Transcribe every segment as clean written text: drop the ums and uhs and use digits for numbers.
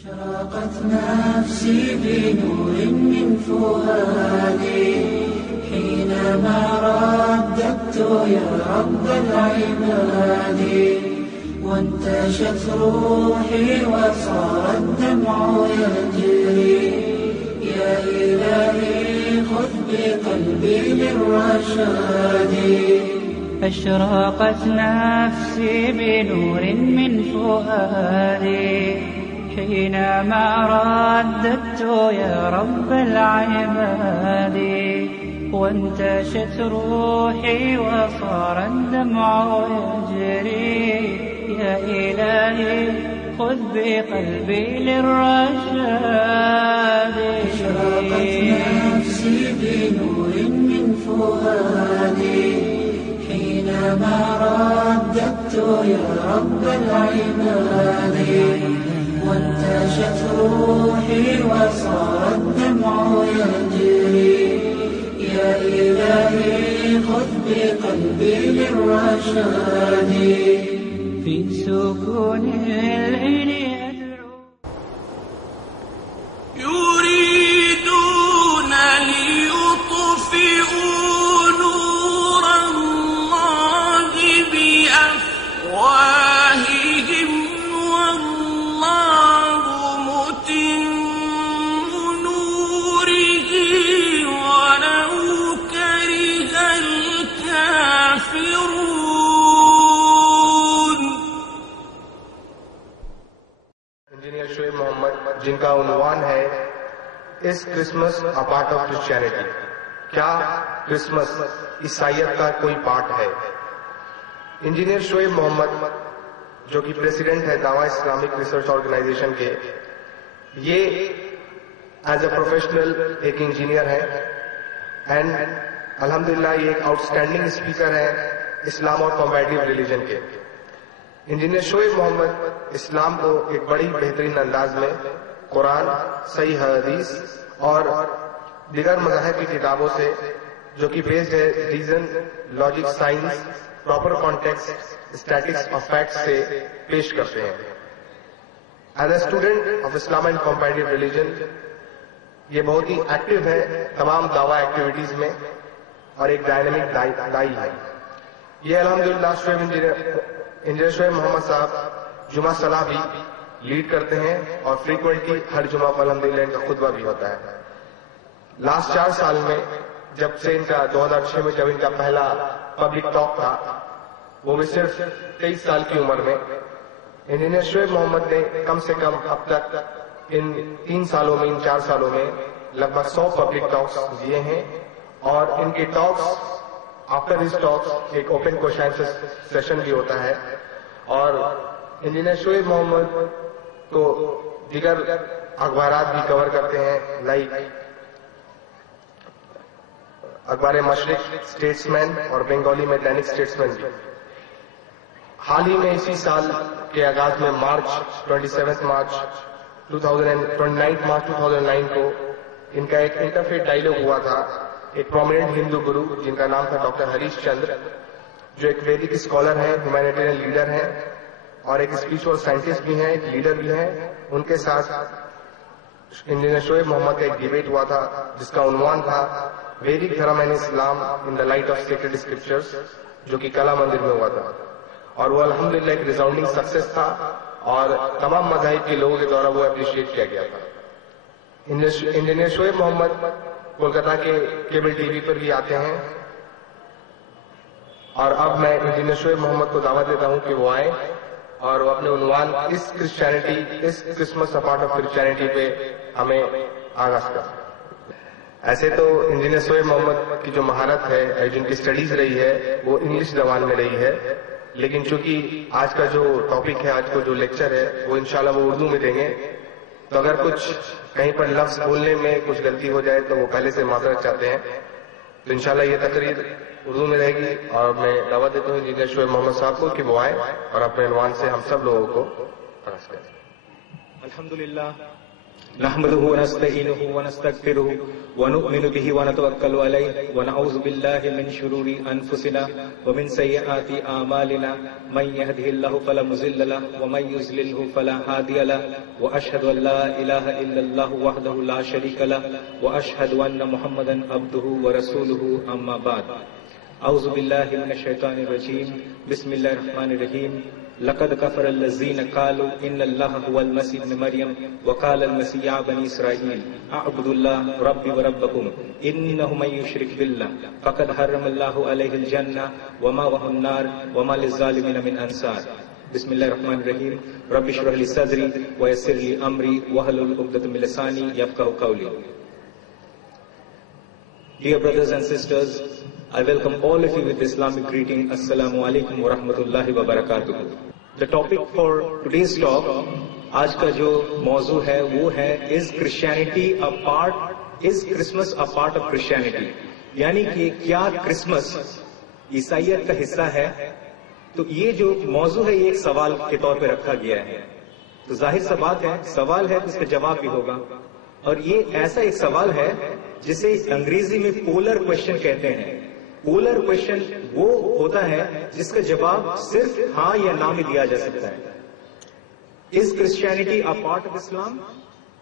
أشرقت نفسي بنور من فؤادي حينما رددت يا رب العباد وانتشت روحي وصار الدمع يجري يا إلهي خذ بقلبي للرشاد. أشرقت نفسي بنور من فؤادي حينما رددت يا رب العباد وانتشت روحي وصار الدمع يجري يا إلهي خذ بقلبي للرشاد. أشرقت نفسي بنور من فؤادي حينما رددت يا رب العباد وانتشت روحي وصار الدمع يجري يا إلهي خذ بقلبي للرشاد. في سكون الليل أدعو يريدون ليطفئوا نور الله بأفواههم والله متم نوره ولو كره الكافرون. انجینئر شعیب محمد جن کا عنوان ہے اس Christmas a part of Christianity, کیا کرسمس عیسائیت کا کوئی پارٹ ہے؟ انجینئر شعیب محمد جو کہ پریزیڈنٹ ہے دعویٰ اسلامک ریسرچ آرگنائزیشن کے، یہ ایز اے پروفیشنل ایک انجینئر ہے اینڈ الحمدللہ یہ ایک آؤٹسٹینڈنگ اسپیکر ہے اسلام اور کمپیٹیو ریلیجن کے. انجینئر شعیب محمد اسلام کو ایک بڑی بہترین انداز میں قرآن، صحیح حدیث اور دیگر مذاہب کی کتابوں سے جو کہ بیسڈ ہے reason, logic, science, proper context, statics اور فیکٹس سے پیش کرتے ہیں. As a student of Islam and competitive religion یہ بہت ہی ایکٹیو ہے تمام دعویٰ ایکٹیویٹیز میں اور ایک ڈائنامک دائی ہے. یہ الحمدللہ انجینئر شعیب محمد صاحب جمعہ صلاح بھی لیڈ کرتے ہیں اور فریکوینٹلی ہر جمعہ پر الحمدللہ ان کا خطبہ بھی ہوتا ہے. لاسٹ 4 سال میں جب سے ان کا 2006 میں جب ان کا پہلا پبلک ٹاک تھا، وہ بھی صرف 23 سال کی عمر میں انجینئر شعیب محمد نے کم سے کم اب تک ان 3 سالوں میں، ان 4 سالوں میں لگ بھگ 100 پبلک ٹاکس دیے ہیں اور ان کے ٹاکس آفٹر دس ٹاکس ایک اوپن کوشچن سیشن بھی ہوتا ہے. اور انجینئر شعیب محمد کو دیگر اخبارات بھی کور کرتے ہیں لائک اخبار مشرق، اسٹیٹس مین اور بنگالی میں دینک اسٹیٹس مین بھی. حال ہی میں اسی سال کے آغاز میں مارچ 29 مارچ 2009 کو ان کا ایک انٹرفیت ڈائیلاگ ہوا تھا ایک پرومیننٹ ہندو گرو جن کا نام تھا ڈاکٹر ہریش چندر، جو ایک ویدک اسکالر ہیں، ہیومینیٹیرین لیڈر ہیں اور ایک اسپریچول سائنٹسٹ بھی ہیں، ایک لیڈر بھی ہیں. ان کے ساتھ انجینئر شعیب محمد کا ایک ڈیبیٹ ہوا تھا جس کا عنوان تھا ویدک دھرم and Islam in the light of sacred scriptures, جو کہ کلا مندر میں ہوا تھا. اور وہ الحمدللہ ایک ریزاؤنڈنگ سکسیس تھا اور تمام مذاہب کے لوگوں کے دوارا وہ اپریشیٹ کیا گیا تھا. انجینئر شعیب محمد کولکاتہ کے کیبل ٹی وی پر بھی آتے ہیں اور اب میں انجینئر شعیب محمد کو دعوت دیتا ہوں کہ وہ آئیں اور وہ اپنے عنوان اس Christmas a part of Christianity پہ ہمیں آغاز کریں. ایسے تو انجینئر شعیب محمد کی جو مہارت ہے، جن کی اسٹڈیز رہی ہے، وہ انگلش زبان میں رہی ہے، لیکن چونکہ آج کا جو ٹاپک ہے، آج کا جو لیکچر ہے، وہ انشاءاللہ وہ اردو میں دیں گے. تو اگر کچھ کہیں پر لفظ بولنے میں کچھ غلطی ہو جائے تو وہ پہلے سے معذرت چاہتے ہیں. تو انشاءاللہ یہ تقریر اردو میں رہے گی اور میں دعوت دیتا ہوں انجینئر شعیب محمد صاحب کو کہ وہ آئیں اور اپنے عنوان سے ہم سب لوگوں کو پرس کریں. الحمدللہ نحمده ونستعينه ونستغفره ونؤمن به ونتوكل عليه ونعوذ بالله من شرور أنفسنا ومن سيئات أعمالنا من يهده الله فلا مضل له ومن يضلل فلا هادي له وأشهد أن لا إله إلا الله وحده لا شريك له وأشهد أن محمدا عبده ورسوله أما بعد أعوذ بالله من الشيطان الرجيم بسم الله الرحمن الرحيم لقد كفر الذين قالوا إن الله هو المسيح ابن مريم وقال المسيح يا بني إسرائيل اعبدوا الله ربي وربكم إنه من يشرك بالله فقد حرم الله عليه الجنة ومأواه النار وما للظالمين من أنصار. بسم الله الرحمن الرحيم رب اشرح لي صدري ويسر لي أمري واحلل عقدة من لساني يفقهوا قولي. Dear brothers and sisters, I welcome all of you with the Islamic greeting. Assalamu alaikum wa rahmatullahi wa barakatuh. The topic for today's talk, آج کا جو موضوع ہے وہ ہے is Christmas a part of Christianity؟ یعنی کہ کیا کرسمس عیسائیت کا حصہ ہے؟ تو یہ جو موضوع ہے یہ ایک سوال کے طور پہ رکھا گیا ہے. تو ظاہر سا بات ہے، سوال ہے تو اس کا جواب بھی ہوگا. اور یہ ایسا ایک سوال ہے جسے انگریزی میں پولر کوشچن کہتے ہیں. پولر کوشچن وہ ہوتا ہے جس کا جواب صرف ہاں یا نہ میں دیا جا سکتا ہے. از کرسچینٹی اے پارٹ آف اسلام؟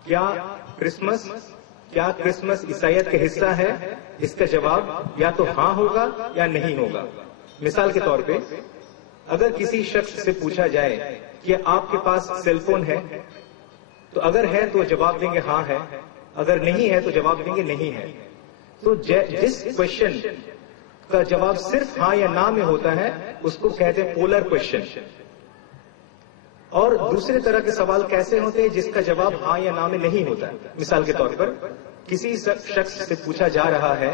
کیا کرسمس عیسائیت کا حصہ ہے؟ اس کا جواب یا تو ہاں ہوگا یا نہیں ہوگا. مثال کے طور پہ اگر کسی شخص سے پوچھا جائے کہ آپ کے پاس سیل فون ہے، تو اگر ہے تو جواب دیں گے ہاں ہے، اگر نہیں ہے تو جواب دیں گے نہیں ہے. تو جس کوشچن کا جواب صرف ہاں یا نہ میں ہوتا ہے اس کو کہتے ہیں پولر کوشچن. اور دوسرے طرح کے سوال کیسے ہوتے ہیں جس کا جواب ہاں یا نہ میں نہیں ہوتا ہے. مثال کے طور پر کسی شخص سے پوچھا جا رہا ہے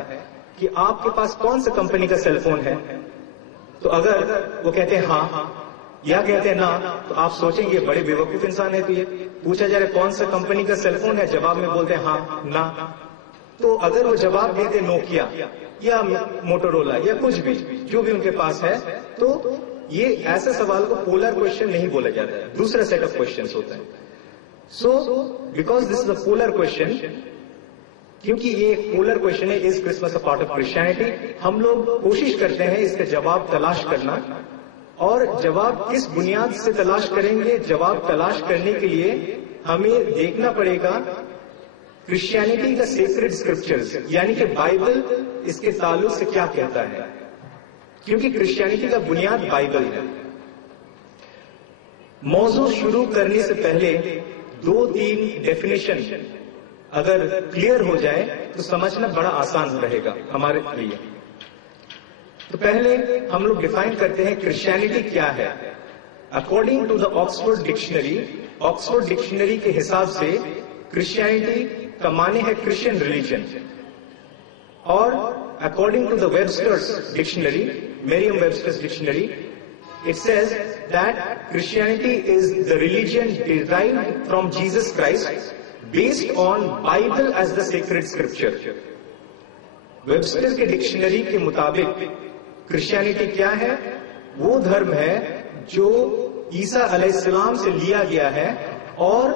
کہ آپ کے پاس کون سا کمپنی کا سیل فون ہے، تو اگر وہ کہتے ہیں ہاں یا کہتے ہیں نہ تو آپ سوچیں گے بڑے بیوقوف انسان ہے. تو یہ پوچھا جا رہا ہے کون سا کمپنی کا سیل فون ہے، جواب میں بولتے ہیں ہاں نہ. تو اگر وہ جواب دیتے نوکیا یا موٹورولا یا کچھ بھی جو بھی ان کے پاس ہے، تو یہ ایسے سوال کو پولر کوشچن نہیں بولا جاتا ہے، دوسرا سیٹ آف کوشچنز ہوتا ہے. So because this is a polar question, کیونکہ یہ ایک پولر کوشچن ہے is Christmas a part of Christianity, ہم لوگ کوشش کرتے ہیں اس کا جواب تلاش کرنا. اور جواب کس بنیاد سے تلاش کریں گے؟ جواب تلاش کرنے کے لیے ہمیں دیکھنا پڑے گا کرسچینٹی کا سیکرڈ اسکرپچرز، یعنی کہ بائبل اس کے تعلق سے کیا کہتا ہے، کیونکہ کرسچینٹی کا بنیاد بائبل ہے. موضوع شروع کرنے سے پہلے 2-3 ڈیفینیشن اگر کلیئر ہو جائے تو سمجھنا بڑا آسان رہے گا ہمارے لیے. تو پہلے ہم لوگ ڈیفائن کرتے ہیں کرسچینٹی کیا ہے. According to the Oxford dictionary کے حساب سے کرسچینٹی کا معنی ہے کرسچین ریلیجن. اور according to the Webster's dictionary, Merriam Webster's dictionary, it says that Christianity is the religion derived from Jesus Christ based on Bible as the sacred scripture. Webster کے dictionary کے مطابق Christianity کیا ہے؟ وہ دھرم ہے جو عیسیٰ علیہ السلام سے لیا گیا ہے اور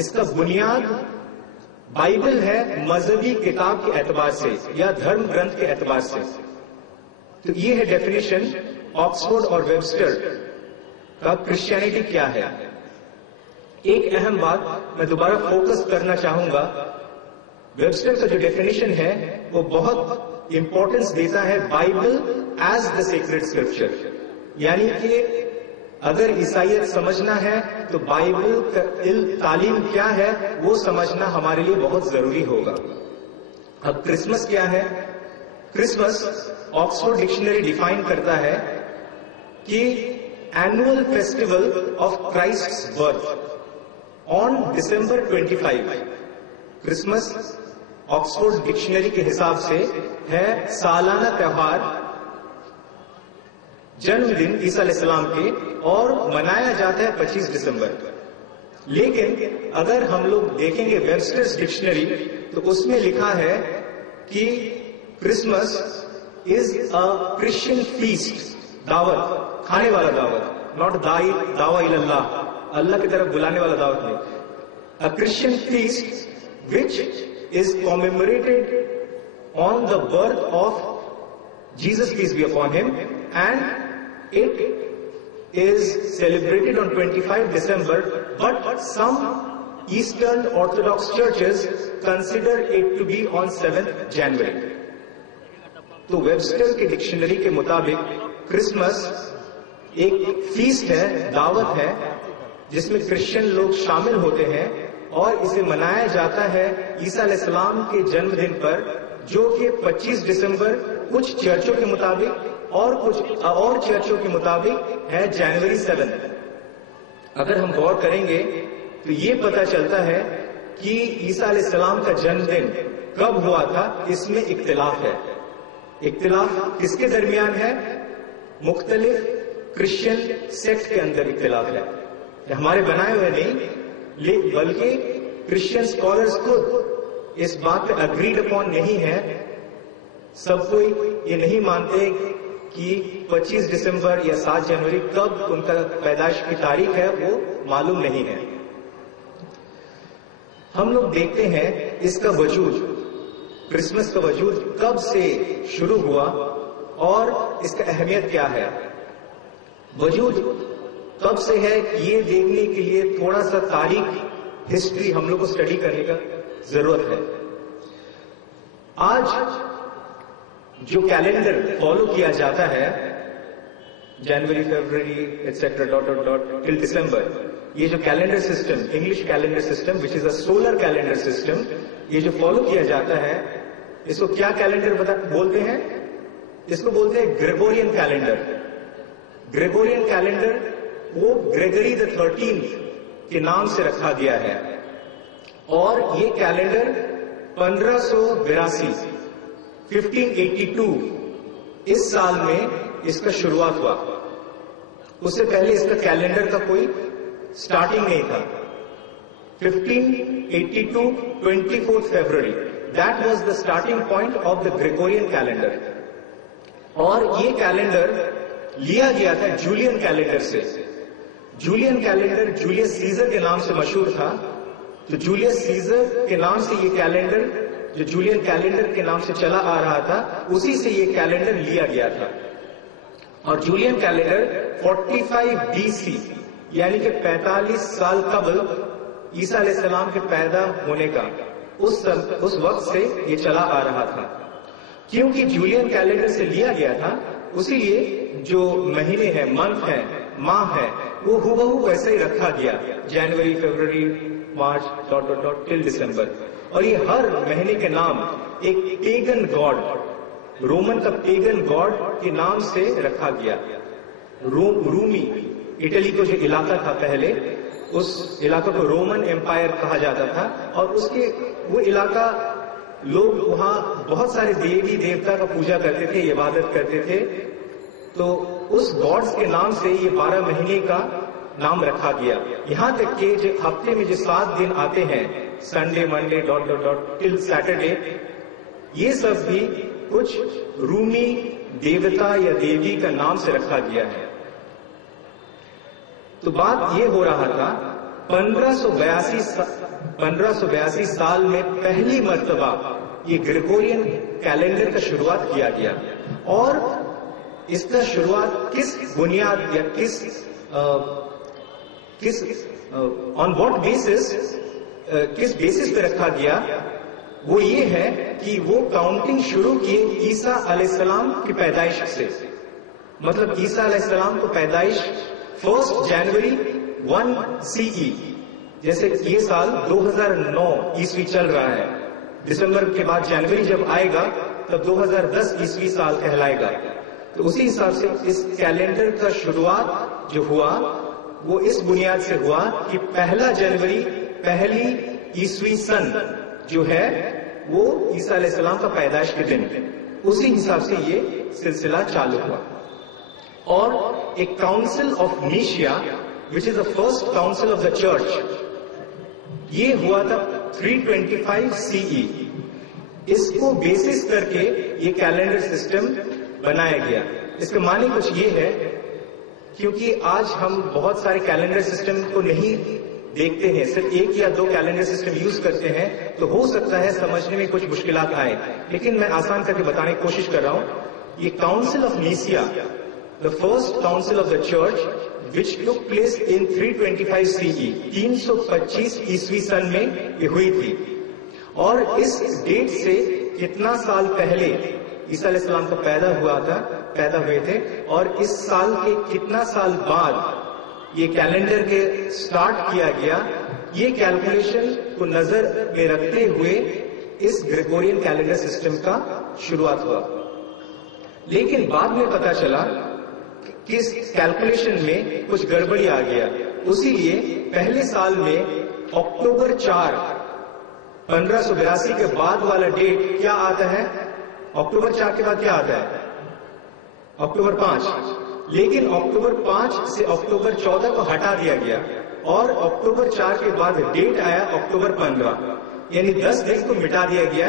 اس کا بنیاد بائبل ہے مذہبی کتاب کے اعتبار سے یا دھرم گرنتھ کے اعتبار سے. تو یہ ہے ڈیفینیشن آکسفورڈ اور ویبسٹر کا کرسچینٹی کیا ہے. ایک اہم بات میں دوبارہ فوکس کرنا چاہوں گا، ویبسٹر کا جو ڈیفینیشن ہے وہ بہت امپورٹنس دیتا ہے Bible as the sacred scripture. یعنی کہ اگر عیسائیت سمجھنا ہے تو بائبل کا تعلیم کیا ہے وہ سمجھنا ہمارے لیے بہت ضروری ہوگا. اب کرسمس کیا ہے؟ کرسمس آکسفورڈ ڈکشنری ڈیفائن کرتا ہے کہ annual festival of Christ birth on December 25. Christmas Oxford dictionary کے حساب سے ہے سالانہ تہوار، جنم دن عیسیٰ علیہ السلام کے، اور منایا جاتا ہے 25 دسمبر. لیکن اگر ہم لوگ دیکھیں گے ویبسٹرز ڈکشنری تو اس میں لکھا ہے کہ کرسمس از اے کرسچین فیسٹ، دعوت، کھانے والا دعوت، ناٹ دعوی اللہ، اللہ کی طرف بلانے والا دعوت نہیں. a Christian feast which is commemorated on the birth of Jesus, peace be upon him, and it is celebrated on 25 December, but some Eastern Orthodox churches consider it to be on 7th January. تو Webster کے dictionary کے مطابق Christmas ایک fest ہے، دعوت ہے، جس میں کرسچن لوگ شامل ہوتے ہیں اور اسے منایا جاتا ہے عیسیٰ علیہ السلام کے جنم دن پر، جو کہ 25 دسمبر کچھ چرچوں کے مطابق اور کچھ اور چرچوں کے مطابق ہے جنوری 7۔ اگر ہم غور کریں گے تو یہ پتہ چلتا ہے کہ عیسیٰ علیہ السلام کا جنم دن کب ہوا تھا، اس میں اختلاف ہے۔ اختلاف کس کے درمیان ہے؟ مختلف کرسچن سیکٹ کے اندر اختلاف ہے، ہمارے بنائے ہوئے نہیں، بلکہ کرسچن اسکالرز خود اس بات پہ اگریڈ اپون نہیں ہے۔ سب کوئی یہ نہیں مانتے کہ 25 دسمبر یا 7 جنوری کب ان کا پیدائش کی تاریخ ہے، وہ معلوم نہیں ہے۔ ہم لوگ دیکھتے ہیں اس کا وجود، کرسمس کا وجود کب سے شروع ہوا اور اس کا اہمیت کیا ہے۔ وجود کب سے ہے یہ دیکھنے کے لیے تھوڑا سا تاریخ، ہسٹری ہم لوگ کو اسٹڈی کرنے کا ضرورت ہے۔ آج جو کیلنڈر فالو کیا جاتا ہے، جنوری، فیبرری ایٹسٹرا ٹل دسمبر، یہ جو calendar system, English calendar system which is a solar calendar system, یہ جو فالو کیا جاتا ہے، اس کو کیا کیلنڈر بولتے ہیں؟ اس کو بولتے ہیں گریگورین کیلنڈر۔ گریگورین کیلنڈر وہ گریگری the 13th کے نام سے رکھا گیا ہے، اور یہ کیلنڈر 1582 1582 اس سال میں اس کا شروعات ہوا۔ اس سے پہلے اس کا کیلنڈر کا کوئی سٹارٹنگ نہیں تھا۔ 1582 24 February that was the starting point of the Gregorian calendar, اور یہ کیلنڈر لیا گیا تھا جولین کیلنڈر سے۔ جولین کیلنڈر جولیس سیزر کے نام سے مشہور تھا، تو جولیس سیزر کے نام سے یہ کیلنڈر، جو جولین کیلنڈر کے نام سے چلا آ رہا تھا، اسی سے یہ کیلنڈر لیا گیا تھا۔ اور جولین کیلنڈر 45 BC یعنی کہ 45 سال قبل عیسیٰ علیہ السلام کے پیدا ہونے کا اس وقت سے یہ چلا آ رہا تھا۔ کیونکہ جولین کیلنڈر سے لیا گیا تھا، اسی لیے جو مہینے ہیں، منتھ ہیں، ماہ ہے، وہ ہُبہُ ویسے ہی رکھا گیا، جنوری، فیبرری، مارچ ٹل دسمبر۔ اور یہ ہر مہینے کے نام ایک پیگن گاڈ، رومن کا پیگن گاڈ کے نام سے رکھا گیا۔ رومی، اٹلی کو جو علاقہ تھا پہلے، اس علاقہ کو رومن امپائر کہا جاتا تھا، اور اس کے وہ علاقہ لوگ وہاں بہت سارے دیوی دیوتا کا پوجا کرتے تھے، عبادت کرتے تھے، تو اس گاڈز کے نام سے یہ 12 مہینے کا نام رکھا گیا۔ یہاں تک کہ جو ہفتے میں جو 7 دن آتے ہیں، سنڈے، منڈے ٹل سیٹرڈے، یہ سب بھی کچھ رومی دیوتا یا دیوی کا نام سے رکھا گیا ہے۔ تو بات یہ ہو رہا تھا 1582 سال میں پہلی مرتبہ یہ گریگورین کیلنڈر کا شروعات کیا گیا، اور اس کا شروعات کس بنیاد یا آن واٹ بیسس، کس بیسس پہ رکھا گیا؟ وہ یہ ہے کہ وہ کاؤنٹنگ شروع کی عیسیٰ علیہ السلام کی پیدائش سے، مطلب عیسیٰ علیہ السلام کو پیدائش 1 جنوری 1 CE، جیسے یہ سال 2009 عیسوی چل رہا ہے، دسمبر کے بعد جنوری جب آئے گا تب 2010 عیسوی سال کہلائے گا۔ تو اسی حساب سے اس کیلنڈر کا شروعات جو ہوا وہ اس بنیاد سے ہوا کہ 1 جنوری پہلی عیسوی سن جو ہے وہ عیسیٰ علیہ السلام کا پیدائش کے دن، اسی حساب سے یہ سلسلہ چالو ہوا۔ اور ایک council of Nicaea which is the first council of the church, یہ ہوا تھا 325 CE۔ اس کو بیسس کر کے یہ کیلنڈر سسٹم بنایا گیا۔ اس کا معنی کچھ یہ ہے، کیونکہ آج ہم بہت سارے کیلنڈر سسٹم کو نہیں دیکھتے ہیں, صرف 1 یا 2 کیلنڈر سسٹم یوز کرتے ہیں, تو ہو سکتا ہے سمجھنے میں کچھ مشکلات آئیں, لیکن میں آسان کر کے بتانے کی کوشش کر رہا ہوں. یہ council of Nicaea, the first council of the church which took place in 325 CE, 325 عیسوی سن میں یہ ہوئی تھی. اور اس ڈیٹ سے کتنا سال پہلے عیسیٰ علیہ السلام کو پیدا ہوئے تھے, اور اس سال کے کتنا سال بعد یہ کیلنڈر کے سٹارٹ کیا گیا, یہ کیلکولیشن کو نظر میں رکھتے ہوئے اس گریگورین کیلنڈر سسٹم کا شروعات ہوا. لیکن بعد میں پتا چلا کہ اس کیلکولیشن میں کچھ گڑبڑی آ گیا. اسی لیے پہلے سال میں اکتوبر 4 1582 کے بعد والا ڈیٹ کیا آتا ہے؟ اکتوبر 4 کے بعد کیا آتا ہے؟ اکتوبر 5. لیکن اکتوبر 5 سے اکتوبر 14 کو ہٹا دیا گیا, اور اکتوبر 4 کے بعد ڈیٹ آیا اکتوبر 15, یعنی 10 دن کو مٹا دیا گیا.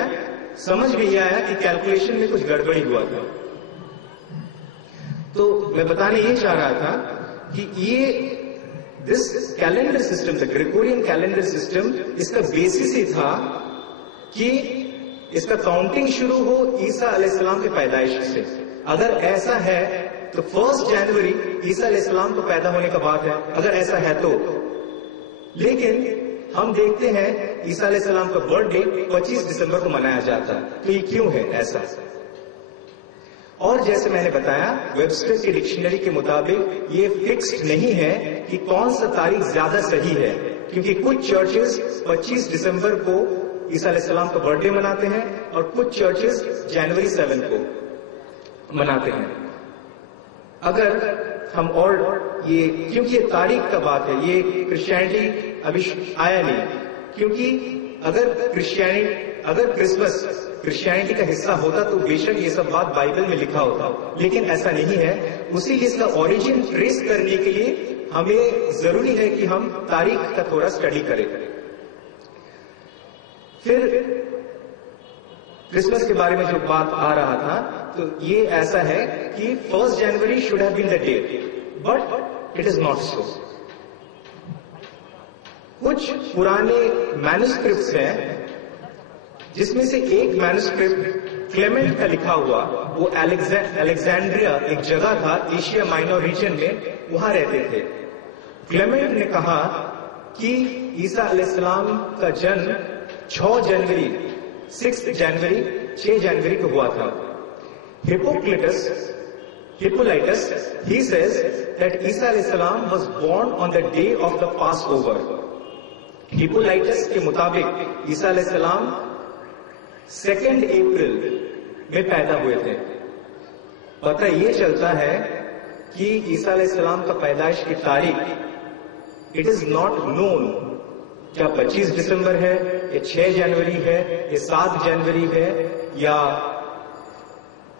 سمجھ میں یہ آیا کہ کیلکولیشن میں کچھ گڑبڑی ہوا تھا. تو میں بتانے یہ چاہ رہا تھا کہ یہ دس کیلنڈر سسٹم, دا گریگورین کیلنڈر سسٹم, اس کا بیسس ہی تھا کہ اس کا کاؤنٹنگ شروع ہو عیسیٰ علیہ السلام کی پیدائش سے. اگر ایسا ہے تو 1 جنوری عیسیٰ علیہ السلام کو پیدا ہونے کا بات ہے, اگر ایسا ہے تو. لیکن ہم دیکھتے ہیں عیسیٰ علیہ السلام کا برتھ ڈے 25 دسمبر کو منایا جاتا ہے. تو یہ کیوں ہے ایسا؟ اور جیسے میں نے بتایا, ویبسٹر کی ڈکشنری کے مطابق یہ فکسڈ نہیں ہے کہ کون سا تاریخ زیادہ صحیح ہے, کیونکہ کچھ چرچز 25 دسمبر کو عیسیٰ علیہ السلام کا برتھ ڈے مناتے ہیں, اور کچھ چرچز جنوری 7 کو مناتے ہیں. اگر ہم اور یہ, کیونکہ یہ تاریخ کا بات ہے, یہ کرسچینٹی ابھی آیا نہیں, کیونکہ اگر کرسمس کرسچینٹی کا حصہ ہوتا تو بے شک یہ سب بات بائبل میں لکھا ہوتا, لیکن ایسا نہیں ہے. اسی لیے اس کا اوریجن ٹریس کرنے کے لیے ہمیں ضروری ہے کہ ہم تاریخ کا تھوڑا اسٹڈی کریں. پھر کرسمس کے بارے میں جو بات آ رہا تھا, تو یہ ایسا ہے کہ 1 January should have been the date, but it is not so. کچھ پرانے مینوسکرپٹس ہیں, جس میں سے ایک مینوسکرپٹ کلیمنٹ کا لکھا ہوا, وہ الیگزینڈریا ایک جگہ تھا ایشیا مائنر ریجن میں, وہاں رہتے تھے. کلیمنٹ نے کہا کہ عیسیٰ علیہ السلام کا جنم 6 جنوری کو ہوا تھا. Hippolytus, he says that Isa alayhi salam was born on the day of the Passover. Hippolytus کے مطابق عیسیٰ علیہ السلام 2 اپریل میں پیدا ہوئے تھے. پتہ یہ چلتا ہے کہ عیسیٰ علیہ السلام کا پیدائش کی تاریخ اٹ از ناٹ نون, کیا 25 دسمبر ہے, یا 6 جنوری ہے, یا 7 جنوری ہے, یا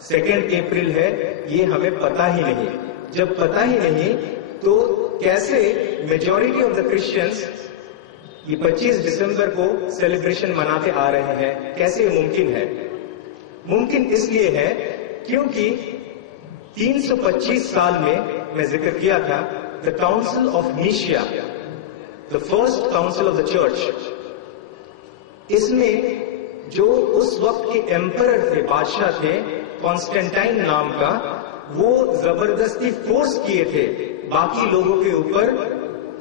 2 اپریل ہے, یہ ہمیں پتا ہی نہیں. جب پتا ہی نہیں تو کیسے میجورٹی آف دا کرسچنس یہ 25 دسمبر کو سیلیبریشن مناتے آ رہے ہیں؟ کیسے یہ ممکن ہے؟ ممکن اس لیے ہے کیونکہ 325 سال میں ذکر کیا تھا the council of Nicaea, the first council of the church. اس میں جو اس وقت کے ایمپرر تھے, بادشاہ تھے, کانسٹینٹائن نام کا, وہ زبردستی فورس کیے تھے باقی لوگوں کے اوپر,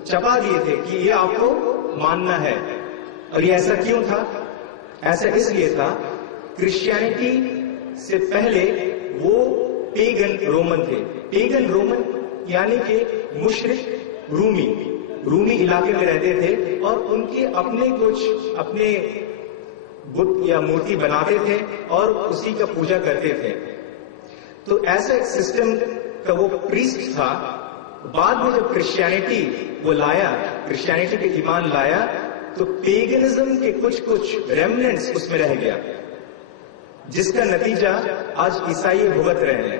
چپا دیے تھے کہ یہ آپ کو ماننا ہے. اور یہ ایسا کیوں تھا؟ ایسا اس لیے تھا, کرسچینٹی سے پہلے وہ پیگن رومن تھے. پیگن رومن یعنی کہ مشرک رومی علاقے میں رہتے تھے, اور ان کے اپنے بت یا مورتی بناتے تھے اور اسی کا پوجا کرتے تھے. تو ایسا ایک سسٹم کا وہ پریسٹ تھا. بعد میں جب کرسچینٹی پہ ایمان لایا, تو پیگنزم کے کچھ ریمننٹس اس میں رہ گیا, جس کا نتیجہ آج عیسائی بھگت رہے ہیں.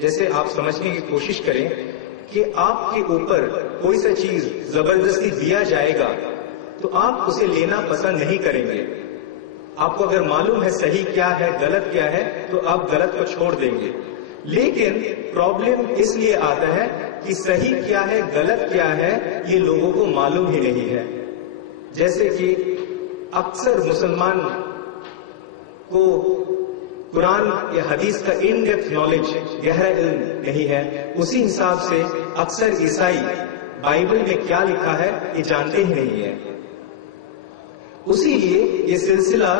جیسے آپ سمجھنے کی کوشش کریں کہ آپ کے اوپر کوئی سا چیز زبردستی دیا جائے گا تو آپ اسے لینا پسند نہیں کریں گے. آپ کو اگر معلوم ہے صحیح کیا ہے, غلط کیا ہے, تو آپ غلط کو چھوڑ دیں گے. لیکن پرابلم اس لیے آتا ہے کہ صحیح کیا ہے غلط کیا ہے یہ لوگوں کو معلوم ہی نہیں ہے. جیسے کہ اکثر مسلمان کو قرآن یا حدیث کا ان ڈیپتھ نالج گہرا علم نہیں ہے، اسی حساب سے اکثر عیسائی بائبل میں کیا لکھا ہے یہ جانتے ہی نہیں ہے. اسی لیے یہ سلسلہ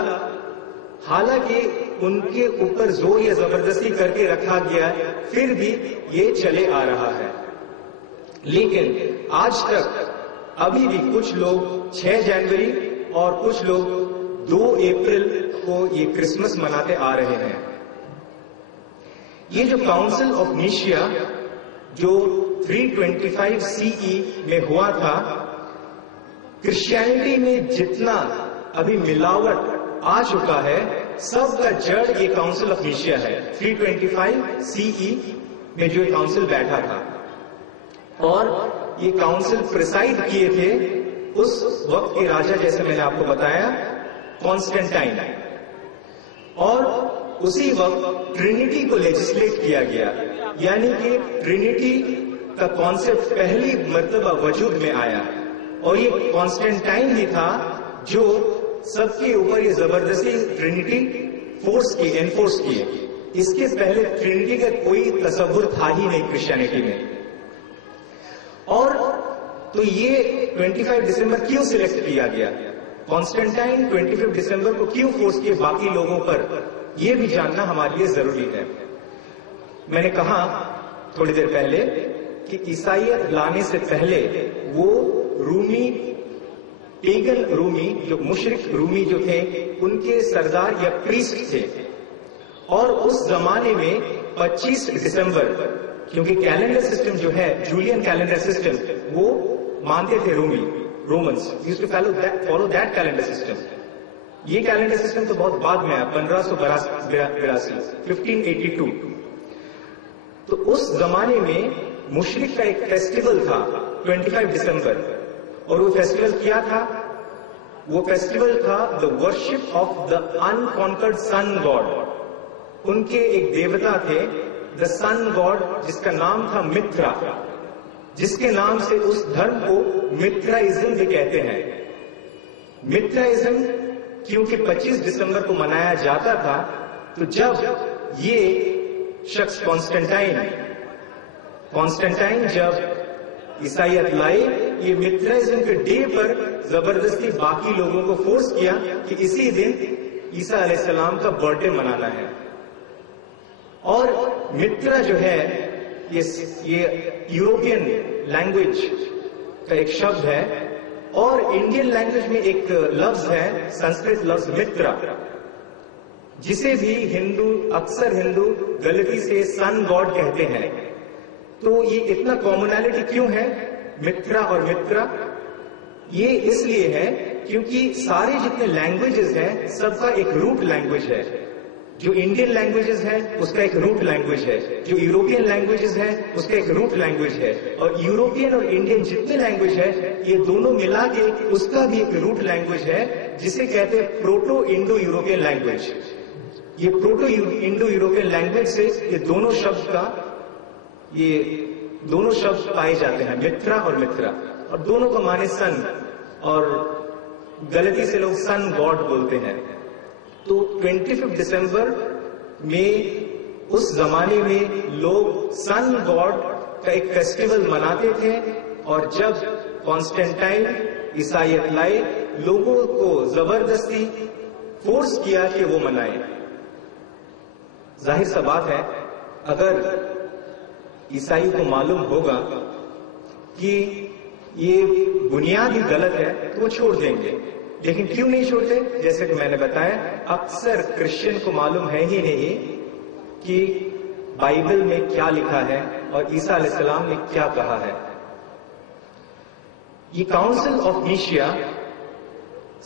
حالانکہ ان کے اوپر زور یا زبردستی کر کے رکھا گیا پھر بھی یہ چلے آ رہا ہے. لیکن آج تک ابھی بھی کچھ لوگ 6 جنوری اور کچھ لوگ 2 اپریل کو یہ کرسمس مناتے آ رہے ہیں. یہ جو کاؤنسل آف نیشیا جو 325 CE میں ہوا تھا، کرسچینٹی میں جتنا ابھی ملاوٹ آ چکا ہے سب کا جڑ یہ کاؤنسل آف نیشیا ہے. 325 CE میں جو کاؤنسل بیٹھا تھا اور یہ کاؤنسل پریسائڈ کیے تھے اس وقت کے راجا، جیسے میں نے آپ کو بتایا، کانسٹینٹائن. اور اسی وقت ٹرینٹی کو لیجسلیٹ کیا گیا، یعنی کہ ٹرینٹی کا کانسیپٹ پہلی مرتبہ وجود میں آیا. اور یہ کانسٹینٹائن ہی تھا جو سب کے اوپر یہ زبردستی ٹرینٹی انفورس کیے. اس کے پہلے ٹرینٹی کا کوئی تصور تھا ہی نہیں کرسچینٹی میں. اور تو یہ 25 دسمبر کیوں سلیکٹ کیا گیا؟ کانسٹینٹائن 25 دسمبر کو کیوں فورس کیے باقی لوگوں پر، یہ بھی جاننا ہمارے لیے ضروری ہے. میں نے کہا تھوڑی دیر پہلے کہ عیسائیت لانے سے پہلے وہ رومی، پیگن رومی، جو مشرک رومی جو تھے ان کے سردار یا پریسٹ تھے. اور اس زمانے میں 25 دسمبر، کیونکہ کیلنڈر سسٹم جو ہے جولین کیلنڈر سسٹم وہ مانتے تھے Romans used to follow that calendar system. یہ کیلنڈر سسٹم تو بہت بعد میں آیا، 1582 1582. تو اس زمانے میں مشرک کا ایک فیسٹیول تھا 25 دسمبر، اور وہ فیسٹیول کیا تھا؟ وہ فیسٹیول تھا the worship of the unconquered sun God. ان کے ایک دیوتا تھے دا سن گاڈ جس کا نام تھا مترا، جس کے نام سے اس دھرم کو مترائزم بھی کہتے ہیں. مترائزم کیونکہ 25 دسمبر کو منایا جاتا تھا، تو جب یہ شخص کانسٹینٹائن جب عیسائیت لائے، یہ مترائزم کے ڈے پر زبردستی باقی لوگوں کو فورس کیا کہ اسی دن عیسیٰ علیہ السلام کا برتھ ڈے منانا ہے. اور مترا جو ہے یہ یوروپین لینگویج کا ایک شبد ہے، اور انڈین لینگویج میں ایک لفظ ہے سنسکرت لفظ مترا، جسے بھی اکثر ہندو غلطی سے سن گاڈ کہتے ہیں. تو یہ اتنا کامنالٹی کیوں ہے مترا اور مترا؟ یہ اس لیے ہے کیونکہ سارے جتنے لینگویجز ہیں سب کا ایک روٹ لینگویج ہے. جو انڈین لینگویجز ہیں اس کا ایک روٹ لینگویج ہے، جو یوروپین لینگویجز ہیں اس کا ایک روٹ لینگویج ہے، اور یوروپین اور انڈین جتنے لینگویج ہے یہ دونوں ملا کے اس کا بھی ایک روٹ لینگویج ہے جسے کہتے ہیں پروٹو انڈو یوروپین لینگویج. یہ پروٹو انڈو یوروپین لینگویج سے یہ دونوں شبد پائے جاتے ہیں، مترا اور مترا، اور دونوں کا معنی سن، اور غلطی سے لوگ سن گاڈ بولتے ہیں. تو 25 دسمبر میں اس زمانے میں لوگ سن گاڈ کا ایک فیسٹیول مناتے تھے، اور جب کانسٹینٹائن عیسائیت لائے لوگوں کو زبردستی فورس کیا کہ وہ منائیں. ظاہر سا بات ہے اگر عیسائی کو معلوم ہوگا کہ یہ بنیاد ہی غلط ہے تو وہ چھوڑ دیں گے. لیکن کیوں نہیں چھوڑتے؟ جیسے کہ میں نے بتایا اکثر کرسچن کو معلوم ہے ہی نہیں کہ بائبل میں کیا لکھا ہے اور عیسیٰ علیہ السلام نے کیا کہا ہے. یہ کاؤنسل آف نیشیا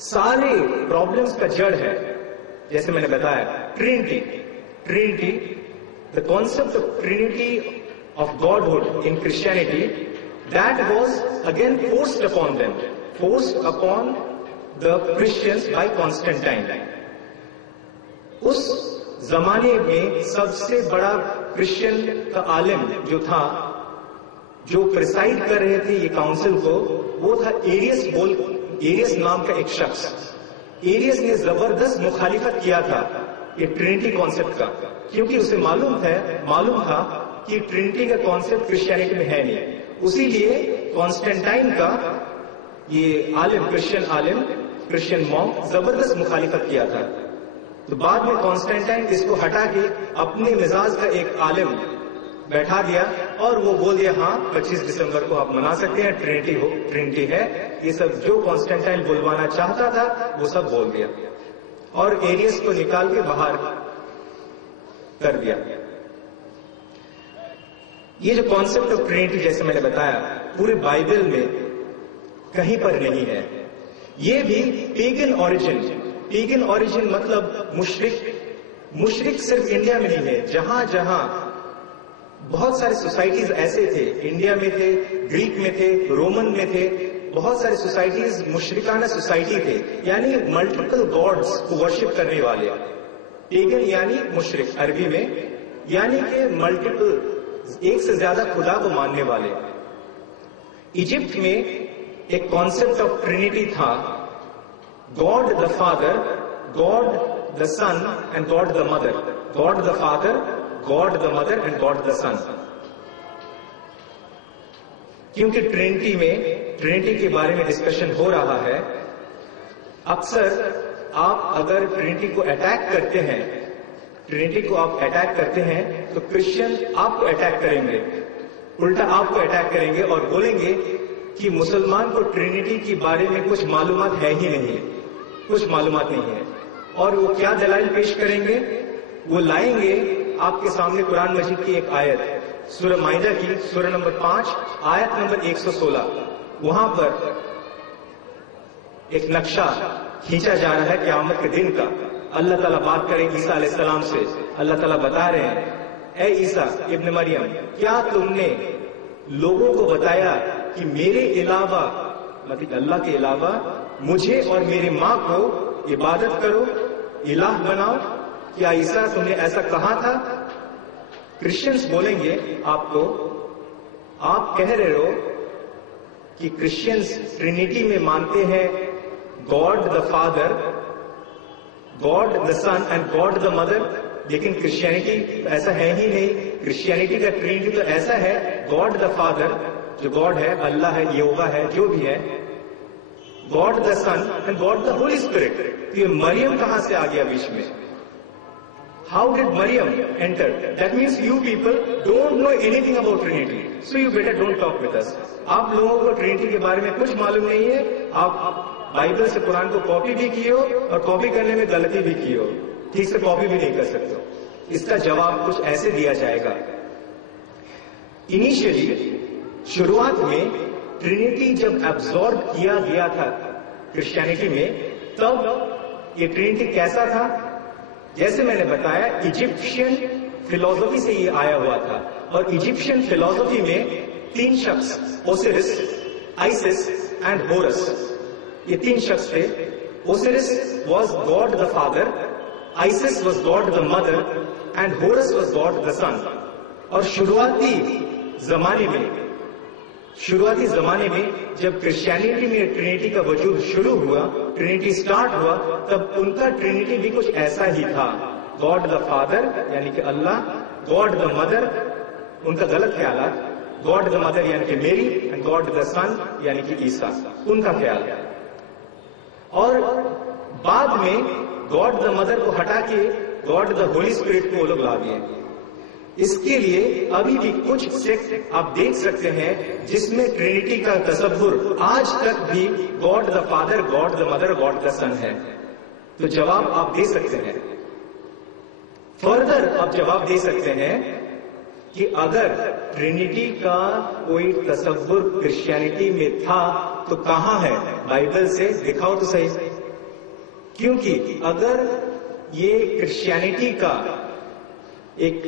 سارے پرابلمس کا جڑ ہے. جیسے میں نے بتایا Trinity the concept of Trinity of Godhood in Christianity, that was again forced upon the Christians by Constantine. اس زمانے میں سب سے بڑا کرسچن کا عالم جو تھا جو پریسائڈ کر رہے تھے یہ کاؤنسل کو وہ تھا ایریس نام کا ایک شخص. ایریس نے زبردست مخالفت کیا تھا یہ ٹرینٹی کانسیپٹ کا, کیونکہ اسے معلوم تھا کہ ٹرینٹی کا کانسیپٹ کرسچینٹی میں ہے نہیں. اسی لیے کانسٹینٹائن کا یہ عالم, کرسچین مونک زبردست مخالفت کیا تھا. تو بعد میں کانسٹینٹائن اس کو ہٹا کے اپنے مزاج کا ایک عالم بیٹھا دیا اور وہ بول دیا ہاں 25 دسمبر کو آپ منا سکتے ہیں, ٹرینٹی ہے. یہ سب جو کانسٹینٹائن بلوانا چاہتا تھا وہ سب بول دیا اور ایریس کو نکال کے باہر کر دیا. یہ جو کانسیپٹ آف ٹرینٹی جیسے میں نے بتایا پورے بائبل میں کہیں پر نہیں ہے. یہ بھی پیگن اوریجن مطلب مشرک صرف انڈیا میں نہیں ہے. جہاں جہاں بہت سارے سوسائٹیز ایسے تھے, انڈیا میں تھے, گریک میں تھے, رومن میں تھے, بہت سارے سوسائٹیز مشرکانہ سوسائٹی تھے, یعنی ملٹیپل گاڈز کو ورشپ کرنے والے. پیگن یعنی مشرک عربی میں, یعنی کہ ملٹیپل ایک سے زیادہ خدا کو ماننے والے. ایجپٹ میں ایک کانسیپٹ آف ٹرینٹی تھا, God the father, God the son and God the mother. God the father, God the mother and God the son. کیونکہ ٹرینٹی کے بارے میں ڈسکشن ہو رہا ہے, اکثر آپ اگر ٹرینٹی کو اٹیک کرتے ہیں تو کرسچن آپ کو اٹیک کریں گے, الٹا آپ کو اٹیک کریں گے اور بولیں گے کہ مسلمان کو ٹرینٹی کے بارے میں کچھ معلومات ہے ہی نہیں, کچھ معلومات نہیں ہے. اور وہ کیا دلائل پیش کریں گے؟ وہ لائیں گے آپ کے سامنے قرآن مجید کی ایک آیت, سورہ مائدہ کی سورہ نمبر 5 آیت نمبر 116. وہاں پر ایک نقشہ کھینچا جا رہا ہے قیامت کے دن کا. اللہ تعالیٰ بات کریں عیسیٰ علیہ السلام سے. اللہ تعالیٰ بتا رہے ہیں, اے عیسیٰ ابن مریم, کیا تم نے لوگوں کو بتایا کہ میرے علاوہ, مطلب اللہ کے علاوہ, مجھے اور میرے ماں کو عبادت کرو, الہ بناؤ؟ کیا عیسیٰ تم نے ایسا کہا تھا؟ کرسچنز بولیں گے آپ کو, آپ کہہ رہے ہو کہ کرسچنز ٹرینٹی میں مانتے ہیں God the father, God the son and God the mother, لیکن کرسچینٹی ایسا ہے ہی نہیں. کرسچینٹی کا ٹرینٹی تو ایسا ہے, گاڈ دا فادر جو گاڈ ہے, اللہ ہے, یہوہ ہے, جو بھی ہے, God the son and God the holy spirit. یہ مریم کہاں سے آ گیا بیچ میں؟ How did Maryam enter? That means you people don't know anything about Trinity. So you better don't talk with us. آپ لوگوں کو ٹرینٹی کے بارے میں کچھ معلوم نہیں ہے. آپ بائبل سے قرآن کو کاپی بھی کی ہو اور کاپی کرنے میں غلطی بھی کی ہو, ٹھیک سے کاپی بھی نہیں کر سکتے. اس کا جواب کچھ ایسے دیا جائے گا. انیشیلی شروعات میں ٹرینٹی جب ایبزارب کیا گیا تھا کرسچینٹی میں, تب یہ ٹرینٹی کیسا تھا؟ جیسے میں نے بتایا ایجپشین فلسفی سے یہ آیا ہوا تھا, اور ایجپشین فلسفی میں 3 شخص, اوسیرس, آئسس اینڈ ہورس, یہ 3 شخص تھے. Osiris was God the father, Isis was God the mother and Horus was God the son. اور شروعاتی زمانے میں جب کرسچینٹی میں ٹرینٹی کا وجود شروع ہوا, ٹرینٹی سٹارٹ ہوا, تب ان کا ٹرینٹی بھی کچھ ایسا ہی تھا. گاڈ دا فادر یعنی کہ اللہ, گاڈ دا مدر, ان کا غلط خیالات, گاڈ دا مدر یعنی کہ میری, اینڈ گاڈ دا سن یعنی کہ عیسیٰ, ان کا خیال ہے. اور بعد میں گاڈ دا مدر کو ہٹا کے گاڈ دا ہولی اسپرٹ کو وہ لوگ لا دیے. اس کے لیے ابھی بھی کچھ سیکٹ آپ دیکھ سکتے ہیں جس میں ٹرینٹی کا تصور آج تک بھی God the father, God the mother, God the son ہے. تو جواب آپ دے سکتے ہیں. فردر آپ جواب دے سکتے ہیں کہ اگر ٹرینٹی کا کوئی تصور کرسچینٹی میں تھا تو کہاں ہے؟ بائبل سے دکھاؤ تو صحیح. کیونکہ اگر یہ کرسچینٹی کا ایک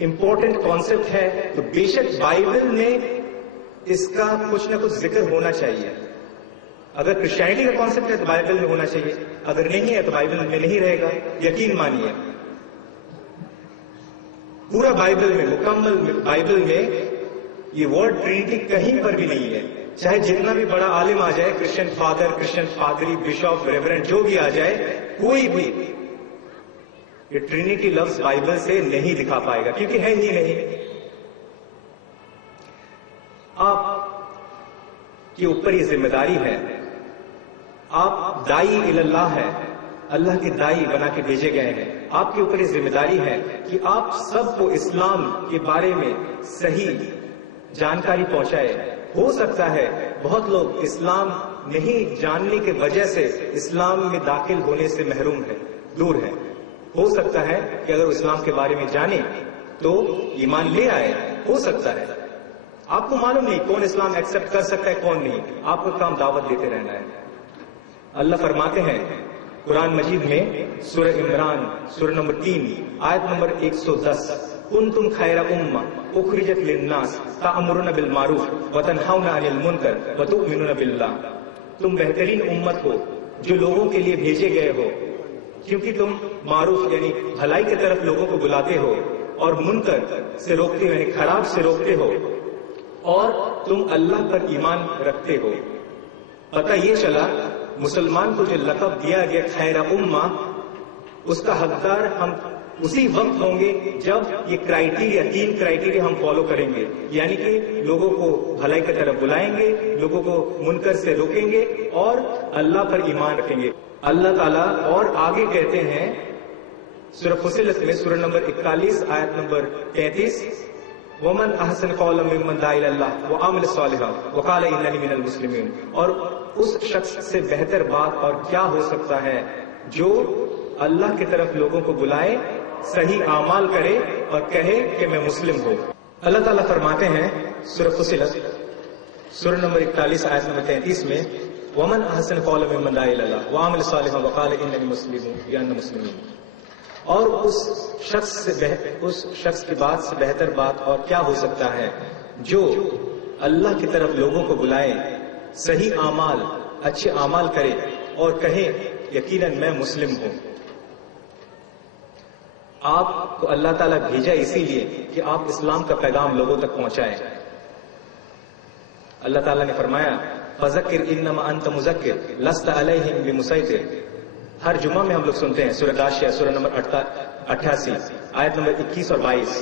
امپورٹنٹ کانسیپٹ ہے تو بے شک بائبل میں اس کا کچھ نہ کچھ ذکر ہونا چاہیے. اگر کرسچینٹی کا کانسیپٹ ہے تو بائبل میں ہونا چاہیے, اگر نہیں ہے تو بائبل میں نہیں رہے گا. یقین مانیے, پورا بائبل میں, مکمل بائبل میں یہ ورڈ ٹرینٹی کہیں پر بھی نہیں ہے. چاہے جتنا بھی بڑا عالم آ جائے، کرسچن فادر، کرسچن پادری، بشپ، ریورنڈ، جو بھی آ جائے، کوئی بھی یہ ٹرینٹی لفظ بائبل سے نہیں دکھا پائے گا، کیونکہ ہے ہی نہیں. آپ کے اوپر یہ ذمہ داری ہے، آپ دائی اللہ ہے، اللہ کے دائی بنا کے بھیجے گئے ہیں. آپ کے اوپر یہ ذمہ داری ہے کہ آپ سب کو اسلام کے بارے میں صحیح جانکاری پہنچائے. ہو سکتا ہے بہت لوگ اسلام نہیں جاننے کی وجہ سے اسلام میں داخل ہونے سے محروم ہے، دور ہے. ہو سکتا ہے کہ اگر اسلام کے بارے میں جانے تو ایمان لے آئے، ہو سکتا ہے. آپ کو معلوم نہیں کون اسلام ایکسپٹ کر سکتا ہے کون نہیں. آپ کو کام دعوت دیتے رہنا ہے. اللہ فرماتے ہیں قرآن مجید میں سورہ عمران سورہ نمبر 3 آیت نمبر 110، کنتم خیر امہ اخرجت للناس تأمرون بالمعروف وتنہون عن المنکر وتؤمنون باللہ. تم بہترین امت ہو جو لوگوں کے لیے بھیجے گئے ہو، کیونکہ تم معروف یعنی بھلائی کی طرف لوگوں کو بلاتے ہو، اور منکر سے روکتے ہو یعنی خراب سے روکتے ہو، اور تم اللہ پر ایمان رکھتے ہو. پتہ یہ چلا مسلمان کو جو لقب دیا گیا خیر امہ، اس کا حقدار ہم اسی وقت ہوں گے جب یہ کرائیٹیریا، 3 کرائیٹیریا ہم فالو کریں گے. یعنی کہ لوگوں کو بھلائی کی طرف بلائیں گے، لوگوں کو منکر سے روکیں گے، اور اللہ پر ایمان رکھیں گے. اللہ تعالیٰ اور آگے کہتے ہیں سورہ فصلت میں سورہ نمبر 41 آیت نمبر 33، ومن احسن قولا ممن دعا الی اللہ وعمل صالحا وقال اننی من المسلمین. اور اس شخص سے بہتر بات اور کیا ہو سکتا ہے جو اللہ کی طرف لوگوں کو بلائے، صحیح اعمال کرے اور کہے کہ میں مسلم ہوں. اللہ تعالیٰ فرماتے ہیں سورہ فصلت سورہ نمبر 41 آیت نمبر 33 میں، ومن احسن قولا ممن دعا الی اللہ وعمل صالحا وقال اننی مسلمون. اور اس شخص کی بات سے بہتر بات اور کیا ہو سکتا ہے جو اللہ کی طرف لوگوں کو بلائے، صحیح اعمال، اچھے اعمال کرے اور کہے یقیناً میں مسلم ہوں. آپ کو اللہ تعالیٰ بھیجا اسی لیے کہ آپ اسلام کا پیغام لوگوں تک پہنچائیں. اللہ تعالیٰ نے فرمایا فذکر انما انت مذکر لست علیہم بمسیطر. ہر جمعہ میں ہم لوگ سنتے ہیں سورہ غاشیہ سورہ نمبر 88 آیت نمبر 21 اور 22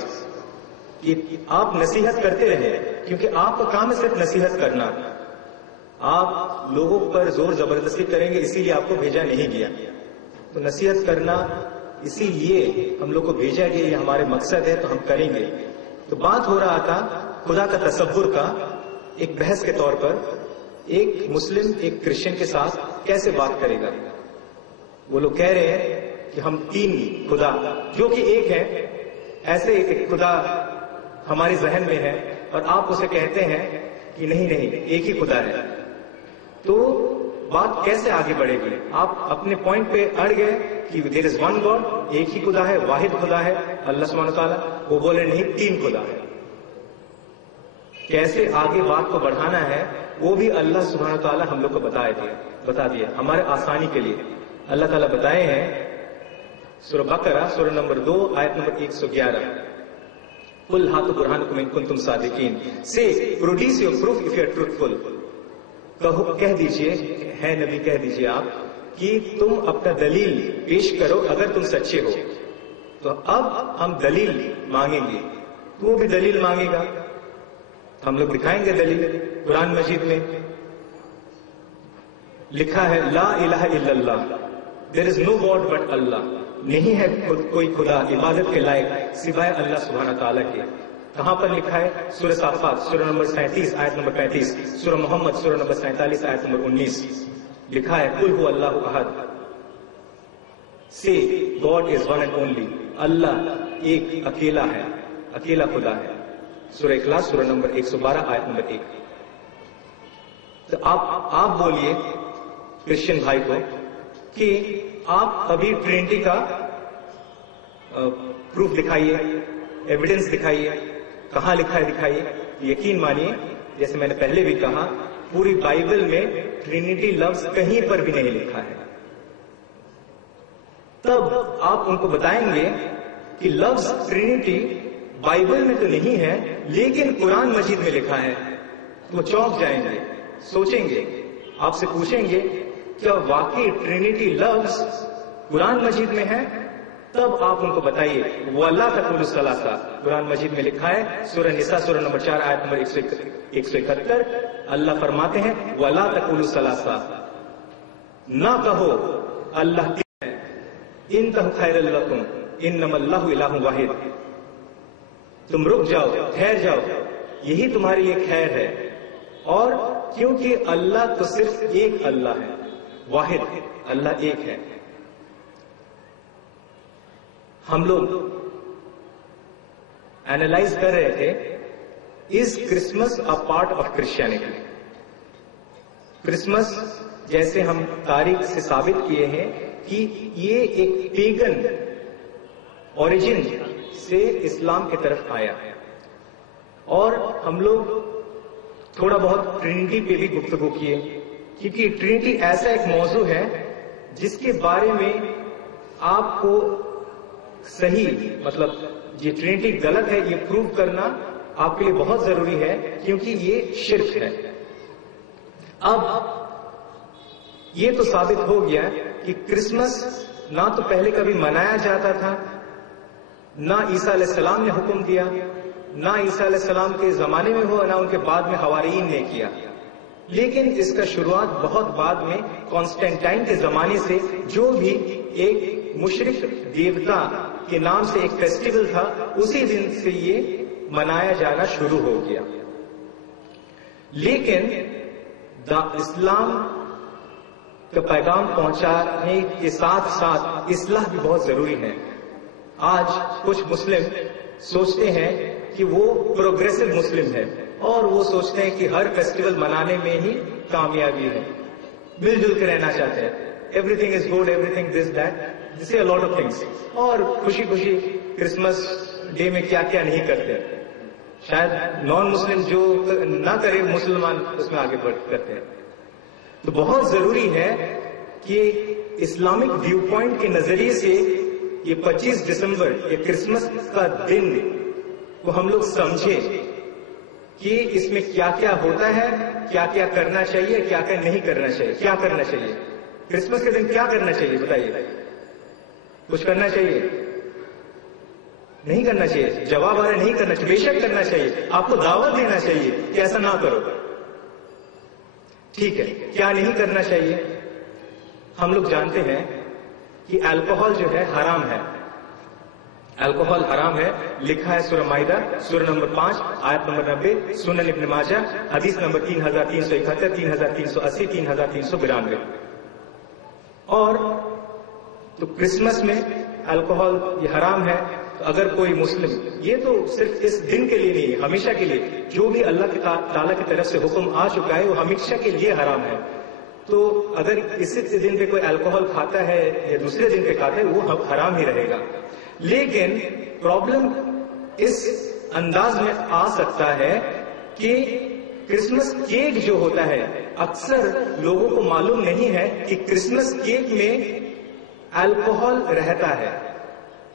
کہ آپ نصیحت کرتے رہیں، کیونکہ آپ کا کام ہے صرف نصیحت کرنا. آپ لوگوں پر زور زبردستی کریں گے، اسی لیے آپ کو بھیجا نہیں گیا. تو نصیحت کرنا اسی لیے ہم لوگ کو بھیجا گیا، یہ ہمارے مقصد ہے تو ہم کریں گے. تو بات ہو رہا تھا خدا کا تصور کا. ایک بحث کے طور پر ایک مسلم ایک کرسچن کے ساتھ کیسے بات کرے گا. وہ لوگ کہہ رہے ہیں کہ ہم 3 خدا جو کہ ایک ہے، ایسے ایک خدا ہمارے ذہن میں ہے، اور آپ اسے کہتے ہیں کہ نہیں ایک ہی خدا ہے. تو بات کیسے آگے بڑھے گی؟ آپ اپنے پوائنٹ پہ اڑ گئے کہ دیر از ون گاڈ، ایک ہی خدا ہے، واحد خدا ہے اللہ سبحانہ تعالیٰ. وہ بولے نہیں 3 خدا ہے. کیسے آگے بات کو بڑھانا ہے وہ بھی اللہ سبحانہ تعالیٰ ہم لوگ کو بتا دیا ہمارے آسانی کے لیے. اللہ تعالیٰ بتائے ہیں سورہ بقرہ سورہ نمبر 2 آیت نمبر 111، قل ہاتھو برہانکم ان کنتم صادقین، سے produce your proof if you are truthful. کہہ دیجئے، ہے نبی کہہ دیجئے آپ کہ تم اپنا دلیل پیش کرو اگر تم سچے ہو. تو اب ہم دلیل مانگیں گے. تو وہ بھی دلیل مانگے گا، ہم لوگ دکھائیں گے دلیل. قرآن مجید میں لکھا ہے لا الہ الا اللہ، دیر از نو گاڈ بٹ اللہ. نہیں ہے کوئی خدا عبادت کے لائق سوائے اللہ سبحانہ تعالیٰ کے. کہاں پر لکھا ہے؟ سورہ صافات سورہ نمبر 37 آیت نمبر 35، سورہ محمد سورہ نمبر 47 آیت نمبر 19 لکھا ہے قل هو اللہ احد، سے God is one and only. اللہ ایک اکیلا ہے، اکیلا خدا ہے. سورہ اخلاص سورہ نمبر 112 آیت نمبر 1. تو آپ بولیے کرسچن بھائی کو کہ آپ ابھی ٹرینٹی کا پروف دکھائیے، ایویڈنس دکھائیے. کہاں لکھا ہے دکھائیے. یقین مانیے جیسے میں نے پہلے بھی کہا پوری بائبل میں ٹرینٹی لفظ کہیں پر بھی نہیں لکھا ہے. تب آپ ان کو بتائیں گے کہ لفظ ٹرینٹی بائبل میں تو نہیں ہے لیکن قرآن مجید میں لکھا ہے، وہ چونک جائیں گے، سوچیں گے، آپ سے پوچھیں گے کیا واقعی ٹرینٹی لفظ قرآن مجید میں ہے؟ تب آپ ان کو بتائیے وَلَا تَقُولُوا ثَلَاثَةً، قرآن مجید میں لکھا ہے، سورہ نساء سورہ نمبر 4 آیت نمبر 171، اللہ فرماتے ہیں وَلَا تَقُولُوا ثَلَاثَةً، نہ کہو اللہ ہے، انتہوا خیر لکم انما اللہ الہ واحد، تم رک جاؤ، ٹھہر جاؤ، یہی تمہارے لیے خیر ہے، اور کیونکہ اللہ تو صرف ایک اللہ ہے، واحد اللہ ایک ہے۔ ہم لوگ اینالائز کر رہے تھے، is Christmas a part of Christianity? Christmas جیسے ہم تاریخ سے ثابت کیے ہیں کہ یہ ایک پیگن اوریجن سے اسلام کی طرف آیا، اور ہم لوگ تھوڑا بہت ٹرینٹی پہ بھی گفتگو کیے، کیونکہ ٹرینٹی ایسا ایک موضوع ہے جس کے بارے میں آپ کو صحیح مطلب یہ ٹرینٹی غلط ہے یہ پروو کرنا آپ کے لیے بہت ضروری ہے، کیونکہ یہ شرک ہے۔ اب یہ تو ثابت ہو گیا کہ کرسمس نہ تو پہلے کبھی منایا جاتا تھا، نہ عیسیٰ علیہ السلام نے حکم دیا، نہ عیسیٰ علیہ السلام کے زمانے میں ہوا، نہ ان کے بعد میں حواریین نے کیا، لیکن اس کا شروعات بہت بعد میں کانسٹینٹائن کے زمانے سے جو بھی ایک مشرک دیوتا کے نام سے ایک فیسٹیول تھا، اسی دن سے یہ منایا جانا شروع ہو گیا۔ لیکن اسلام کا پیغام پہنچانے کے ساتھ ساتھ اصلاح بھی بہت ضروری ہے۔ آج کچھ مسلم سوچتے ہیں کہ وہ پروگریسو مسلم ہے، اور وہ سوچتے ہیں کہ ہر فیسٹیول منانے میں ہی کامیابی ہے، مل جل کے رہنا چاہتے ہیں، every thing is good, every thing this that, this a lot of things, اور خوشی خوشی کرسمس ڈے میں کیا کیا نہیں کرتے، شاید نان مسلم جو نہ کرے مسلمان اس میں آگے بڑھ کرتے ہیں۔ تو بہت ضروری ہے کہ اسلامک ویو پوائنٹ کے نظریے سے یہ 25 دسمبر یہ کرسمس کا دن کو ہم لوگ سمجھیں کہ اس میں کیا کیا ہوتا ہے، کیا کیا کرنا چاہیے، کیا کیا نہیں کرنا چاہیے، کیا کرنا چاہیے کرسمس کے دن، کیا کرنا چاہیے بتائیے؟ کچھ کرنا چاہیے؟ نہیں کرنا چاہیے؟ جواب آ رہا ہے نہیں کرنا چاہیے، بے شک کرنا چاہیے، آپ کو دعوت دینا چاہیے کہ ایسا نہ کرو۔ ٹھیک ہے، کیا نہیں کرنا چاہیے؟ ہم لوگ جانتے ہیں کہ الکوہل جو ہے حرام ہے، الکوہل حرام ہے، لکھا ہے سورہ مائدہ سورہ نمبر 5 آیت نمبر 90، سنن ابن ماجہ حدیث نمبر 3371، 3380، 3392۔ اور تو کرسمس میں الکوہل یہ حرام ہے، تو اگر کوئی مسلم، یہ تو صرف اس دن کے لیے نہیں، ہمیشہ کے لیے جو بھی اللہ تعالیٰ کی طرف سے حکم آ چکا ہے وہ ہمیشہ کے لیے حرام ہے، تو اگر اسی دن پہ کوئی الکوہل کھاتا ہے یا دوسرے دن پہ کھاتا ہے وہ حرام ہی رہے گا۔ لیکن پرابلم اس انداز میں آ سکتا ہے کہ کرسمس کیک جو ہوتا ہے، اکثر لوگوں کو معلوم نہیں ہے کہ کرسمس کیک میں الکوہل رہتا ہے،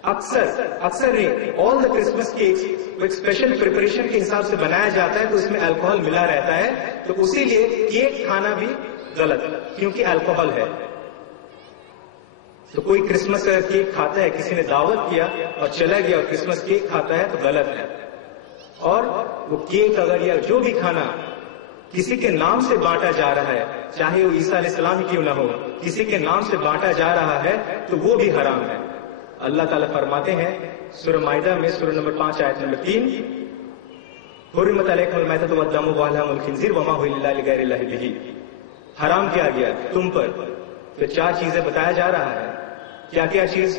اکثر نہیں، آل دا کرسمس کیکس ایک اسپیشل پریپریشن کے حساب سے بنایا جاتا ہے تو اس میں الکوہل ملا رہتا ہے، تو اسی لیے کیک کھانا بھی غلط کیونکہ الکوہل ہے۔ تو کوئی کرسمس کا کیک کھاتا ہے، کسی نے دعوت کیا اور چلا گیا اور کرسمس کیک کھاتا ہے تو غلط ہے، اور وہ کیک اگر یا جو بھی کھانا کسی کے نام سے بانٹا جا رہا ہے، چاہے وہ عیسیٰ علیہ السلام ہی کیوں نہ ہو، کسی کے نام سے بانٹا جا رہا ہے تو وہ بھی حرام ہے۔ اللہ تعالیٰ فرماتے ہیں سورہ مائدہ میں سورہ نمبر 5 آیت نمبر 3، حرمت علیکم المیتۃ والدم ولحم الخنزیر وما اہل لغیر اللہ بہ، حرام کیا گیا تم پر۔ تو 4 چیزیں بتایا جا رہا ہے، کیا کیا چیز؟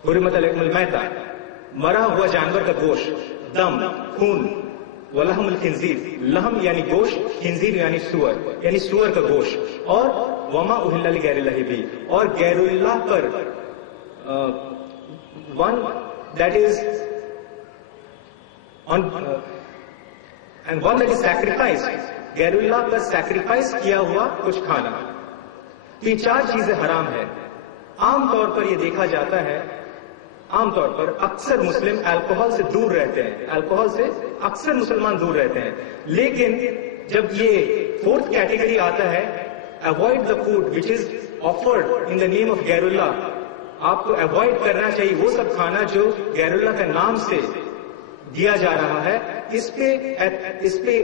حرمت علیکم المیتہ، مرا ہوا جانور کا گوشت، دم خون، ولحم الخنزیر، لحم یعنی گوشت، خنزیر یعنی سور، یعنی سور کا گوشت، اور وما اہل لغیر اللہ بہ، اور غیر اللہ پر one that is and one that is sacrifice, غیر اللہ پر سیکریفائس کیا ہوا کچھ کھانا۔ یہ 4 چیزیں حرام ہے۔ عام طور پر یہ دیکھا جاتا ہے عام طور پر اکثر مسلم الکوہل سے دور رہتے ہیں، الکوہل سے اکثر مسلمان دور رہتے ہیں. لیکن جب یہ فورتھ کیٹیگری آتا ہے، avoid the food which is offered in the name of غیر اللہ، آپ کو اوائڈ کرنا چاہیے وہ سب کھانا جو غیر اللہ کے نام سے دیا جا رہا ہے. اس پہ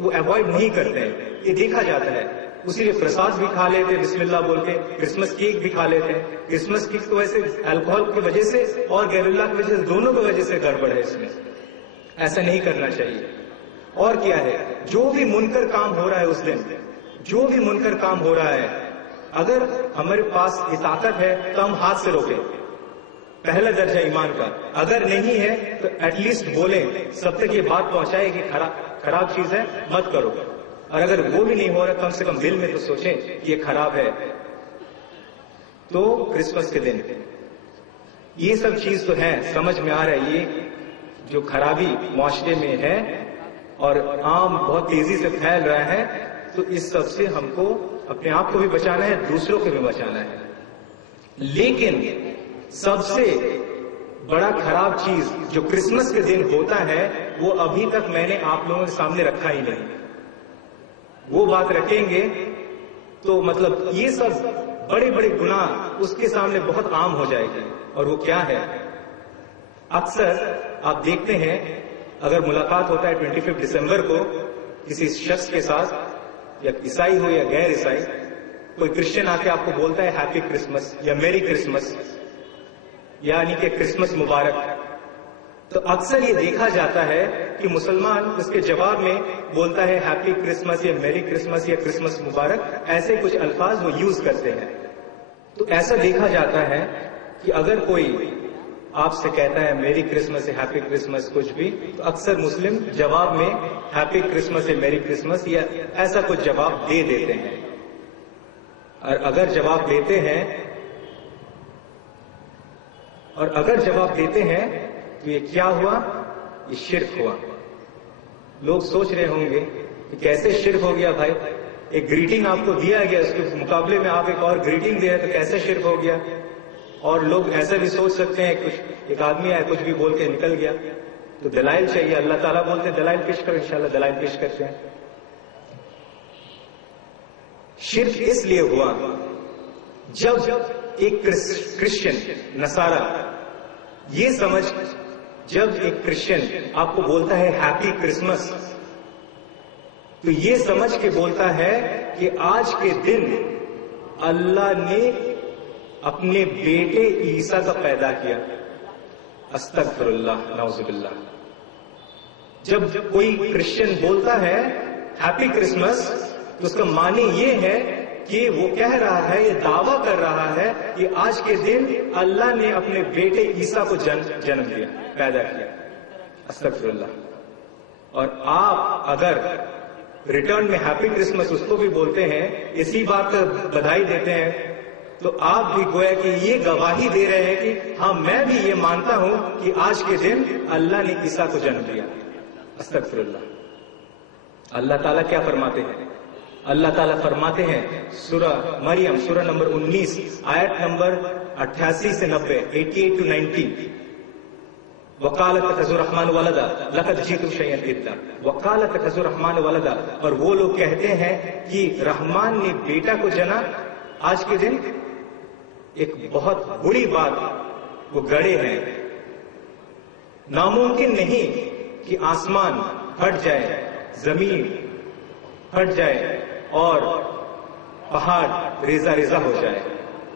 وہ اوائڈ نہیں کرتے ہیں، یہ دیکھا جاتا ہے. اسی لیے پرساد بھی کھا لیتے بسم اللہ بول کے، کرسمس کیک بھی کھا لیتے ہیں. کرسمس کیک تو ویسے الکوہل کی وجہ سے اور غیر اللہ کی وجہ سے، دونوں کی وجہ سے گڑبڑ ہے. اس میں ایسا نہیں کرنا چاہیے. اور کیا ہے، جو بھی منکر کام ہو رہا ہے اس دن، جو بھی منکر کام ہو رہا ہے، اگر ہمارے پاس یہ طاقت ہے تو ہم ہاتھ سے روکیں، پہلا درجہ ایمان کا. اگر نہیں ہے تو ایٹ لیسٹ بولیں، سب تک یہ بات پہنچائے کہ خراب چیز ہے مت کرو. اور اگر وہ بھی نہیں ہو رہا کم سے کم دل میں تو سوچیں کہ یہ خراب ہے. تو کرسمس کے دن یہ سب چیز تو ہے، سمجھ میں آ رہا ہے یہ جو خرابی معاشرے میں ہے اور عام بہت تیزی سے پھیل رہا ہے، تو اس سب سے ہم کو اپنے آپ کو بھی بچانا ہے، دوسروں کو بھی بچانا ہے. لیکن سب سے بڑا خراب چیز جو کرسمس کے دن ہوتا ہے وہ ابھی تک میں نے آپ لوگوں کے سامنے رکھا ہی نہیں. وہ بات رکھیں گے تو مطلب یہ سب بڑے بڑے گناہ اس کے سامنے بہت عام ہو جائے گی. اور وہ کیا ہے، اکثر آپ دیکھتے ہیں اگر ملاقات ہوتا ہے 25 دسمبر کو کسی شخص کے ساتھ، یا عیسائی ہو یا غیر عیسائی، کوئی کرسچن آ کے آپ کو بولتا ہے ہیپی کرسمس یا میری کرسمس، یعنی کہ کرسمس مبارک، تو اکثر یہ دیکھا جاتا ہے کہ مسلمان اس کے جواب میں بولتا ہے ہیپی کرسمس یا میری کرسمس یا کرسمس مبارک، ایسے کچھ الفاظ وہ یوز کرتے ہیں. تو ایسا دیکھا جاتا ہے کہ اگر کوئی آپ سے کہتا ہے میری کرسمس یا ہیپی کرسمس کچھ بھی، تو اکثر مسلم جواب میں ہیپی کرسمس یا میری کرسمس یا ایسا کچھ جواب دے دیتے ہیں. اور اگر جواب دیتے ہیں تو یہ کیا ہوا، یہ شرک ہوا. لوگ سوچ رہے ہوں گے کہ کیسے شرک ہو گیا بھائی، ایک گریٹنگ آپ کو دیا گیا، اس کے مقابلے میں آپ ایک اور گریٹنگ دے رہے تو کیسے شرک ہو گیا. اور لوگ ایسا بھی سوچ سکتے ہیں کچھ ایک آدمی آیا کچھ بھی بول کے نکل گیا، تو دلائل چاہیے. اللہ تعالیٰ بولتے ہیں دلائل پیش کرو، انشاءاللہ دلائل پیش کرتے ہیں. شرک اس لیے ہوا جب ایک کرسچن نصارہ یہ سمجھ، جب ایک کرسچن آپ کو بولتا ہے ہیپی کرسمس، تو یہ سمجھ کے بولتا ہے کہ آج کے دن اللہ نے اپنے بیٹے عیسیٰ کا پیدا کیا. استغفر اللہ، نعوذ باللہ. جب کوئی کرسچن بولتا ہے ہیپی کرسمس تو اس کا معنی یہ ہے کہ وہ کہہ رہا ہے، یہ دعویٰ کر رہا ہے کہ آج کے دن اللہ نے اپنے بیٹے عیسیٰ کو جنم دیا، پیدا کیا. استغفر اللہ. اور آپ اگر ریٹرن میں ہیپی کرسمس اس کو بھی بولتے ہیں، اسی بات کا بدھائی دیتے ہیں، تو آپ بھی گویا کہ یہ گواہی دے رہے ہیں کہ ہاں میں بھی یہ مانتا ہوں کہ آج کے دن اللہ نے عیسیٰ کو جنم دیا. استغفر اللہ. اللہ تعالیٰ کیا فرماتے ہیں؟ اللہ تعالیٰ فرماتے ہیں سورہ مریم، سورہ نمبر 19 آیت نمبر 88 سے 90، 88 to 90. وقالت اتخذ الرحمن ولدا لقد جئتم شیئا ادا. وقالت اتخذ الرحمن ولدا، اور وہ لوگ کہتے ہیں کہ رحمان نے بیٹا کو جنا. آج کے دن ایک بہت بری بات وہ گڑے ہیں. ناممکن نہیں کہ آسمان پھٹ جائے، زمین پھٹ جائے اور پہاڑ ریزہ ریزہ ہو جائے.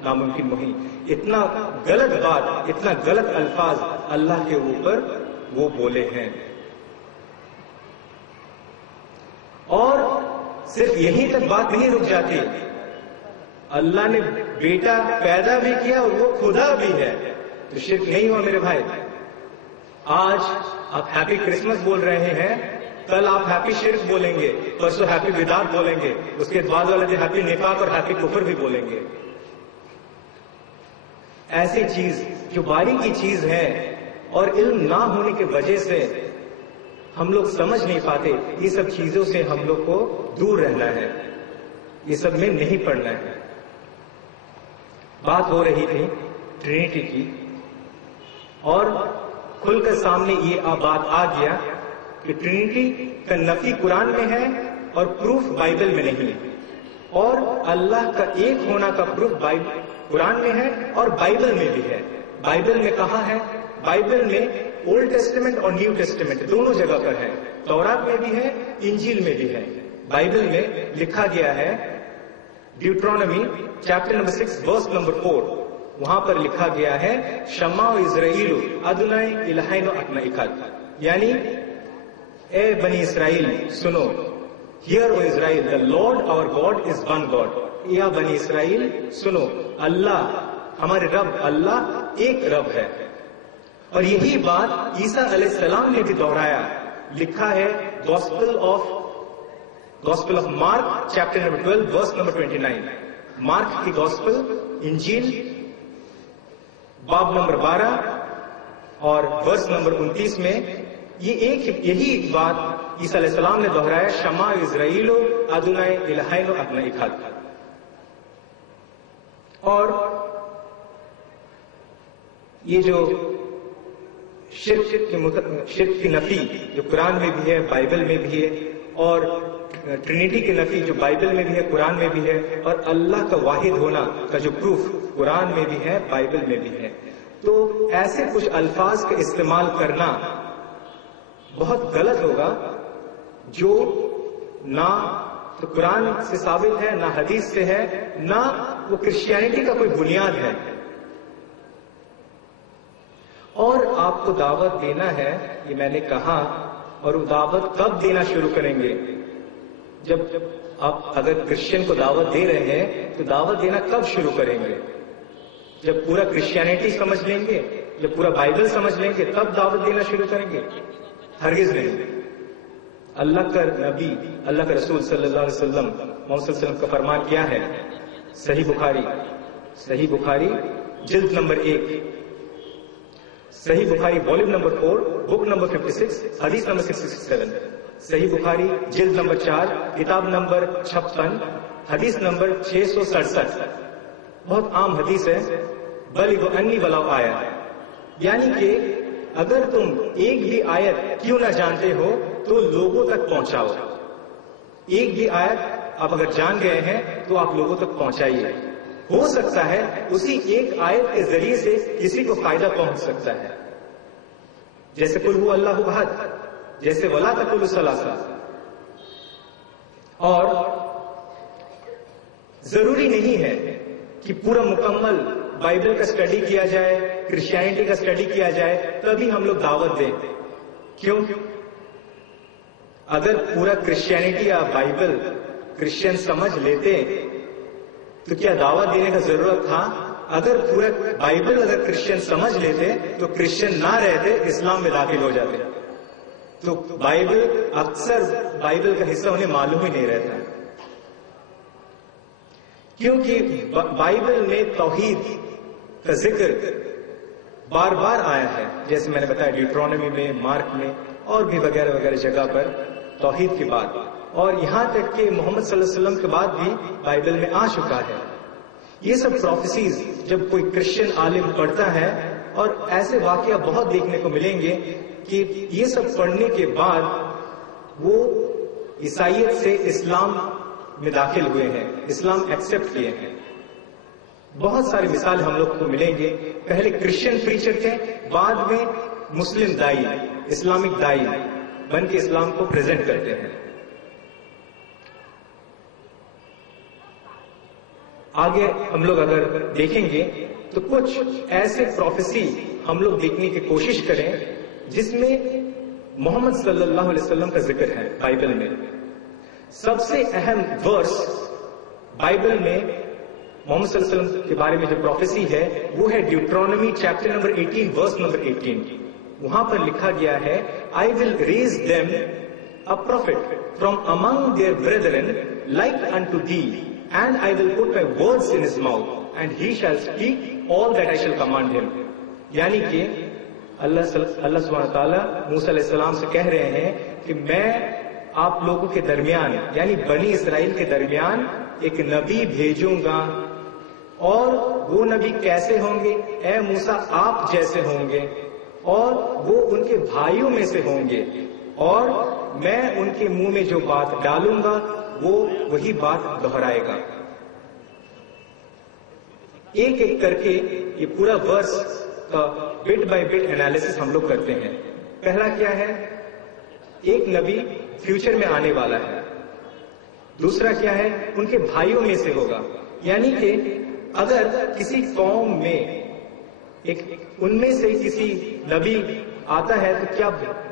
ناممکن نہیں. اتنا غلط بات، اتنا غلط الفاظ اللہ کے اوپر وہ بولے ہیں. اور صرف یہیں تک بات نہیں رک جاتی، اللہ نے بیٹا پیدا بھی کیا اور وہ خدا بھی ہے. تو شرک نہیں ہوا میرے بھائی. آج آپ ہیپی کرسمس بول رہے ہیں، کل آپ ہیپی شرک بولیں گے، پرسوں ہیپی بدعت بولیں گے، اس کے بعد والے دن ہیپی نفاق اور ہیپی کفر بھی بولیں گے. ایسی چیز جو باریکی چیز ہے اور علم نہ ہونے کی وجہ سے ہم لوگ سمجھ نہیں پاتے. یہ سب چیزوں سے ہم لوگ کو دور رہنا ہے، یہ سب میں نہیں پڑنا ہے. بات ہو رہی تھی ٹرینٹی کی. اور کھل کر سامنے یہ بات آ گیا کہ ٹرینٹی کا نفی قرآن میں ہے اور پروف بائبل میں نہیں ہے، اور اللہ کا ایک ہونا کا پروف قرآن میں ہے اور بائبل میں بھی ہے۔ بائبل میں کہا ہے، بائبل میں اولڈ ٹیسٹمنٹ اور نیو ٹیسٹمنٹ دونوں جگہ پر ہے، تورات میں بھی ہے، انجیل میں بھی ہے۔ بائبل میں لکھا گیا ہے ڈیوٹرونومی چیپٹر نمبر 6 ورس نمبر 4، وہاں پر لکھا گیا ہے شمع اسرائیل ادونائی الہینو اکنا اکاد، یعنی اے بنی اسرائیل سنو، hear O Israel, the Lord our God is one God, یا بنی اسرائیل سنو، اللہ ہمارے رب اللہ ایک رب ہے۔ اور یہی بات عیسیٰ علیہ السلام نے بھی دہرایا، لکھا ہے gospel of Mark chapter number 12 verse number 29، Mark کی گوسپل انجیل باب نمبر 12 اور ورس نمبر 29 میں یہی بات عیسیٰ علیہ السلام نے دہرایا، شمع اسرائیل ادونائی الہینو اکنا اکاد۔ اور یہ جو شرک کی نفی جو قرآن میں بھی ہے بائبل میں بھی ہے، اور ٹرینٹی کی نفی جو بائبل میں بھی ہے قرآن میں بھی ہے، اور اللہ کا واحد ہونا کا جو پروف قرآن میں بھی ہے بائبل میں بھی ہے، تو ایسے کچھ الفاظ کا استعمال کرنا بہت غلط ہوگا جو نہ تو قرآن سے ثابت ہے، نہ حدیث سے ہے، نہ وہ کرسچینٹی کا کوئی بنیاد ہے۔ اور آپ کو دعوت دینا ہے، یہ میں نے کہا، اور وہ دعوت کب دینا شروع کریں گے؟ جب آپ اگر کرسچن کو دعوت دے رہے ہیں تو دعوت دینا کب شروع کریں گے؟ جب پورا کرسچینٹی سمجھ لیں گے، جب پورا بائبل سمجھ لیں گے تب دعوت دینا شروع کریں گے؟ ہرگز نہیں۔ اللہ کا نبی، اللہ کے رسول صلی اللہ علیہ وسلم، محمد صلی اللہ علیہ وسلم کا فرمان کیا ہے؟ صحیح بخاری جلد نمبر 1، صحیح بخاری والیوم نمبر 4 بک نمبر 56 حدیث نمبر 667، صحیح بخاری جلد نمبر 4 کتاب نمبر 56 حدیث نمبر 667، بہت عام حدیث ہے، بلغ انی ولو آیہ، یعنی کہ اگر تم ایک بھی آیت کیوں نہ جانتے ہو تو لوگوں تک پہنچاؤ۔ ایک بھی آیت آپ اگر جان گئے ہیں تو آپ لوگوں تک پہنچائیے، ہو سکتا ہے اسی ایک آیت کے ذریعے سے کسی کو فائدہ پہنچ سکتا ہے، جیسے قل هو اللہ احد، جیسے ولا تقولوا ثلاثہ۔ اور ضروری نہیں ہے کہ پورا مکمل بائبل کا اسٹڈی کیا جائے، کرسچینٹی کا اسٹڈی کیا جائے تبھی ہم لوگ دعوت دیں۔ کیوں؟ اگر پورا کرسچینٹی یا بائبل کرسچن سمجھ لیتے تو کیا دعوت دینے کا ضرورت تھا؟ اگر پورا بائبل اگر کرسچن سمجھ لیتے تو کرسچن نہ رہتے، اسلام میں داخل ہو جاتے۔ تو بائبل اکثر بائبل کا حصہ انہیں معلوم ہی نہیں رہتا، کیونکہ بائبل میں توحید کا ذکر بار بار آیا ہے، جیسے میں نے بتایا ڈیوٹرونومی میں، مارک میں، اور بھی وغیرہ وغیرہ جگہ پر توحید کی بات، اور یہاں تک کہ محمد صلی اللہ علیہ وسلم کے بعد بھی بائبل میں آ چکا ہے۔ یہ سب پروفیسیز جب کوئی کرسچن عالم پڑھتا ہے، اور ایسے واقعہ بہت دیکھنے کو ملیں گے کہ یہ سب پڑھنے کے بعد وہ عیسائیت سے اسلام میں داخل ہوئے ہیں، اسلام ایکسپٹ کیے ہیں۔ بہت ساری مثال ہم لوگ کو ملیں گے، پہلے کرسچن پریچر تھے، بعد میں مسلم دائی، اسلامک دائی بن کے اسلام کو پریزنٹ کرتے ہیں۔ آگے ہم لوگ اگر دیکھیں گے تو کچھ ایسے پروفیسی ہم لوگ دیکھنے کی کوشش کریں جس میں محمد صلی اللہ علیہ وسلم کا ذکر ہے بائبل میں۔ سب سے اہم ورس بائبل میں محمد صلی اللہ علیہ وسلم کے بارے میں جو پروفیسی ہے وہ ہے ڈیوٹرونومی چیپٹر نمبر 18 ورس نمبر 18۔ وہاں پر لکھا گیا ہے I will raise them a prophet from among their brethren like unto thee, and I will put my words in his mouth, and he shall speak all that I shall command him۔ یعنی کہ اللہ سبحانہ تعالیٰ موسیٰ علیہ السلام سے کہہ رہے ہیں کہ میں آپ لوگوں کے درمیان یعنی بنی اسرائیل کے درمیان ایک نبی بھیجوں گا، اور وہ نبی کیسے ہوں گے؟ اے موسیٰ آپ جیسے ہوں گے، اور وہ ان کے بھائیوں میں سے ہوں گے، اور میں ان کے منہ میں جو بات ڈالوں گا وہ وہی بات دہرائے گا۔ ایک ایک کر کے یہ پورا ورس کا بٹ بائی بٹ انالیسس ہم لوگ کرتے ہیں۔ پہلا کیا ہے؟ ایک نبی فیوچر میں آنے والا ہے۔ دوسرا کیا ہے؟ ان کے بھائیوں میں سے ہوگا، یعنی کہ اگر کسی قوم میں ان میں سے کسی نبی آتا ہے تو کیا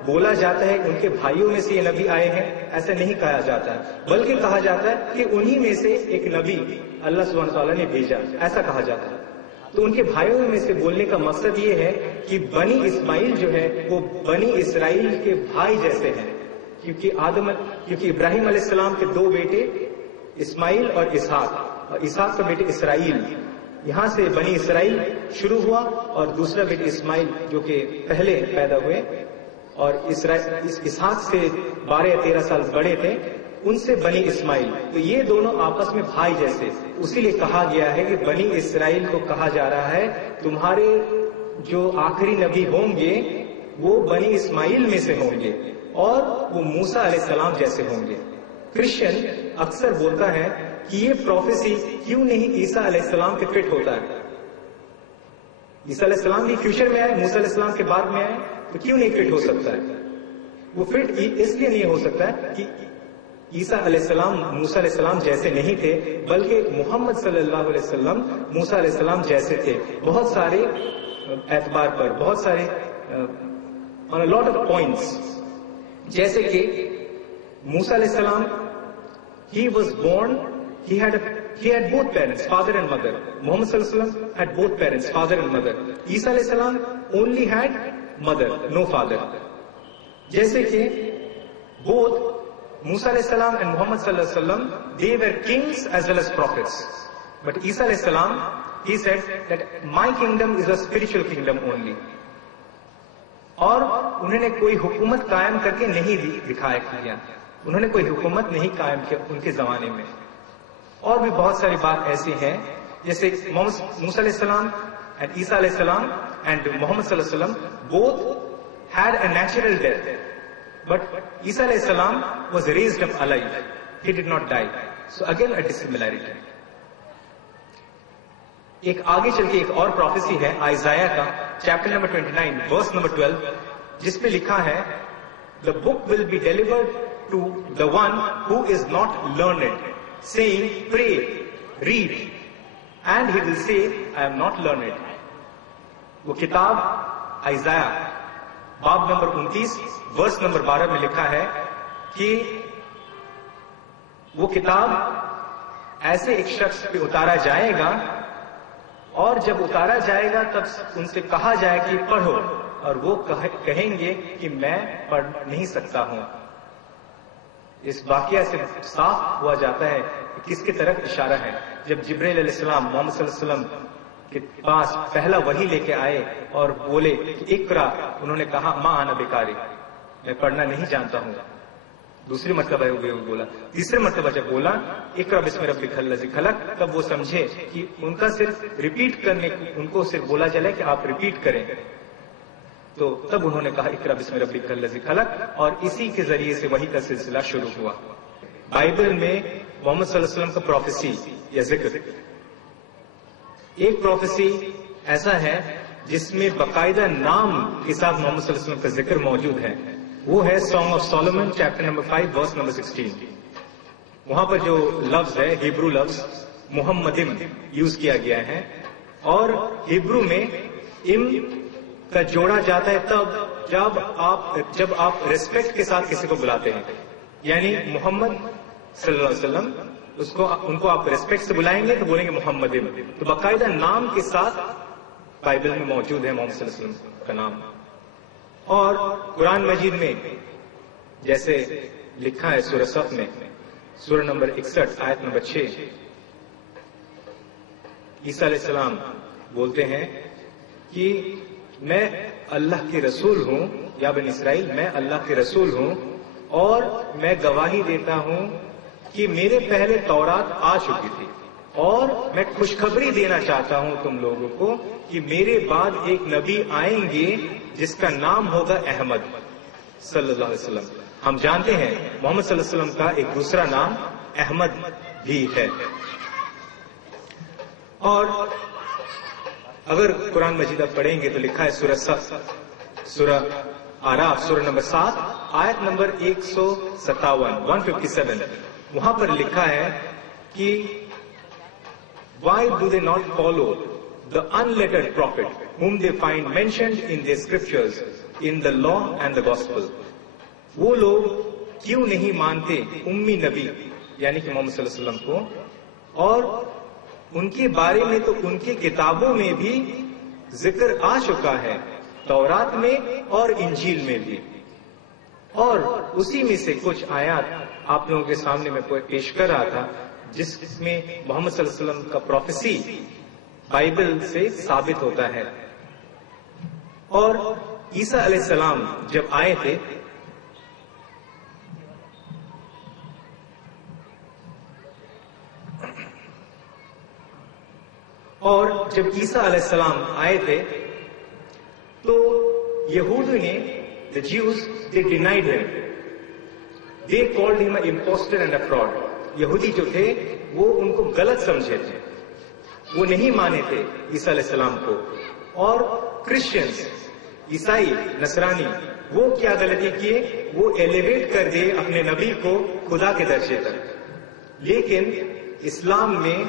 بولا جاتا ہے کہ ان کے بھائیوں میں سے یہ نبی آئے ہیں؟ ایسا نہیں کہا جاتا ہے، بلکہ کہا جاتا ہے کہ انہی میں سے ایک نبی اللہ سبحانہ تعالیٰ نے بھیجا، ایسا کہا جاتا ہے۔ تو ان کے بھائیوں میں سے بولنے کا مقصد یہ ہے کہ بنی اسماعیل جو ہے وہ بنی اسرائیل کے بھائی جیسے ہیں، کیونکہ ابراہیم علیہ السلام کے دو بیٹے اسماعیل اور اسحاق کا بیٹے اسرائیل، یہاں سے بنی اسرائیل شروع ہوا، اور دوسرا بیٹے اسماعیل جو کہ پہلے پیدا ہوئے اور اسحاق سے 12 یا 13 سال بڑے تھے، ان سے بنی اسماعیل۔ تو یہ دونوں آپس میں بھائی جیسے، اسی لیے کہا گیا ہے کہ بنی اسرائیل کو کہا جا رہا ہے تمہارے جو آخری نبی ہوں گے وہ بنی اسماعیل میں سے ہوں گے، اور وہ موسیٰ علیہ السلام جیسے ہوں گے۔ کرسچن اکثر بولتا ہے کہ یہ پروفیسی کیوں نہیں عیسیٰ علیہ السلام کے فٹ ہوتا ہے؟ عیسیٰ علیہ السلام بھی فیوچر میں آئے، موسیٰ علیہ السلام کے بعد میں آئے، تو کیوں نہیں فٹ ہو سکتا ہے؟ وہ فٹ اس لیے نہیں ہو سکتا ہے کہ عیسیٰ علیہ السلام موسیٰ علیہ السلام جیسے نہیں تھے، بلکہ محمد صلی اللہ علیہ وسلم موسیٰ علیہ السلام جیسے تھے بہت سارے اعتبار پر، بہت سارے on a lot of points۔ جیسے کہ موسیٰ علیہ السلام he was born, he had both parents, father and mother. Muhammad sallallahu alaihi wasallam had both parents, father and mother. Isa alayhi salam only had mother, no father. جیسے کہ both Musa alayhi salam and Muhammad sallallahu alaihi wasallam, they were kings as well as prophets. But Isa alayhi salam, he said that my kingdom is a spiritual kingdom only. اور انہوں نے کوئی حکومت قائم کر کے نہیں دکھایا کیا، انہوں نے کوئی حکومت نہیں قائم کیا ان کے زمانے میں۔ اور بھی بہت ساری بات ایسی ہیں، جیسے موسیٰ علیہ السلام اینڈ عیسیٰ علیہ السلام اینڈ محمد صلی اللہ علیہ وسلم both had a natural death, but عیسیٰ علیہ السلام was raised up alive, he did not die. So again a dissimilarity. ایک آگے چل کے ایک اور پروفیسی ہے آئزایا کا چیپٹر نمبر 29 ورس نمبر 12، جس میں لکھا ہے the book will be delivered to the one who is not learned, saying pray, read, and he will say I am not learned. وہ کتاب آئزایا باب نمبر 29 ورس نمبر 12 میں لکھا ہے کہ وہ کتاب ایسے ایک شخص پہ اتارا جائے گا، اور جب اتارا جائے گا تب ان سے کہا جائے کہ پڑھو، اور وہ کہیں گے کہ میں پڑھ نہیں سکتا ہوں۔ اس واقعہ سے صاف ہوا جاتا ہے کہ کس کی طرف اشارہ ہے۔ جب جبرائیل علیہ السلام محمد صلی اللہ علیہ وسلم کے پاس پہلا وحی لے کے آئے اور بولے کہ اقرا، انہوں نے کہا ما انا بقاری، میں پڑھنا نہیں جانتا ہوں۔ دوسری مرتبہ بولا، تیسری مرتبہ جب بولا اقرا بسم ربک الذی خلق، تب وہ سمجھے کہ ان کا صرف ریپیٹ کرنے، ان کو صرف بولا چلے کہ آپ ریپیٹ کریں، تو تب انہوں نے کہا اقرا بسم ربک الذی خلق، اور اسی کے ذریعے سے وحی کا سلسلہ شروع ہوا۔ بائبل میں محمد صلی اللہ علیہ وسلم کا پروفیسی یا ذکر، ایک پروفیسی ایسا ہے جس میں باقاعدہ نام کے ساتھ محمد صلی اللہ علیہ وسلم کا ذکر موجود ہے، وہ ہے song of Solomon chapter number 5 verse number 16۔ وہاں پر جو لفظ ہے ہیبرو لفظ محمدم یوز کیا گیا ہے، اور ہیبرو میں ام کا جوڑا جاتا ہے تب جب آپ ریسپیکٹ کے ساتھ کسی کو بلاتے ہیں، یعنی محمد صلی اللہ علیہ وسلم، ان کو آپ ریسپیکٹ سے بلائیں گے تو بولیں گے محمدم، تو باقاعدہ نام کے ساتھ بائبل میں موجود ہے محمد صلی اللہ علیہ وسلم کا نام۔ اور قرآن مجید میں جیسے لکھا ہے سورہ صف میں سورہ نمبر 61 آیت نمبر 6، عیسیٰ علیہ السلام بولتے ہیں کہ میں اللہ کے رسول ہوں، یا بنی اسرائیل میں اللہ کے رسول ہوں، اور میں گواہی دیتا ہوں کہ میرے پہلے تورات آ چکی تھی، اور میں خوشخبری دینا چاہتا ہوں تم لوگوں کو کہ میرے بعد ایک نبی آئیں گے جس کا نام ہوگا احمد صلی اللہ علیہ وسلم. ہم جانتے ہیں محمد صلی اللہ علیہ وسلم کا ایک دوسرا نام احمد بھی ہے. اور اگر قرآن مجید آپ پڑھیں گے تو لکھا ہے سورہ آراف سورہ نمبر 7 آیت نمبر 157 وہاں پر لکھا ہے کہ why do they not follow the unlettered prophet whom they find mentioned in their scriptures in the law and the gospel. وہ لوگ کیوں نہیں مانتے امی نبی یعنی کہ محمد صلی اللہ علیہ وسلم کو، اور ان کے بارے میں تو ان کی کتابوں میں بھی ذکر آ چکا ہے، تورات میں اور انجیل میں بھی. اور اسی میں سے کچھ آیات آپ لوگوں کے سامنے میں پیش کر رہا تھا جس میں محمد صلی اللہ علیہ وسلم کا پروفیسی بائبل سے ثابت ہوتا ہے. اور عیسیٰ علیہ السلام جب آئے تھے تو یہود نے the Jews they denied him. They called him an impostor and a fraud. یہودی جو تھے وہ ان کو غلط سمجھے تھے، وہ نہیں مانے تھے عیسیٰ علیہ السلام کو. اور کرسچنز عیسائی نصرانی وہ کیا غلطی کیے، وہ ایلیویٹ کر دیے اپنے نبی کو خدا کے درجے تک. لیکن اسلام میں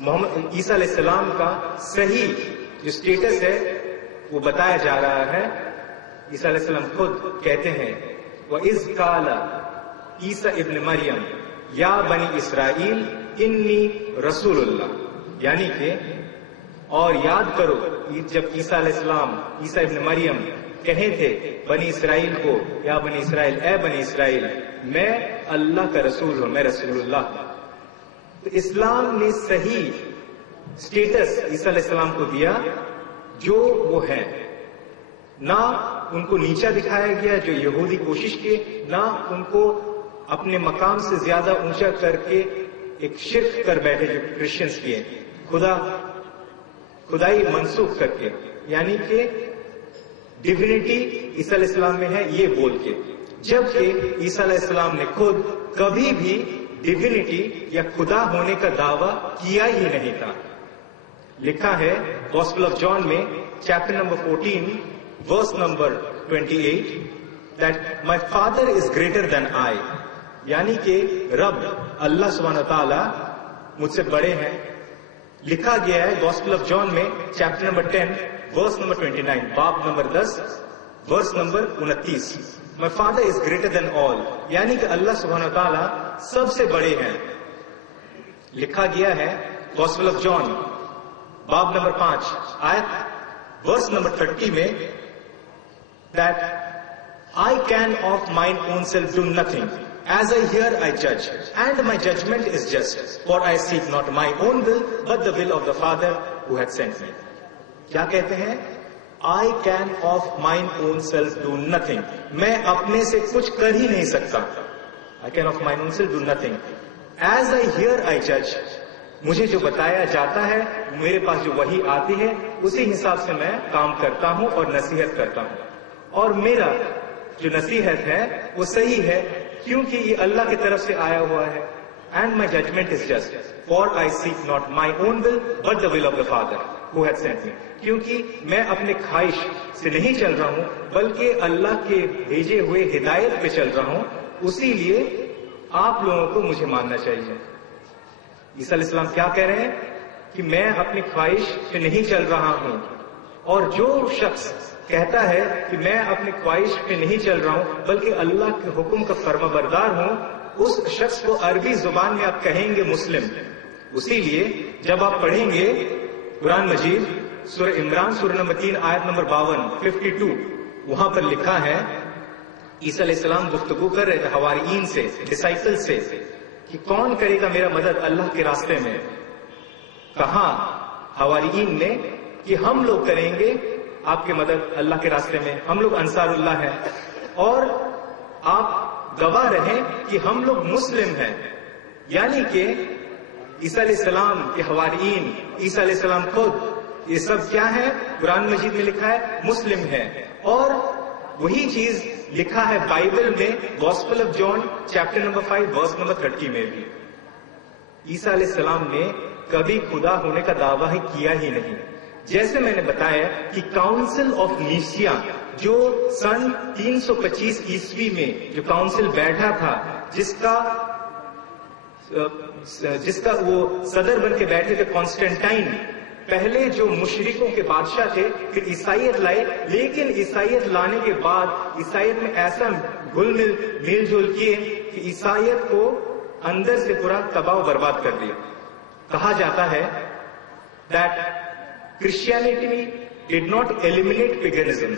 محمد عیسیٰ علیہ السلام کا صحیح جو سٹیٹس ہے وہ بتایا جا رہا ہے. عیسیٰ علیہ السلام خود کہتے ہیں وَإِذْ قَالَ عیسیٰ ابن مریم یا بنی اسرائیل انی رسول اللہ، یعنی کہ اور یاد کرو جب عیسیٰ علیہ السلام عیسیٰ ابن مریم کہے تھے بنی اسرائیل کو، یا بنی اسرائیل اے بنی اسرائیل میں اللہ کا رسول ہوں، میں رسول اللہ. تو اسلام نے صحیح سٹیٹس عیسیٰ علیہ السلام کو دیا جو وہ ہے، نہ ان کو نیچا دکھایا گیا جو یہودی کوشش کیے، نہ ان کو اپنے مقام سے زیادہ اونچا کر کے ایک شرک کر بیٹھے جو کرسچنز کیے، خدائی منسوخ کر کے، یعنی کہ ڈیوینٹی عیسیٰ علیہ السلام میں ہے یہ بول کے، جبکہ عیسیٰ علیہ السلام نے خود کبھی بھی ڈیوینٹی یا خدا ہونے کا دعویٰ کیا ہی نہیں تھا. لکھا ہے گاسپل آف جان میں chapter number 14 verse number 28 that my father is greater than I، یعنی کہ رب اللہ سبحانہ تعالیٰ مجھ سے بڑے ہیں. لکھا گیا ہے گاسپل آف جان میں چیپٹر نمبر 10 ورس نمبر 29 باب نمبر 10 verse number 29 my father is greater than all، یعنی کہ اللہ سبحانہ تعالیٰ سب سے بڑے ہیں. لکھا گیا ہے گاسپل آف جان باب نمبر 5 آیت ورس نمبر 30 میں that I can of mine own self do nothing. As I hear, I judge, and my judgment is just. For I seek not my own will, but the will of the Father who hath sent me. کیا کہتے ہیں؟ I can of mine own self do nothing. میں اپنے سے کچھ کر ہی نہیں سکتا. I can of mine own self do nothing. As I hear, I judge. مجھے جو بتایا جاتا ہے، میرے پاس جو وحی آتی ہے، اسی حساب سے میں کام کرتا ہوں اور نصیحت کرتا ہوں. اور میرا جو نصیحت ہے وہ صحیح ہے کیونکہ یہ اللہ کی طرف سے آیا ہوا ہے. And my judgement is just for I seek not my own will but the will of the father who has sent me. کیونکہ میں اپنے خواہش سے نہیں چل رہا ہوں بلکہ اللہ کے بھیجے ہوئے ہدایت پہ چل رہا ہوں. اسی لیے آپ لوگوں کو مجھے ماننا چاہیے. عیسیٰ علیہ السلام کیا کہہ رہے ہیں کہ میں اپنی خواہش پہ نہیں چل رہا ہوں، اور جو شخص کہتا ہے کہ میں اپنی خواہش پہ نہیں چل رہا ہوں بلکہ اللہ کے حکم کا فرما بردار ہوں، اس شخص کو عربی زبان میں آپ کہیں گے مسلم. اسی لیے جب آپ پڑھیں گے قرآن مجید سورہ عمران سورہ نمبر 3 آیت نمبر 52 وہاں پر لکھا ہے عیسیٰ علیہ السلام گفتگو کر رہے تھے حواریین سے، ڈسائپل سے، کہ کون کرے گا میرا مدد اللہ کے راستے میں. کہا حواریین نے کہ ہم لوگ کریں گے آپ کی مدد اللہ کے راستے میں، ہم لوگ انصار اللہ ہیں، اور آپ گواہ رہیں کہ ہم لوگ مسلم ہیں. یعنی کہ عیسیٰ علیہ السلام کے حواریین، عیسیٰ علیہ السلام خود، یہ سب کیا ہے؟ قرآن مجید میں لکھا ہے مسلم ہے. اور وہی چیز لکھا ہے بائبل میں gospel of John chapter number 5 verse number 30 میں بھی. عیسیٰ علیہ السلام نے کبھی خدا ہونے کا دعویٰ کیا ہی نہیں. جیسے میں نے بتایا کہ کاؤنسل آف نیسیا جو سن 325 عیسوی میں جو کاؤنسل بیٹھا تھا، جس کا وہ صدر بن کے بیٹھے تھے کانسٹینٹائن، پہلے جو مشرکوں کے بادشاہ تھے، پھر عیسائیت لائے، لیکن عیسائیت لانے کے بعد عیسائیت میں ایسا گل میل جول کیے کہ عیسائیت کو اندر سے پورا تباہ و برباد کر دیا. کہا جاتا ہے that Christianity did not eliminate paganism,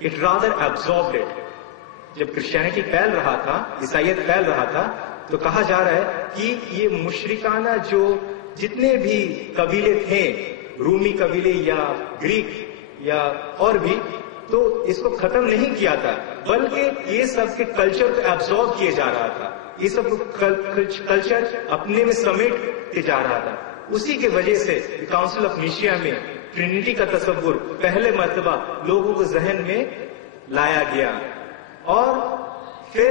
it rather absorbed it. جب کرسچینٹی پھیل رہا تھا، عیسائیت پھیل رہا تھا، تو کہا جا رہا ہے کہ یہ مشرکانہ جو جتنے بھی قبیلے تھے، رومی قبیلے یا گریک یا اور بھی، تو اس کو ختم نہیں کیا تھا، بلکہ یہ سب کے کلچر کو ایبزارب کیے جا رہا تھا، یہ سب کلچر اپنے میں سمیٹتے جا رہا تھا. اسی کی وجہ سے کاؤنسل آف نیشیا میں ٹرینٹی کا تصور پہلے مرتبہ لوگوں کو ذہن میں لایا گیا. اور پھر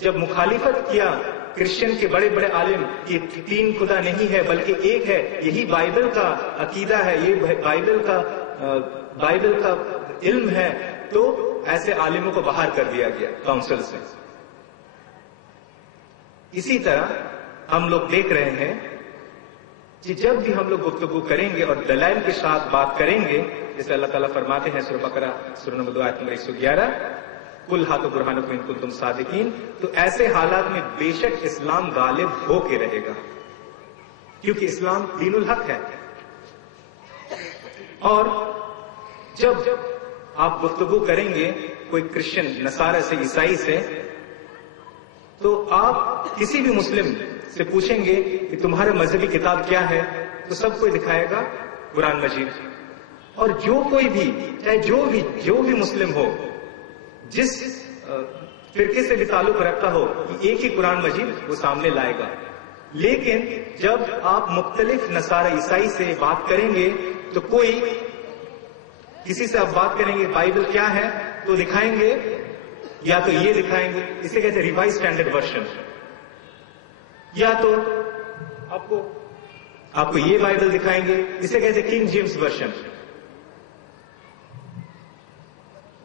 جب مخالفت کیا کرسچن کے بڑے بڑے عالم کہ 3 خدا نہیں ہے بلکہ ایک ہے، یہی بائبل کا عقیدہ ہے، یہ بائبل کا علم ہے، تو ایسے عالموں کو باہر کر دیا گیا کاؤنسل سے. اسی طرح ہم لوگ دیکھ رہے ہیں کہ جب بھی ہم لوگ گفتگو کریں گے اور دلائل کے ساتھ بات کریں گے، جیسے اللہ تعالیٰ فرماتے ہیں سورہ بقرہ سورہ نمبر 2 آیت نمبر 111، کل ہاتھ برہانکم ان کنتم صادقین، تو ایسے حالات میں بے شک اسلام غالب ہو کے رہے گا، کیونکہ اسلام دین الحق ہے. اور جب آپ گفتگو کریں گے کوئی کرسچن، نصارہ سے، عیسائی سے، تو آپ کسی بھی مسلم سے پوچھیں گے کہ تمہارا مذہبی کتاب کیا ہے، تو سب کو دکھائے گا قرآن مجید. اور جو کوئی بھی، چاہے جو بھی مسلم ہو، جس فرقے سے بھی تعلق رکھتا ہو، ایک ہی قرآن مجید وہ سامنے لائے گا. لیکن جب آپ مختلف نصارہ عیسائی سے بات کریں گے تو کسی سے آپ بات کریں گے بائبل کیا ہے، تو دکھائیں گے، یا تو یہ دکھائیں گے، اسے کہتے ہیں ریوائز اسٹینڈرڈ ورژن، یا تو آپ کو یہ بائبل دکھائیں گے، اسے کہتے ہیں کنگ جیمز ورژن.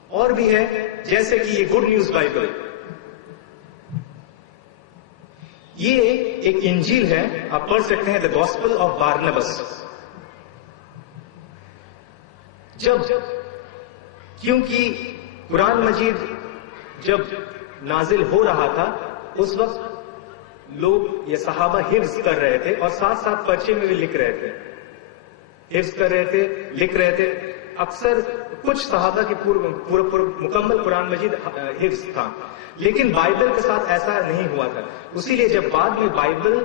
اور بھی ہے جیسے کہ یہ گڈ نیوز بائبل، یہ ایک انجیل ہے، آپ پڑھ سکتے ہیں، دا گاسپل آف بارنبس. کیونکہ قرآن مجید جب نازل ہو رہا تھا اس وقت لوگ یا صحابہ حفظ کر رہے تھے اور ساتھ ساتھ پرچے میں بھی لکھ رہے تھے، حفظ کر رہے تھے، لکھ رہے تھے. اکثر کچھ صحابہ کی پورا مکمل قرآن مجید حفظ تھا، لیکن بائبل کے ساتھ ایسا نہیں ہوا تھا. اسی لیے جب بعد میں بائبل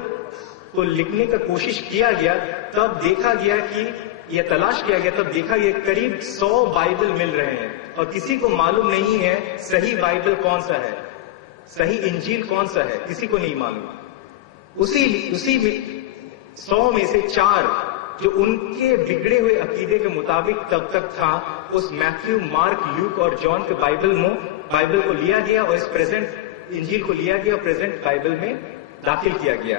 کو لکھنے کا کوشش کیا گیا، تب دیکھا گیا کہ یہ تلاش کیا گیا، تب دیکھا گیا قریب 100 بائبل مل رہے ہیں اور کسی کو معلوم نہیں ہے صحیح بائبل کون سا ہے، صحیح انجیل کون سا ہے، کسی کو نہیں معلوم. اسی میں 100 میں سے 4 جو ان کے بگڑے ہوئے عقیدے کے مطابق تب تک تھا، اس میتھیو، مارک، لیوک اور جان کے بائبل کو لیا گیا اور اس پریزنٹ انجیل کو لیا گیا اور پریزنٹ بائبل میں داخل کیا گیا.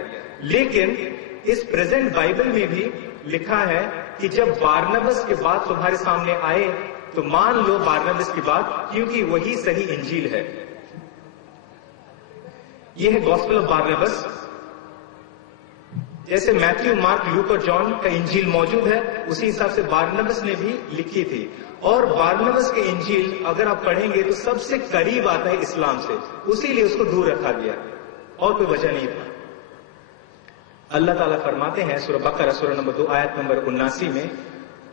لیکن اس پریزنٹ بائبل میں بھی لکھا ہے کہ جب بارنبس کے بعد تمہارے سامنے آئے تو مان لو بارنبس کی بات، کیونکہ وہی صحیح انجیل ہے. یہ ہے گاسپل آف بارنبس. جیسے میتھیو، مارک، لوک اور جان کا انجیل موجود ہے، اسی حساب سے بارنبس نے بھی لکھی تھی. اور بارنبس کے انجیل اگر آپ پڑھیں گے تو سب سے قریب آتا ہے اسلام سے، اسی لیے اس کو دور رکھا گیا، اور کوئی وجہ نہیں تھا. اللہ تعالیٰ فرماتے ہیں سورہ بقرہ سورہ نمبر 2 آیت نمبر 79 میں،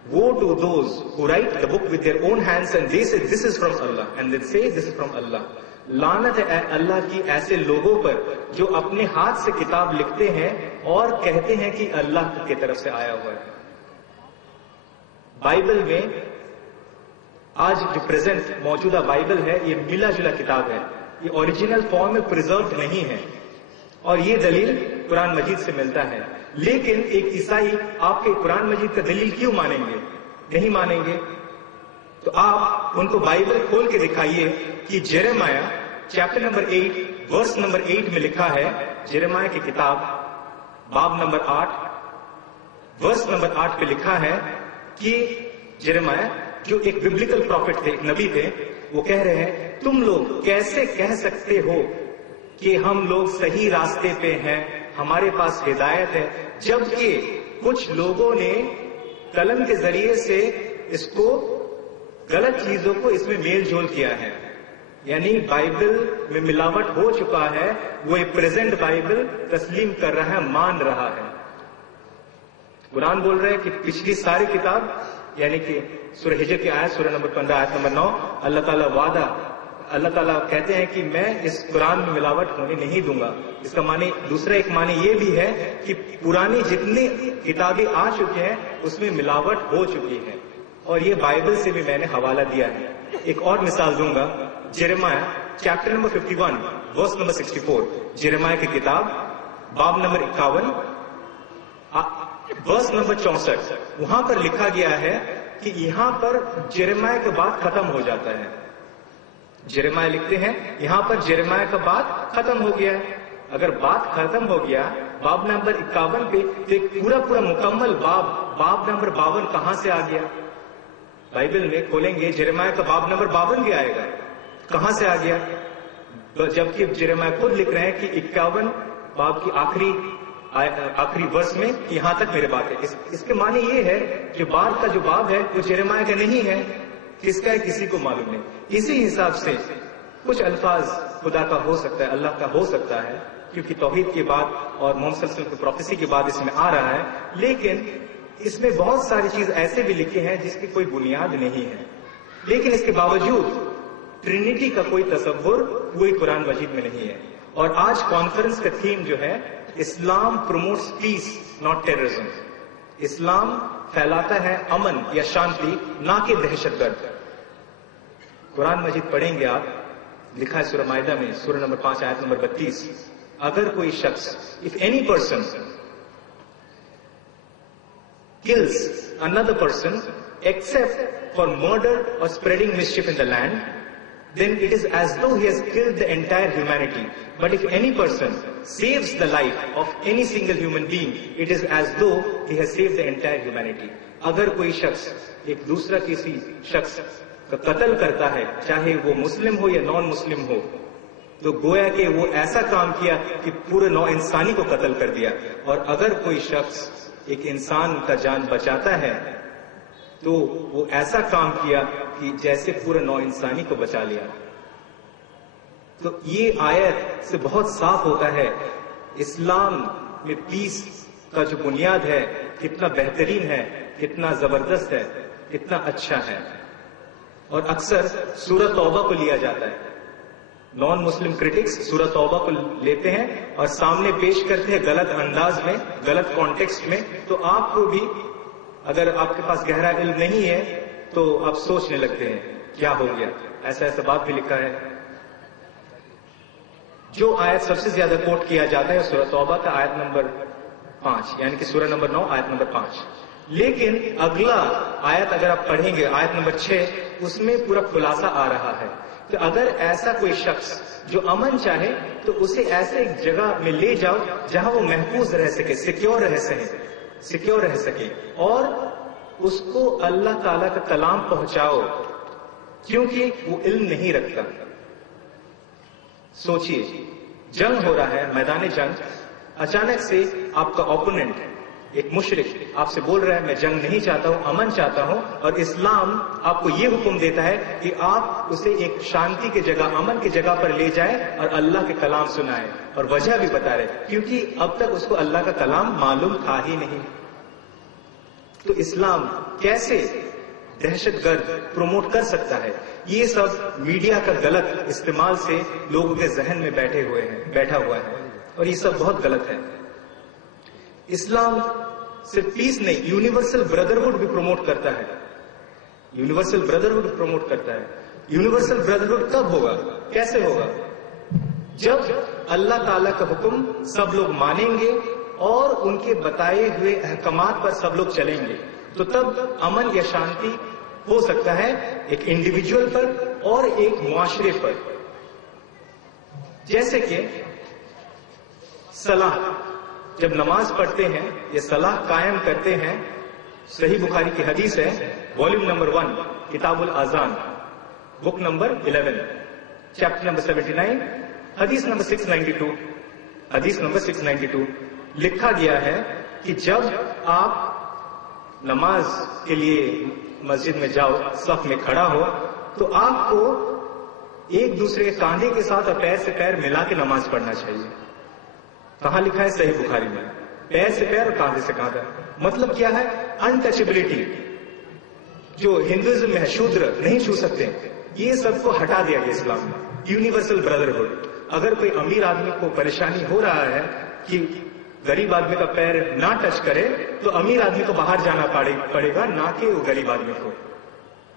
Woe to those who write the book with their own hands and they say this is from Allah and they say this is from Allah. لعنت ہے اے اللہ کی ایسے لوگوں پر جو اپنے ہاتھ سے کتاب لکھتے ہیں اور کہتے ہیں کہ اللہ کی طرف سے آیا ہوا ہے. بائبل میں آج جو پریزنٹ موجودہ بائبل ہے، یہ ملا جلا کتاب ہے، یہ اوریجنل فارم میں پریزروڈ نہیں ہے. اور یہ دلیل قرآن مجید سے ملتا ہے. لیکن ایک عیسائی آپ کے قرآن مجید کا دلیل کیوں مانیں گے؟ نہیں مانیں گے. تو آپ ان کو بائبل کھول کے دکھائیے کہ جیرمیہ چیپٹر نمبر 8 ورس نمبر 8 میں لکھا ہے، جیرمیہ کی کتاب باب نمبر 8 ورس نمبر 8 پہ لکھا ہے کہ جیرمیہ جو ایک ببلیکل پروفٹ تھے، ایک نبی تھے، وہ کہہ رہے ہیں تم لوگ کیسے کہہ سکتے ہو کہ ہم لوگ صحیح راستے پہ ہیں، ہمارے پاس ہدایت ہے، جبکہ کچھ لوگوں نے قلم کے ذریعے سے اس کو غلط چیزوں کو اس میں میل جول کیا ہے. یعنی بائبل میں ملاوٹ ہو چکا ہے، وہ ایک پریزنٹ بائبل تسلیم کر رہا ہے، مان رہا ہے. قرآن بول رہا ہے کہ پچھلی ساری کتاب یعنی کہ سورہ ہجر کی آیت سورہ نمبر 15 آیت نمبر 9 اللہ تعالیٰ کہتے ہیں کہ میں اس قرآن میں ملاوٹ ہونے نہیں دوں گا. اس کا معنی دوسرا ایک معنی یہ بھی ہے کہ پرانی جتنی کتابیں آ چکی ہیں اس میں ملاوٹ ہو چکی ہے، اور یہ بائبل سے بھی میں نے حوالہ دیا ہے. ایک اور مثال دوں گا، جیرمیہ چیپٹر نمبر 51 ورس نمبر 64، جیرمیہ کی کتاب باب نمبر 51 ورس نمبر 64، وہاں پر لکھا گیا ہے کہ یہاں پر جیرمیہ کا بات ختم ہو جاتا ہے. جیرمیہ لکھتے ہیں یہاں پر جیرمیہ کا بات ختم ہو گیا ہے. اگر بات ختم ہو گیا باب نمبر 51 پہ، تو ایک پورا مکمل باب نمبر 52 کہاں سے آ گیا؟ بائبل میں کھولیں گے جیرمیہ کا باب نمبر 52 بھی آئے گا. کہاں سے آ گیا؟ جبکہ جیرمیہ خود لکھ رہے ہیں کہ 51 باب کی آخری ورس میں یہاں تک میرے بات ہے. اس کے معنی یہ ہے کہ بعد کا جو باب ہے وہ جیرمیہ کا نہیں ہے. کس کا ہے کسی کو معلوم نہیں. اسی حساب سے کچھ الفاظ خدا کا ہو سکتا ہے، اللہ کا ہو سکتا ہے، کیونکہ توحید کے بعد اور محمد صلی اللہ علیہ وسلم کی پروفیسی کے بعد اس میں آ رہا ہے. لیکن اس میں بہت ساری چیز ایسے بھی لکھے ہیں جس کی کوئی بنیاد نہیں ہے. لیکن اس کے باوجود ٹرینٹی کا کوئی تصور کوئی قرآن مجید میں نہیں ہے. اور آج کانفرنس کا تھیم جو ہے اسلام پروموٹس پیس ناٹ ٹیررزم. اسلام پھیلاتا ہے امن یا شانتی، نہ کہ دہشت گرد. قرآن مجید پڑھیں گے آپ، لکھا ہے سورہ مائدہ میں سورہ نمبر 5 آیت نمبر 32، اگر کوئی شخص if any person kills another person except for murder or spreading mischief in the land, then it is as though he has killed the entire humanity. But if any person saves the life of any single human being, it is as though he has saved the entire humanity. اگر کوئی شخص ایک دوسرا کسی شخص کا قتل کرتا ہے، چاہے وہ مسلم ہو یا نان مسلم ہو، تو گویا کہ وہ ایسا کام کیا کہ پورے نو انسانی کو قتل کر دیا. اور اگر کوئی شخص ایک انسان کا جان بچاتا ہے تو وہ ایسا کام کیا کہ جیسے پورے نو انسانی کو بچا لیا. تو یہ آیت سے بہت صاف ہوتا ہے اسلام میں پیس کا جو بنیاد ہے کتنا بہترین ہے، کتنا زبردست ہے، کتنا اچھا ہے. اور اکثر سورہ توبہ کو لیا جاتا ہے. نان مسلم کرٹکس سورہ توبہ کو لیتے ہیں اور سامنے پیش کرتے ہیں غلط انداز میں، غلط کانٹیکسٹ میں. تو آپ کو بھی اگر آپ کے پاس گہرا علم نہیں ہے تو آپ سوچنے لگتے ہیں کیا ہو گیا. ایسا بات بھی لکھا ہے. جو آیت سب سے زیادہ کوٹ کیا جاتا ہے سورہ توبہ کا آیت نمبر 5، یعنی کہ سورہ نمبر 9 آیت نمبر 5. لیکن اگلا آیت اگر آپ پڑھیں گے آیت نمبر 6، اس میں پورا خلاصہ آ رہا ہے کہ اگر ایسا کوئی شخص جو امن چاہے تو اسے ایسے ایک جگہ میں لے جاؤ جہاں وہ محفوظ رہ سکے، سیکیور رہ سکے، اور اس کو اللہ تعالیٰ کا کلام پہنچاؤ، کیونکہ وہ علم نہیں رکھتا. سوچئے جنگ ہو رہا ہے، میدان جنگ، اچانک سے آپ کا اوپوننٹ ایک مشرک آپ سے بول رہا ہے میں جنگ نہیں چاہتا ہوں، امن چاہتا ہوں، اور اسلام آپ کو یہ حکم دیتا ہے کہ آپ اسے ایک شانتی کی جگہ، امن کی جگہ پر لے جائیں اور اللہ کے کلام سنائیں. اور وجہ بھی بتا رہے کیونکہ اب تک اس کو اللہ کا کلام معلوم تھا ہی نہیں. تو اسلام کیسے دہشت گرد پروموٹ کر سکتا ہے؟ یہ سب میڈیا کا غلط استعمال سے لوگوں کے ذہن میں بیٹھا ہوا ہے، اور یہ سب بہت غلط ہے. اسلام صرف پیس نہیں، یونیورسل بردرہڈ بھی پروموٹ کرتا ہے. یونیورسل بردرہڈ پروموٹ کرتا ہے. یونیورسل بردرہڈ کب ہوگا، کیسے ہوگا؟ جب اللہ تعالیٰ کا حکم سب لوگ مانیں گے اور ان کے بتائے ہوئے احکامات پر سب لوگ چلیں گے تو تب امن یا شانتی ہو سکتا ہے ایک انڈیویجول پر اور ایک معاشرے پر. جیسے کہ صلاح، جب نماز پڑھتے ہیں یا صلاح قائم کرتے ہیں، صحیح بخاری کی حدیث ہے، والیوم نمبر 1 کتاب الاذان، بک نمبر 11 چیپٹر نمبر 79 حدیث نمبر 692. حدیث نمبر 692 لکھا گیا ہے کہ جب آپ نماز کے لیے مسجد میں جاؤ، صف میں کھڑا ہو، تو آپ کو ایک دوسرے کے کاندھے کے ساتھ اور پیر سے پیر ملا کے نماز پڑھنا چاہیے. کہاں لکھا ہے؟ صحیح بخاری میں. پیر سے پیر اور کاندھے سے کاندھا. مطلب کیا ہے؟ انٹچبلٹی، جو ہندوازم میں ہے، شودر نہیں چھو سکتے، یہ سب کو ہٹا دیا گیا اسلام میں. Universal brotherhood. اگر کوئی امیر آدمی کو پریشانی ہو رہا ہے کہ غریب آدمی کا پیر نہ ٹچ کرے تو امیر آدمی کو باہر جانا پڑے گا، نہ کہ وہ غریب آدمی کو.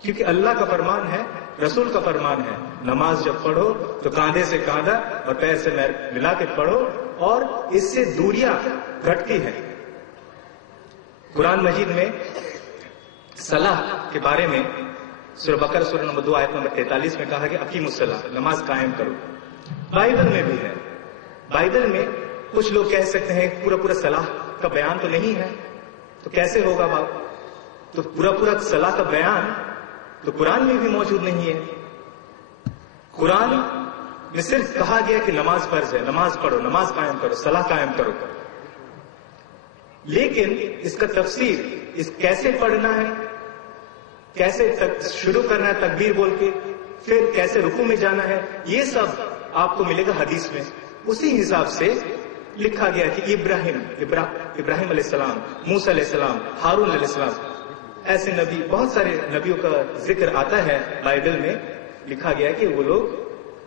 کیونکہ اللہ کا فرمان ہے، رسول کا فرمان ہے، نماز جب پڑھو تو کاندھے سے کاندھا اور پیر سے ملا کے پڑھو، اور اس سے دوریاں گھٹتی ہیں. قرآن مجید میں صلاح کے بارے میں سورہ بقرہ سورہ نمبر 2 آیت نمبر 43 میں کہا کہ اقیموا الصلاۃ، نماز قائم کرو. بائبل میں بھی ہے. بائبل میں کچھ لوگ کہہ سکتے ہیں پورا صلاح کا بیان تو نہیں ہے، تو کیسے ہوگا بات؟ تو پورا صلاح کا بیان تو قرآن میں بھی موجود نہیں ہے. قرآن میں صرف کہا گیا کہ نماز فرض ہے، نماز پڑھو، نماز قائم کرو، صلاح قائم کرو. لیکن اس کا تفسیر، اس کیسے پڑھنا ہے، کیسے شروع کرنا ہے تکبیر بول کے، پھر کیسے رکوع میں جانا ہے، یہ سب آپ کو ملے گا حدیث میں. اسی حساب سے لکھا گیا کہ ابراہیم علیہ السلام، موسیٰ علیہ السلام، ہارون علیہ السلام، ایسے نبی، بہت سارے نبیوں کا ذکر آتا ہے بائبل میں. لکھا گیا کہ وہ لوگ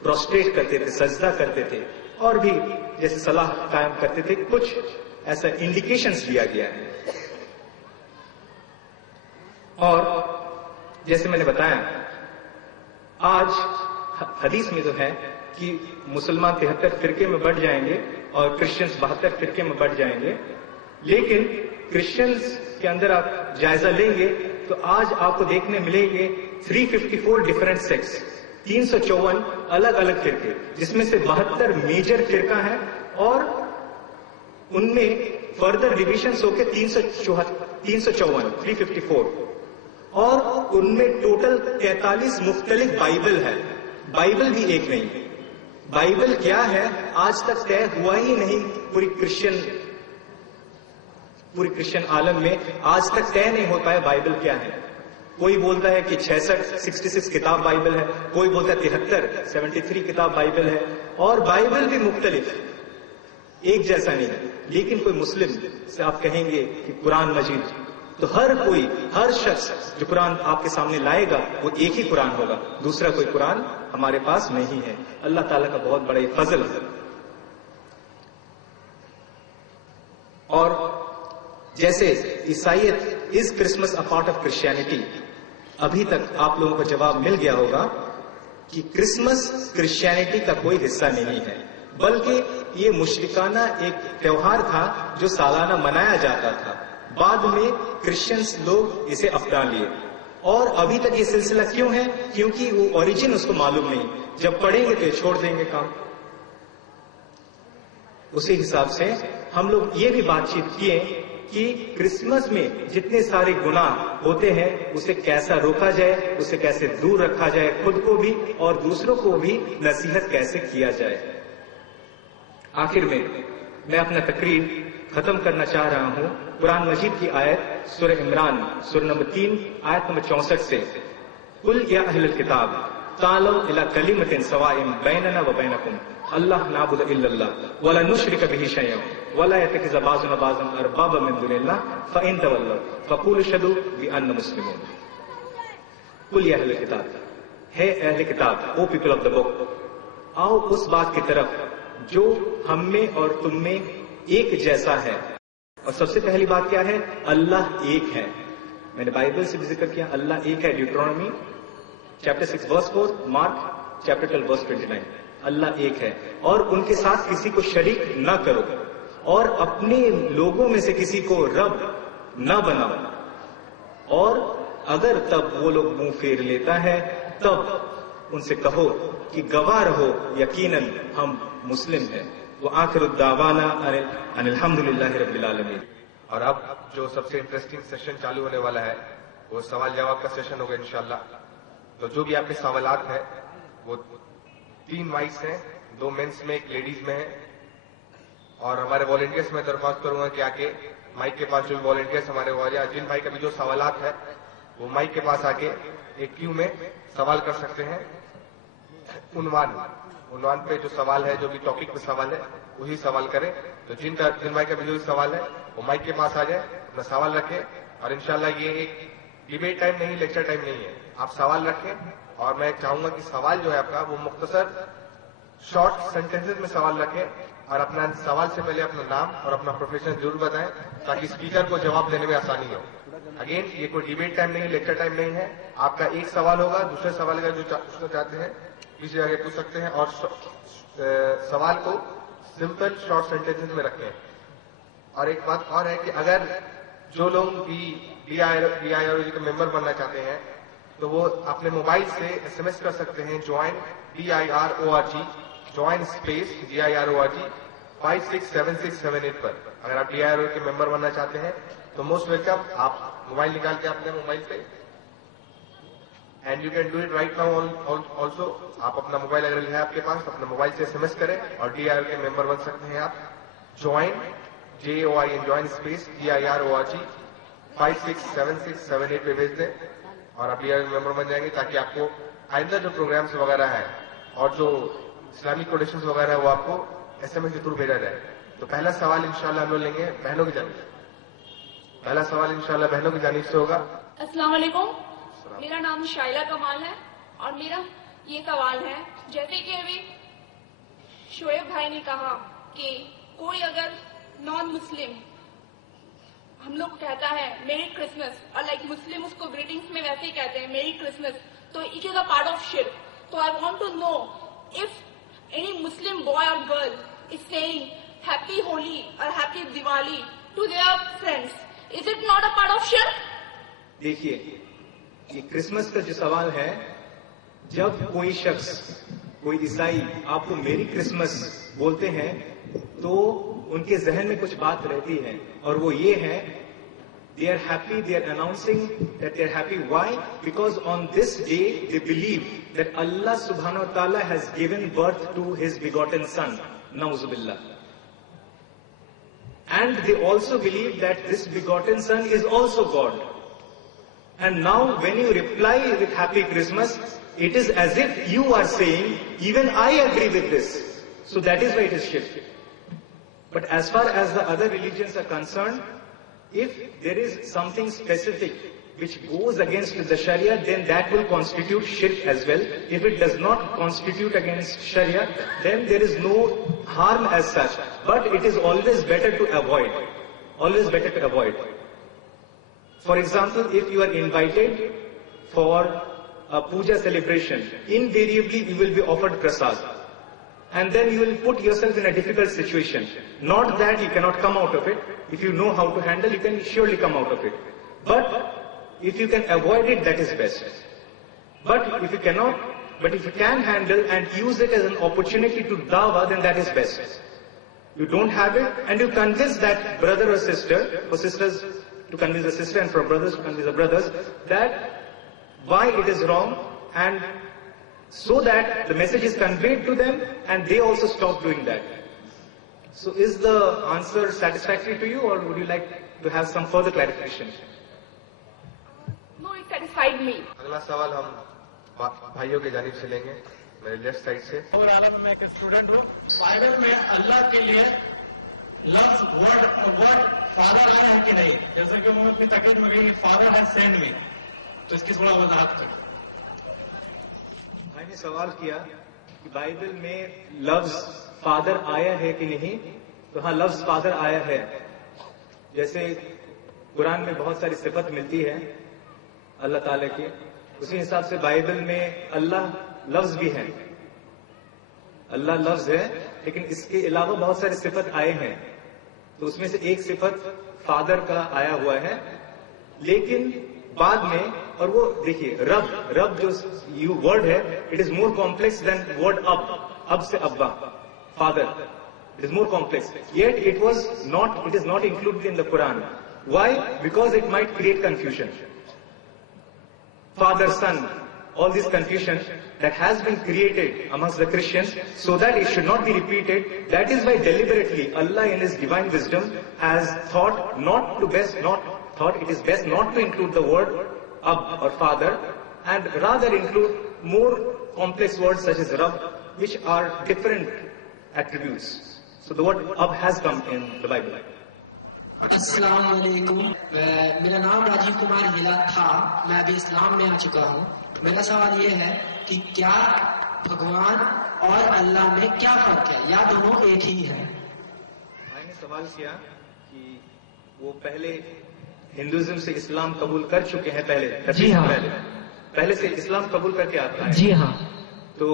پروسٹریٹ کرتے تھے، سجدہ کرتے تھے، اور بھی جیسے صلاح قائم کرتے تھے. کچھ ایسا انڈیکیشنز دیا گیا ہے. اور جیسے میں نے بتایا، آج حدیث میں جو ہے کہ مسلمان 73 فرقے میں بٹ جائیں گے اور کرسچنز 72 فرقے میں بٹ جائیں گے. لیکن کرسچنز کے اندر آپ جائزہ لیں گے تو آج آپ کو دیکھنے ملیں گے 354 ڈفرنٹ سیکٹس، 354 الگ الگ فرقے، جس میں سے 72 میجر فرقہ ہیں، اور ان میں فردر ڈویژنز ہو کے 354 اور ان میں ٹوٹل 43 مختلف بائبل ہے. بائبل بھی ایک نہیں. بائبل کیا ہے آج تک طے ہوا ہی نہیں. پوری کرسچن عالم میں آج تک طے نہیں ہوتا ہے بائبل کیا ہے. کوئی بولتا ہے کہ 66 کتاب بائبل ہے، کوئی بولتا ہے 73 کتاب بائبل ہے، اور بائبل بھی مختلف، ایک جیسا نہیں ہے. لیکن کوئی مسلم سے آپ کہیں گے کہ قرآن مجید، تو ہر شخص جو قرآن آپ کے سامنے لائے گا وہ ایک ہی قرآن ہوگا، دوسرا کوئی قرآن ہمارے پاس نہیں ہے. اللہ تعالیٰ کا بہت بڑا فضل ہے. اور جیسے عیسائیت is Christmas a part of Christianity, ابھی تک آپ لوگوں کو جواب مل گیا ہوگا کہ کرسمس کرسچینٹی کا کوئی حصہ نہیں ہے، بلکہ یہ مشرکانہ ایک تہوار تھا جو سالانہ منایا جاتا تھا. بعد میں کرسچنز لوگ اسے اپنا لیے، اور ابھی تک یہ سلسلہ کیوں ہے؟ کیونکہ وہ اوریجن اس کو معلوم نہیں. جب پڑھیں گے تو چھوڑ دیں گے کام. اسی حساب سے ہم لوگ یہ بھی بات چیت کیے کہ کرسمس میں جتنے سارے گناہ ہوتے ہیں اسے کیسا روکا جائے، اسے کیسے دور رکھا جائے، خود کو بھی اور دوسروں کو بھی نصیحت کیسے کیا جائے. آخر میں اپنا تقریر ختم کرنا چاہ رہا ہوں قرآن مجید کی آیت سورہ عمران سورہ نمبر 3 آیت نمبر 64 سے. قل یا اہل الکتاب تعالوا الی کلمۃ سواء بیننا وبینکم اللہ نعبد الا اللہ ولا نشرک به شیئا ولا يتخذ بعضنا بعضا اربابا من دون الله فان تولوا فقولوا اشهدوا بأننا مسلمون. قل یا اہل الکتاب، ہے اہل کتاب، او پیپل آف دا بک، آؤ اس بات کی طرف جو ہم میں اور تم میں ایک جیسا ہے. اور سب سے پہلی بات کیا ہے؟ اللہ ایک ہے. میں نے بائبل سے بھی ذکر کیا، اللہ ایک ہے. ڈیوٹرونومی چیپٹر 6 ورس 4، مارک چیپٹر 12 ورس 29. اللہ ایک ہے، اور ان کے ساتھ کسی کو شریک نہ کرو، اور اپنے لوگوں میں سے کسی کو رب نہ بناؤ، اور اگر تب وہ لوگ منہ پھیر لیتا ہے تب ان سے کہو کہ گواہ رہو یقیناً ہم مسلم ہیں۔ وآخر الدعوانا ان الحمدللہ رب العالمین۔ اور اب جو سب سے انٹرسٹنگ سیشن چالو ہونے والا ہے وہ سوال جواب کا سیشن ہوگا انشاءاللہ۔ تو جو بھی آپ کے سوالات ہیں وہ 3 مائکس ہیں، 2 مینس میں 1 لیڈیز میں ہے، اور ہمارے والنٹیئرس میں درخواست کروں گا کہ آ کے مائک کے پاس جو بھی والنٹیئرس ہمارے جن بھائی کا بھی جو سوالات ہے وہ مائک کے پاس آ کے ایک کیو میں سوال کر سکتے ہیں۔ عنوان پہ جو سوال ہے، جو بھی ٹاپک پہ سوال ہے وہی سوال کریں۔ تو جن بھائی کا بھی جو سوال ہے وہ مائک کے پاس آ جائے، اپنا سوال رکھیں، اور انشاءاللہ یہ ایک ڈیبیٹ ٹائم نہیں، لیکچر ٹائم نہیں ہے، آپ سوال رکھیں۔ اور میں چاہوں گا کہ سوال جو ہے آپ کا وہ مختصر شارٹ سینٹینسز میں سوال رکھیں، اور اپنا سوال سے پہلے اپنا نام اور اپنا پروفیشن ضرور بتائیں تاکہ اسپیکر کو جواب دینے میں آسانی ہو۔ اگین یہ کوئی ڈیبیٹ ٹائم نہیں، لیکچر ٹائم نہیں ہے، آپ کا ایک سوال ہوگا، دوسرے سوال کا جو پوچھنا چاہتے ہیں کسی جگہ پوچھ سکتے ہیں، اور سوال کو سمپل شارٹ سینٹینسز میں رکھیں۔ اور ایک بات اور ہے کہ اگر جو لوگ بھی ڈی آئی آر او جی کا ممبر بننا چاہتے ہیں تو وہ اپنے موبائل سے SMS کر سکتے ہیں join DIRORG join space DIRORG 567678 پر۔ اگر آپ DIRO کے ممبر بننا چاہتے ہیں تو موسٹ ویلکم، آپ موبائل نکال کے اپنے موبائل پہ، and you can do it right now also, آپ اپنا موبائل اگر ہے آپ کے پاس اپنے موبائل سے SMS کریں اور DIRO کے ممبر بن سکتے ہیں۔ آپ جوائن جوائن اسپیس DIRORG 567678 پہ بھیج دیں اور آپ DIRO ممبر بن جائیں گے، تاکہ آپ کو آئندہ جو پروگرامز وغیرہ ہیں اور جو اسلامک کوٹیشنز وغیرہ ہے وہ آپ کو SMS کے تھرو بھیجا جائے۔ تو پہلا سوال انشاءاللہ ہم لوگ لیں گے بہنوں کی جانب سے۔ پہلا سوال انشاءاللہ بہنوں کی جانب سے ہوگا۔ السلام علیکم، میرا نام شائلہ کمال ہے، اور میرا یہ سوال ہے، جیسے کہ ابھی شعیب بھائی نے کہا کہ کوئی اگر نان مسلم ہم لوگ کہتا ہے میری کرسمس، اور لائک مسلم اس کو گریٹنگس میں ویسے ہی کہتے ہیں میری کرسمس، تو it is a part of شرک۔ تو I want to know if any Muslim boy or girl is saying happy Holi or happy Diwali to their friends, is it not a part of شرک؟ دیکھیے، یہ Christmas کا جو سوال ہے، جب کوئی شخص، کوئی عیسائی آپ کو میری کرسمس بولتے ہیں تو ان کے ذہن میں کچھ بات رہتی ہے، اور وہ یہ ہے they are happy, they are announcing that they are happy. Why? Because on this day they believe that Allah subhanahu wa ta'ala has given birth to his begotten son, Na'udhu billah. And they also believe that this begotten son is also God. And now when you reply with Happy Christmas, it is as if you are saying, even I agree with this. So that is why it is shirk. But as far as the other religions are concerned, if there is something specific which goes against the Sharia, then that will constitute shirk as well. If it does not constitute against Sharia, then there is no harm as such. But it is always better to avoid. Always better to avoid. For example, if you are invited for a puja celebration, invariably you will be offered prasad. And then you will put yourself in a difficult situation. Not that you cannot come out of it. If you know how to handle, you can surely come out of it. But if you can avoid it, that is best. But if you cannot, but if you can handle and use it as an opportunity to dawah, then that is best. You don't have it, and you convince that brother or sister, for sisters to convince the sister and for brothers to convince the brothers, that why it is wrong, and so that the message is conveyed to them and they also stop doing that. So is the answer satisfactory to you, or would you like to have some further clarification? No, it satisfied me. اگلا سوال ہم بھائیوں کی جانب سے لیں گے، میرے لیفٹ سائڈ سے۔ اور عالم میں ایک اسٹوڈنٹ ہوں، بائبل میں اللہ کے لیے لفظ ورڈ فادر آیا ہے کہ نہیں؟ جیسے کہ وہ اپنی تقریر میں کہیں فادر ہیز سینڈ می، تو اس کی تھوڑا وضاحت کریں۔ بھائی نے سوال کیا کہ بائبل میں لفظ فادر آیا ہے کہ نہیں، تو ہاں لفظ فادر آیا ہے۔ جیسے قرآن میں بہت ساری صفت ملتی ہے اللہ تعالیٰ کی، اسی حساب سے بائبل میں اللہ لفظ بھی ہے۔ اللہ لفظ ہے لیکن اس کے علاوہ بہت سارے صفت آئے ہیں، تو اس میں سے ایک صفت فادر کا آیا ہوا ہے، لیکن بعد میں، اور وہ دیکھیے رب جو ورڈ ہے it is more complex than word اب سے ابا father, it is more complex, yet it is not included in the Quran. Why? Because it might create confusion. Father, Son, all this confusion that has been created amongst the Christians, so that it should not be repeated. That is why deliberately Allah in His divine wisdom has thought it is best not to include the word Ab or Father, and rather include more complex words such as Rabb, which are different attributes. So the word Ab has come in the Bible. السلام علیکم، میرا نام راجیو کمار ہلا تھا، میں ابھی اسلام میں آ چکا ہوں. میرا سوال یہ ہے کہ کیا بھگوان اور اللہ میں کیا فرق ہے یا دونوں ایک ہی ہیں؟ میں نے سوال کیا کہ وہ پہلے ہندوازم سے اسلام قبول کر چکے ہیں، جی ہاں، پہلے سے اسلام قبول کر کے آتا ہے. جی ہاں. تو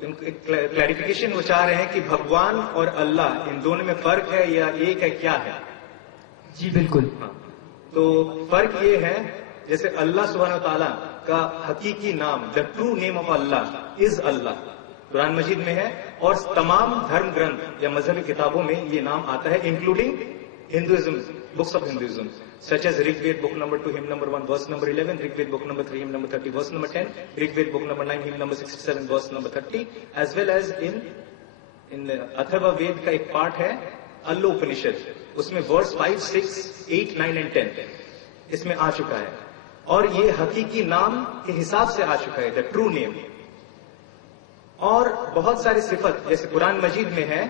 کلیریفیکیشن وہ چاہ رہے ہیں کہ بھگوان اور اللہ ان دونوں میں فرق ہے یا ایک ہے، کیا ہے؟ جی بالکل. تو فرق یہ ہے، جیسے اللہ سبحانہ و تعالیٰ کا حقیقی نام، دا ٹرو نیم آف اللہ از اللہ، قرآن مجید میں ہے، اور تمام دھرم گرنتھ یا مذہبی کتابوں میں یہ نام آتا ہے، including Hinduism, books of Hinduism such as Rig Ved book number 2 hymn number 1 verse number 11, Rig Ved book number 3 hymn number 30 verse number 10, Rig Ved book number 9 hymn number 67 verse number 30, as well as in Atharva Ved کا ایک part ہے اللہ اپنشد، اس میں ورس 5 6 8 9 and 10 اس میں آ چکا ہے، اور یہ حقیقی نام کے حساب سے آ چکا ہے، دا ٹرو نیم. اور بہت سارے صفت جیسے قرآن مجید میں ہے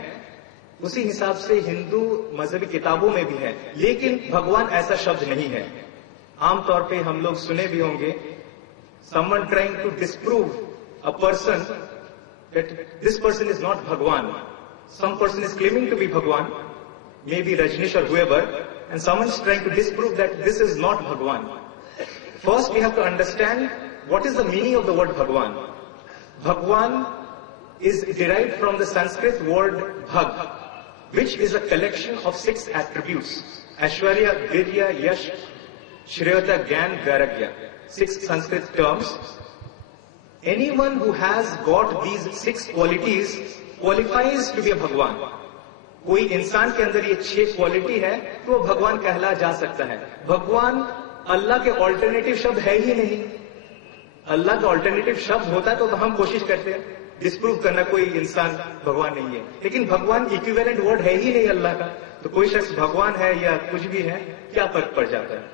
اسی حساب سے ہندو مذہبی کتابوں میں بھی ہے، لیکن بھگوان ایسا شبد نہیں ہے. عام طور پہ ہم لوگ سنے بھی ہوں گے someone trying to disprove a person that this person is not Bhagwan. Some person is claiming to be Bhagwan, maybe Rajneesh or whoever, and someone is trying to disprove that this is not Bhagwan. First we have to understand what is the meaning of the word Bhagwan. Bhagwan is derived from the Sanskrit word Bhag, which is a collection of 6 attributes: Aishwarya, Virya, Yash, Shreyata, Gyan, Vairagya. 6 Sanskrit terms. Anyone who has got these 6 qualities qualifies to be a Bhagwan. کوئی انسان کے اندر یہ 6 quality ہے تو وہ بھگوان کہلا جا سکتا ہے. بھگوان اللہ کے آلٹرنیٹو شبد ہے ہی نہیں. اللہ کا آلٹرنیٹو شبد ہوتا ہے تو ہم کوشش کرتے ہیں ڈسپروو کرنا کوئی انسان بھگوان نہیں ہے، لیکن بھگوان ایکویولنٹ ورڈ ہے ہی نہیں اللہ کا، تو کوئی شخص بھگوان ہے یا کچھ بھی ہے کیا فرق پڑ جاتا ہے.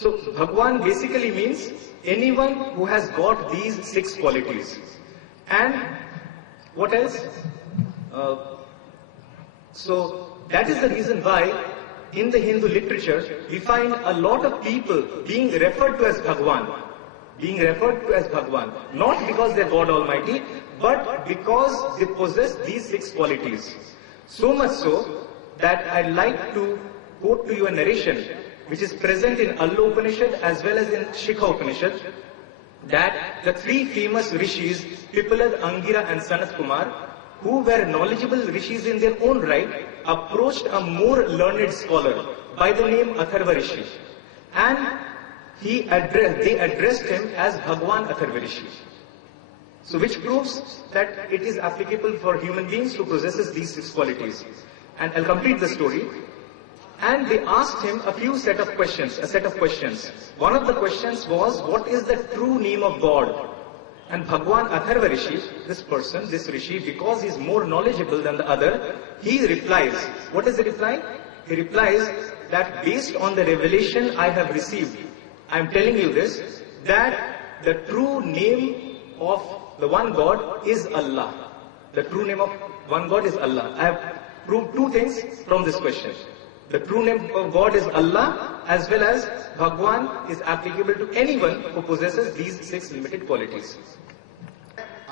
So Bhagwan basically means anyone who has got these 6 qualities. And what else? So that is the reason why in the Hindu literature we find a lot of people being referred to as Bhagwan, not because they are God Almighty, but because they possess these 6 qualities. So much so that I'd like to quote to you a narration which is present in Allah Upanishad as well as in Shikha Upanishad, that the 3 famous rishis, Pipalad, Angira and Sanat Kumar, who were knowledgeable rishis in their own right, approached a more learned scholar by the name Atharva Rishi, and they addressed him as Bhagwan Atharva Rishi. So which proves that it is applicable for human beings who possesses these 6 qualities. And I'll complete the story. And they asked him a set of questions. One of the questions was, what is the true name of God? And Bhagwan Atharva Rishi, this Rishi, because he is more knowledgeable than the other, he replies. What is the reply? He replies that based on the revelation I have received, I am telling you this, that the true name of the one God is Allah. The true name of one God is Allah. I have proved 2 things from this question. The true name of God is Allah, as well as Bhagwan is applicable to anyone who possesses these 6 limited qualities.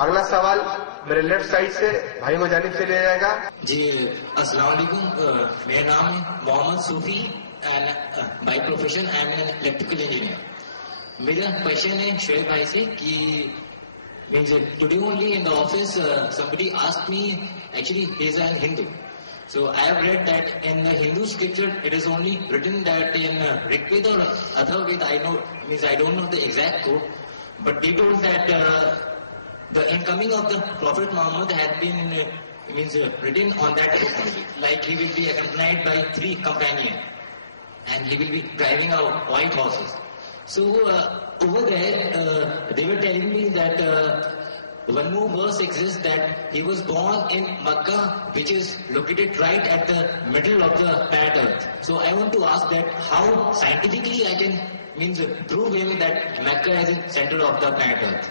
اگلا سوال میرے left side سے بھائی کو جانب سے لیا جائے گا. جی السلام علیکم، میرا نام Muhammad Sufi and by profession I am an electrical engineer. میرا کوشچن ہے شعیب بھائی سے کہ Means today only in the office, somebody asked me, actually he is a Hindu. So I have read that in the Hindu scripture, it is only written that in Rig Veda or Atharvaveda, I don't know the exact quote, but they told that the incoming of the Prophet Muhammad had been written on that book only. Like he will be accompanied by 3 companions, and he will be driving a white horses. So over there, they were telling me that one more verse exists, that he was born in Makkah, which is located right at the middle of the planet Earth. So I want to ask that how scientifically I can prove him that Makkah is the center of the planet Earth.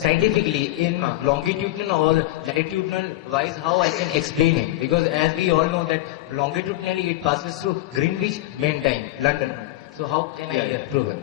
scientifically in longitudinal or latitudinal wise, how I can explain it? Because as we all know that longitudinally it passes through Greenwich Mean Time, London. So how can I prove it?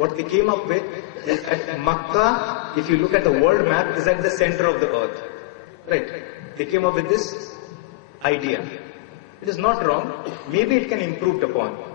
what they came up with is at Makkah, if you look at the world map, is at the center of the earth. Right? They came up with this idea. It is not wrong. Maybe it can improve upon.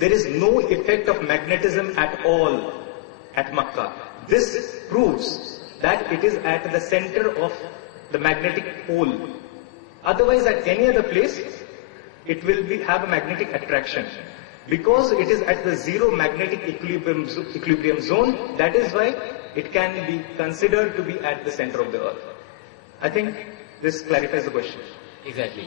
There is no effect of magnetism at all at Makkah. This proves that it is at the center of the magnetic pole. Otherwise, at any other place, it will have a magnetic attraction. Because it is at the zero magnetic equilibrium zone, that is why it can be considered to be at the center of the earth. I think this clarifies the question. Exactly.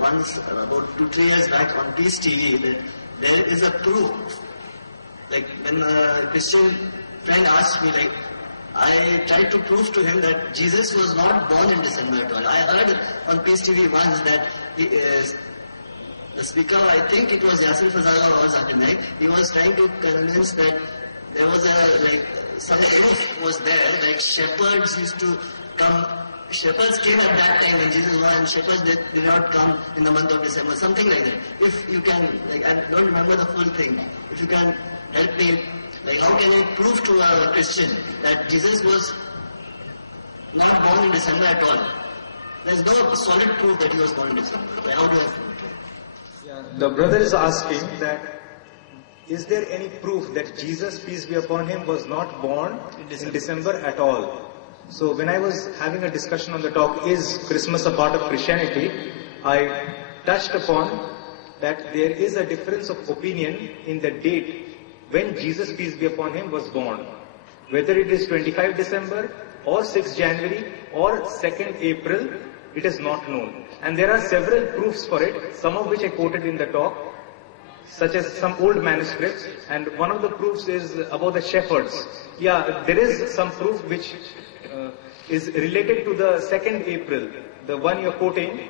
once about 2 years back on Peace TV that there is a proof, like when a Christian friend asked me, like I tried to prove to him that Jesus was not born in December at all. I heard on Peace TV once that he is, the speaker, I think it was Yasir Fazala or Zakir Naik, he was trying to convince that there was some proof was there, like shepherds used to come shepherds came at that time when Jesus was, and shepherds did not come in the month of December, something like that. If you can, like, I don't remember the full thing. If you can help me, like, how can you prove to a Christian that Jesus was not born in December at all? There's no solid proof that he was born in December. Like, how do I prove it? The brother is asking that, is there any proof that Jesus, peace be upon him, was not born in December at all? So when I was having a discussion on the talk, is Christmas a part of Christianity, I touched upon that there is a difference of opinion in the date when Jesus, peace be upon him, was born. Whether it is 25 December or 6 January or 2nd April, it is not known. And there are several proofs for it, some of which I quoted in the talk, such as some old manuscripts, and one of the proofs is about the shepherds. Yeah, there is some proof which is related to the 2nd April, the one you're quoting.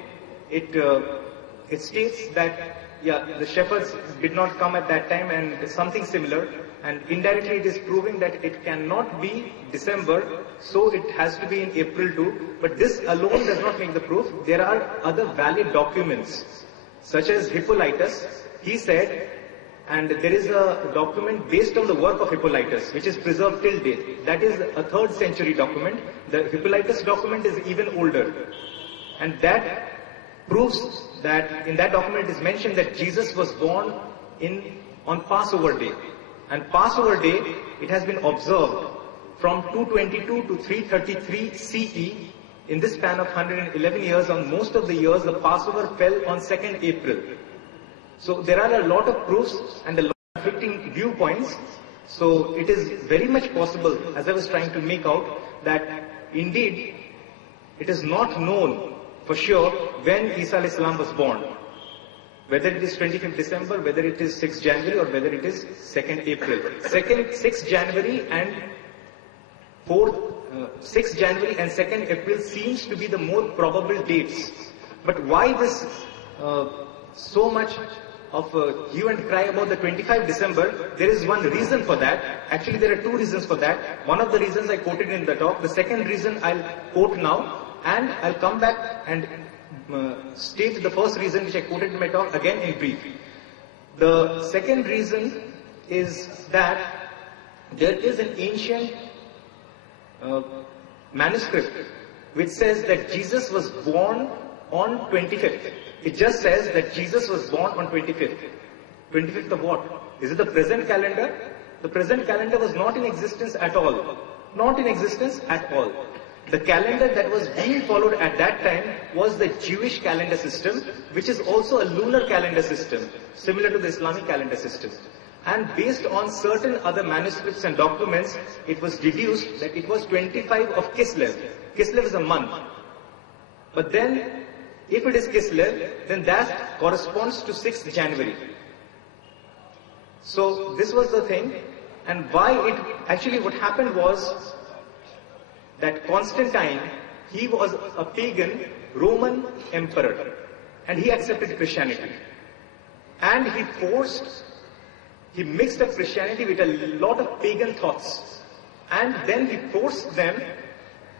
It states that, yeah, the shepherds did not come at that time and something similar, and indirectly it is proving that it cannot be December, so it has to be in April too. But this alone does not make the proof. There are other valid documents, such as Hippolytus. He said, and there is a document based on the work of Hippolytus, which is preserved till date. That is a 3rd century document. The Hippolytus document is even older. And that proves that in that document it is mentioned that Jesus was born on Passover Day. And Passover Day, it has been observed from 222 to 333 CE. In this span of 111 years, on most of the years, the Passover fell on 2nd April. So there are a lot of proofs and a lot of conflicting viewpoints. So it is very much possible, as I was trying to make out, that indeed it is not known for sure when Isa alayhi salam was born. Whether it is 25th December, whether it is 6th January, or whether it is 2nd April. 6th January and 6th January and 2nd April seems to be the more probable dates. But why this so much of hue and cry about the 25 December, there is one reason for that. Actually, there are 2 reasons for that. One of the reasons I quoted in the talk. The second reason I'll quote now, and I'll come back and state the first reason which I quoted in my talk again in brief. The second reason is that there is an ancient manuscript which says that Jesus was born on 25th. It just says that Jesus was born on 25th. 25th of what? Is it the present calendar? The present calendar was not in existence at all. Not in existence at all. The calendar that was being followed at that time was the Jewish calendar system, which is also a lunar calendar system, similar to the Islamic calendar system. And based on certain other manuscripts and documents, it was deduced that it was 25 of Kislev. Kislev is a month. But then, if it is Kislev, then that corresponds to 6th January. So this was the thing. And why what happened was that Constantine, he was a pagan Roman emperor. And he accepted Christianity. And he mixed up Christianity with a lot of pagan thoughts. And then he forced them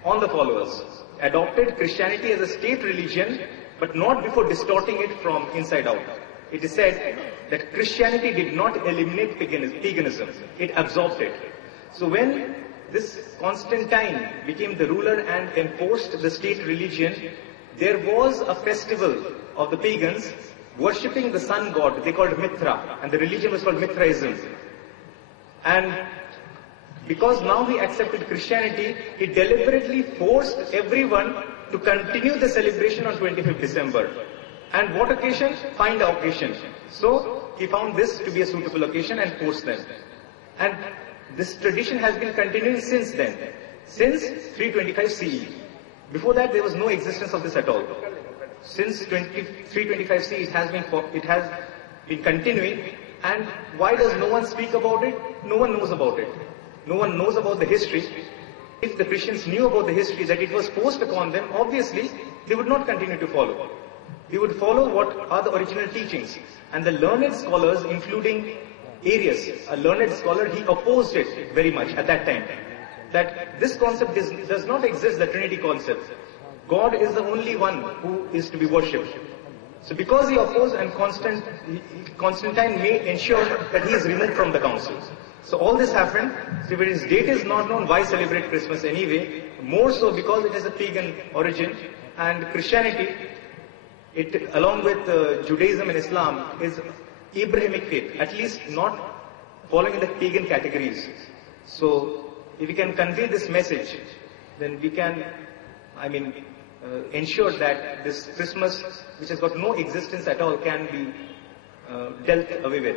on the followers. Adopted Christianity as a state religion, but not before distorting it from inside out. It is said that Christianity did not eliminate paganism, it absorbed it. So when this Constantine became the ruler and enforced the state religion, there was a festival of the pagans worshipping the sun god, they called Mithra, and the religion was called Mithraism. And because now he accepted Christianity, he deliberately forced everyone to continue the celebration on 25th December. And what occasion? Find a occasion. So he found this to be a suitable occasion and forced them. And this tradition has been continuing since then, since 325 CE. Before that, there was no existence of this at all. Since 325 CE, it has been continuing. And why does no one speak about it? No one knows about it. No one knows about the history. If the Christians knew about the history, that it was forced upon them, obviously, they would not continue to follow. They would follow what are the original teachings. And the learned scholars, including Arius, a learned scholar, he opposed it very much at that time. That this concept does not exist, the Trinity concept. God is the only one who is to be worshipped. So because he opposed, and Constantine made ensure that he is removed from the council. So all this happened. So if his date is not known, why celebrate Christmas anyway? More so because it has a pagan origin, and Christianity, it along with Judaism and Islam, is Abrahamic faith, at least not following the pagan categories. So if we can convey this message, then we can, ensure that this Christmas, which has got no existence at all, can be dealt away with.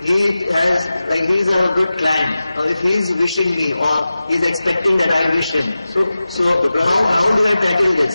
he is a good client, or if he is wishing me or he is expecting that I wish him, so how do I tackle this?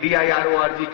DIRORG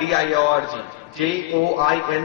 DIRORG, JOIN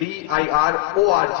DIRORG,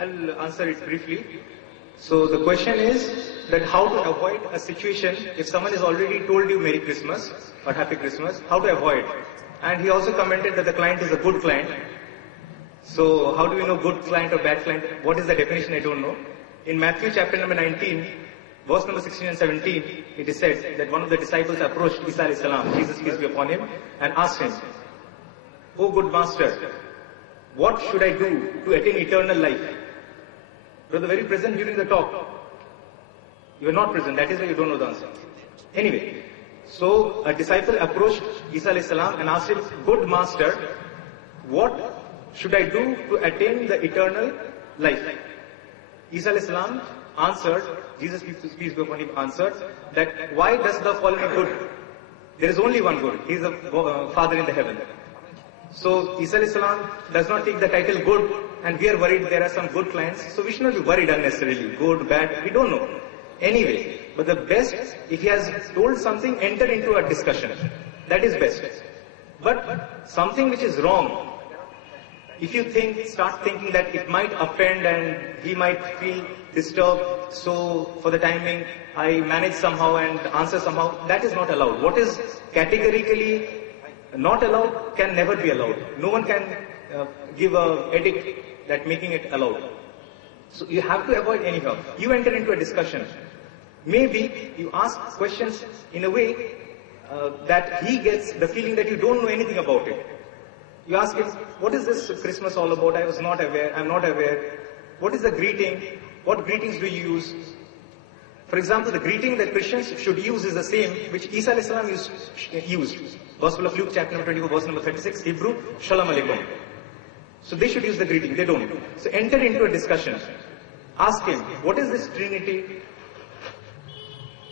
I'll answer it briefly. So the question is that how to avoid a situation if someone has already told you Merry Christmas or Happy Christmas, how to avoid. And he also commented that the client is a good client. So how do we know good client or bad client? What is the definition? I don't know. In Matthew chapter number 19, verse number 16 and 17, it is said that one of the disciples approached Isa alayhi salam, Jesus peace be upon him, and asked him, "O good master, what should I do to attain eternal life?" Brother, very present during the talk. You are not present, that is why you don't know the answer. Anyway, so a disciple approached Isa alayhi salam and asked him, "Good master, what should I do to attain the eternal life?" Isa alayhi salam answered, Jesus peace be upon him answered, that why does thou call me good? There is only one good. He is the Father in the heaven. So Isa alayhi salam does not take the title good, and we are worried there are some good clients, so we should not be worried unnecessarily. Good, bad, we don't know. Anyway, but the best, if he has told something, enter into a discussion. That is best. But something which is wrong, if you start thinking that it might offend and he might feel disturbed, so for the timing I manage somehow and answer somehow, that is not allowed. What is categorically not allowed can never be allowed. No one can give a edict that making it allowed. So you have to avoid anyhow. You enter into a discussion. Maybe you ask questions in a way that he gets the feeling that you don't know anything about it. You ask him, "What is this Christmas all about? I was not aware, I'm not aware. What is the greeting? What greetings do you use?" For example, the greeting that Christians should use is the same which Isa alayhi salam used. Gospel of Luke chapter number 24, verse number 36, Hebrew, Shalom Aleichem. So they should use the greeting, they don't. So enter into a discussion. Ask him, what is this Trinity?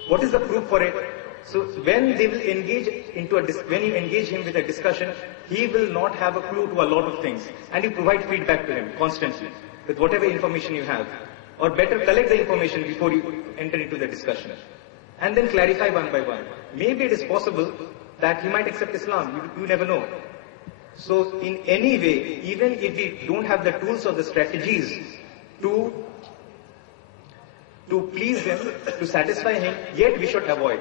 What is the proof for it? So when they will engage when you engage him with a discussion, he will not have a clue to a lot of things. And you provide feedback to him constantly with whatever information you have. Or better, collect the information before you enter into the discussion. And then clarify one by one. Maybe it is possible that he might accept Islam. You never know. So in any way, even if we don't have the tools or the strategies to please him, to satisfy him, yet we should avoid.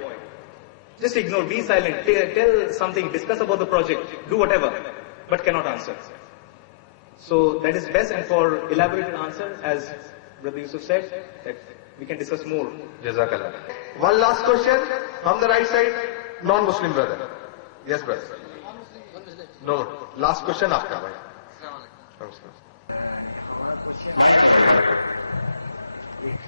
Just ignore, be silent, tell something, discuss about the project, do whatever, but cannot answer. So that is best, and for elaborated answer, as Brother Yusuf said, that we can discuss more. Jazakallah. One last question from the right side, non-Muslim brother. Yes, brother. No, last question after.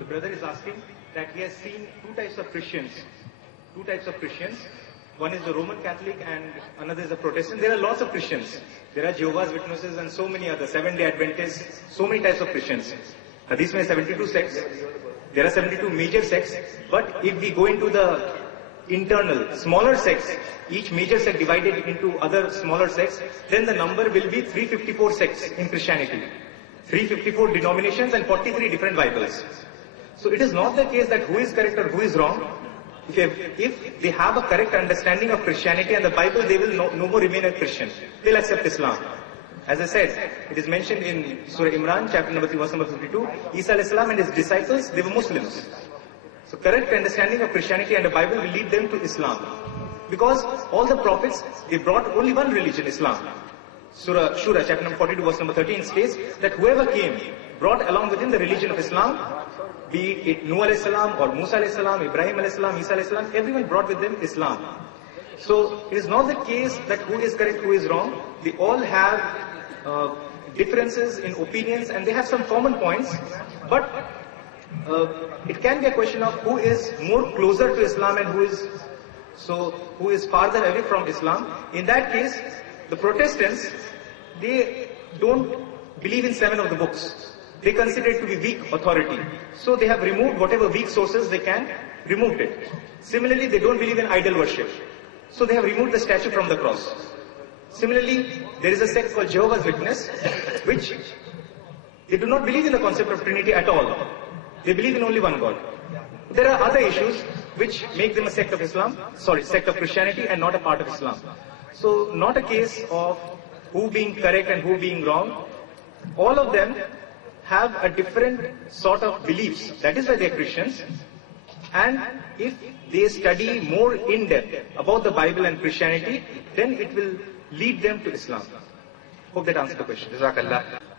The brother is asking that he has seen two types of Christians. One is the Roman Catholic and another is the Protestant. There are lots of Christians. There are Jehovah's Witnesses and so many others, Seventh-day Adventists, so many types of Christians. Hadith mein 72 sects. There are 72 major sects. But if we go into the internal, smaller sects, each major sect divided into other smaller sects, then the number will be 354 sects in Christianity. 354 denominations and 43 different Bibles. So it is not the case that who is correct or who is wrong. If they have a correct understanding of Christianity and the Bible, they will no more remain a Christian. They'll accept Islam. As I said, it is mentioned in Surah Imran, chapter number 3, verse number 52, Isa alayhi salam and his disciples, they were Muslims. So correct understanding of Christianity and the Bible will lead them to Islam. Because all the prophets, they brought only one religion, Islam. Surah Shura, chapter number 42, verse number 13 states that whoever came, brought along with him the religion of Islam, be it Nuh alayhi salam or Musa alayhi salam, Ibrahim alayhi salam, Isa alayhi salam, everyone brought with them Islam. So it is not the case that who is correct, who is wrong. They all have differences in opinions and they have some common points, but it can be a question of who is more closer to Islam and who is farther away from Islam. In that case, the Protestants, they don't believe in 7 of the books. They consider it to be weak authority. So they have removed whatever weak sources they can, removed it. Similarly, they don't believe in idol worship. So they have removed the statue from the cross. Similarly, there is a sect called Jehovah's Witness, which they do not believe in the concept of Trinity at all. They believe in only one God. There are other issues which make them a sect of sect of Christianity and not a part of Islam. So not a case of who being correct and who being wrong. All of them have a different sort of beliefs. That is why they are Christians. And if they study more in depth about the Bible and Christianity, then it will lead them to Islam. Hope that answers the question. Jazakallah.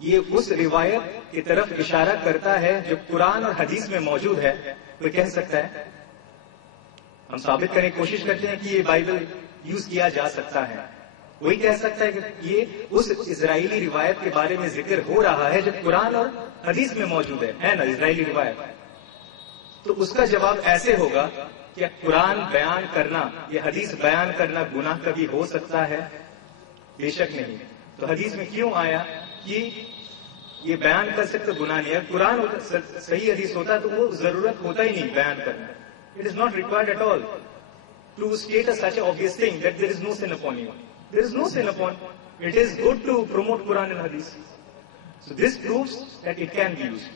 یہ اس روایت کی طرف اشارہ کرتا ہے جو قرآن اور حدیث میں موجود ہے. کوئی کہہ سکتا ہے؟ ہم ثابت کرنے کی کوشش کرتے ہیں کہ یہ بائبل یوز کیا جا سکتا ہے. وہی کہہ سکتا ہے کہ یہ اس اسرائیلی روایت کے بارے میں ذکر ہو رہا ہے جو قرآن اور حدیث میں موجود ہے نا اسرائیلی روایت. تو اس کا جواب ایسے ہوگا کہ قرآن بیان کرنا یا حدیث بیان کرنا گناہ کبھی ہو سکتا ہے؟ بے شک نہیں. تو حدیث میں کیوں آیا کہ یہ بیان کر سکتے گناہ نہیں ہے؟ قرآن صحیح حدیث ہوتا تو وہ ضرورت ہوتا ہی نہیں بیان کرنا. It is not required at all to state such an obvious thing that there is no sin upon you. There is no sin upon. It is good to promote Quran and Hadith. So this proves that it can be used.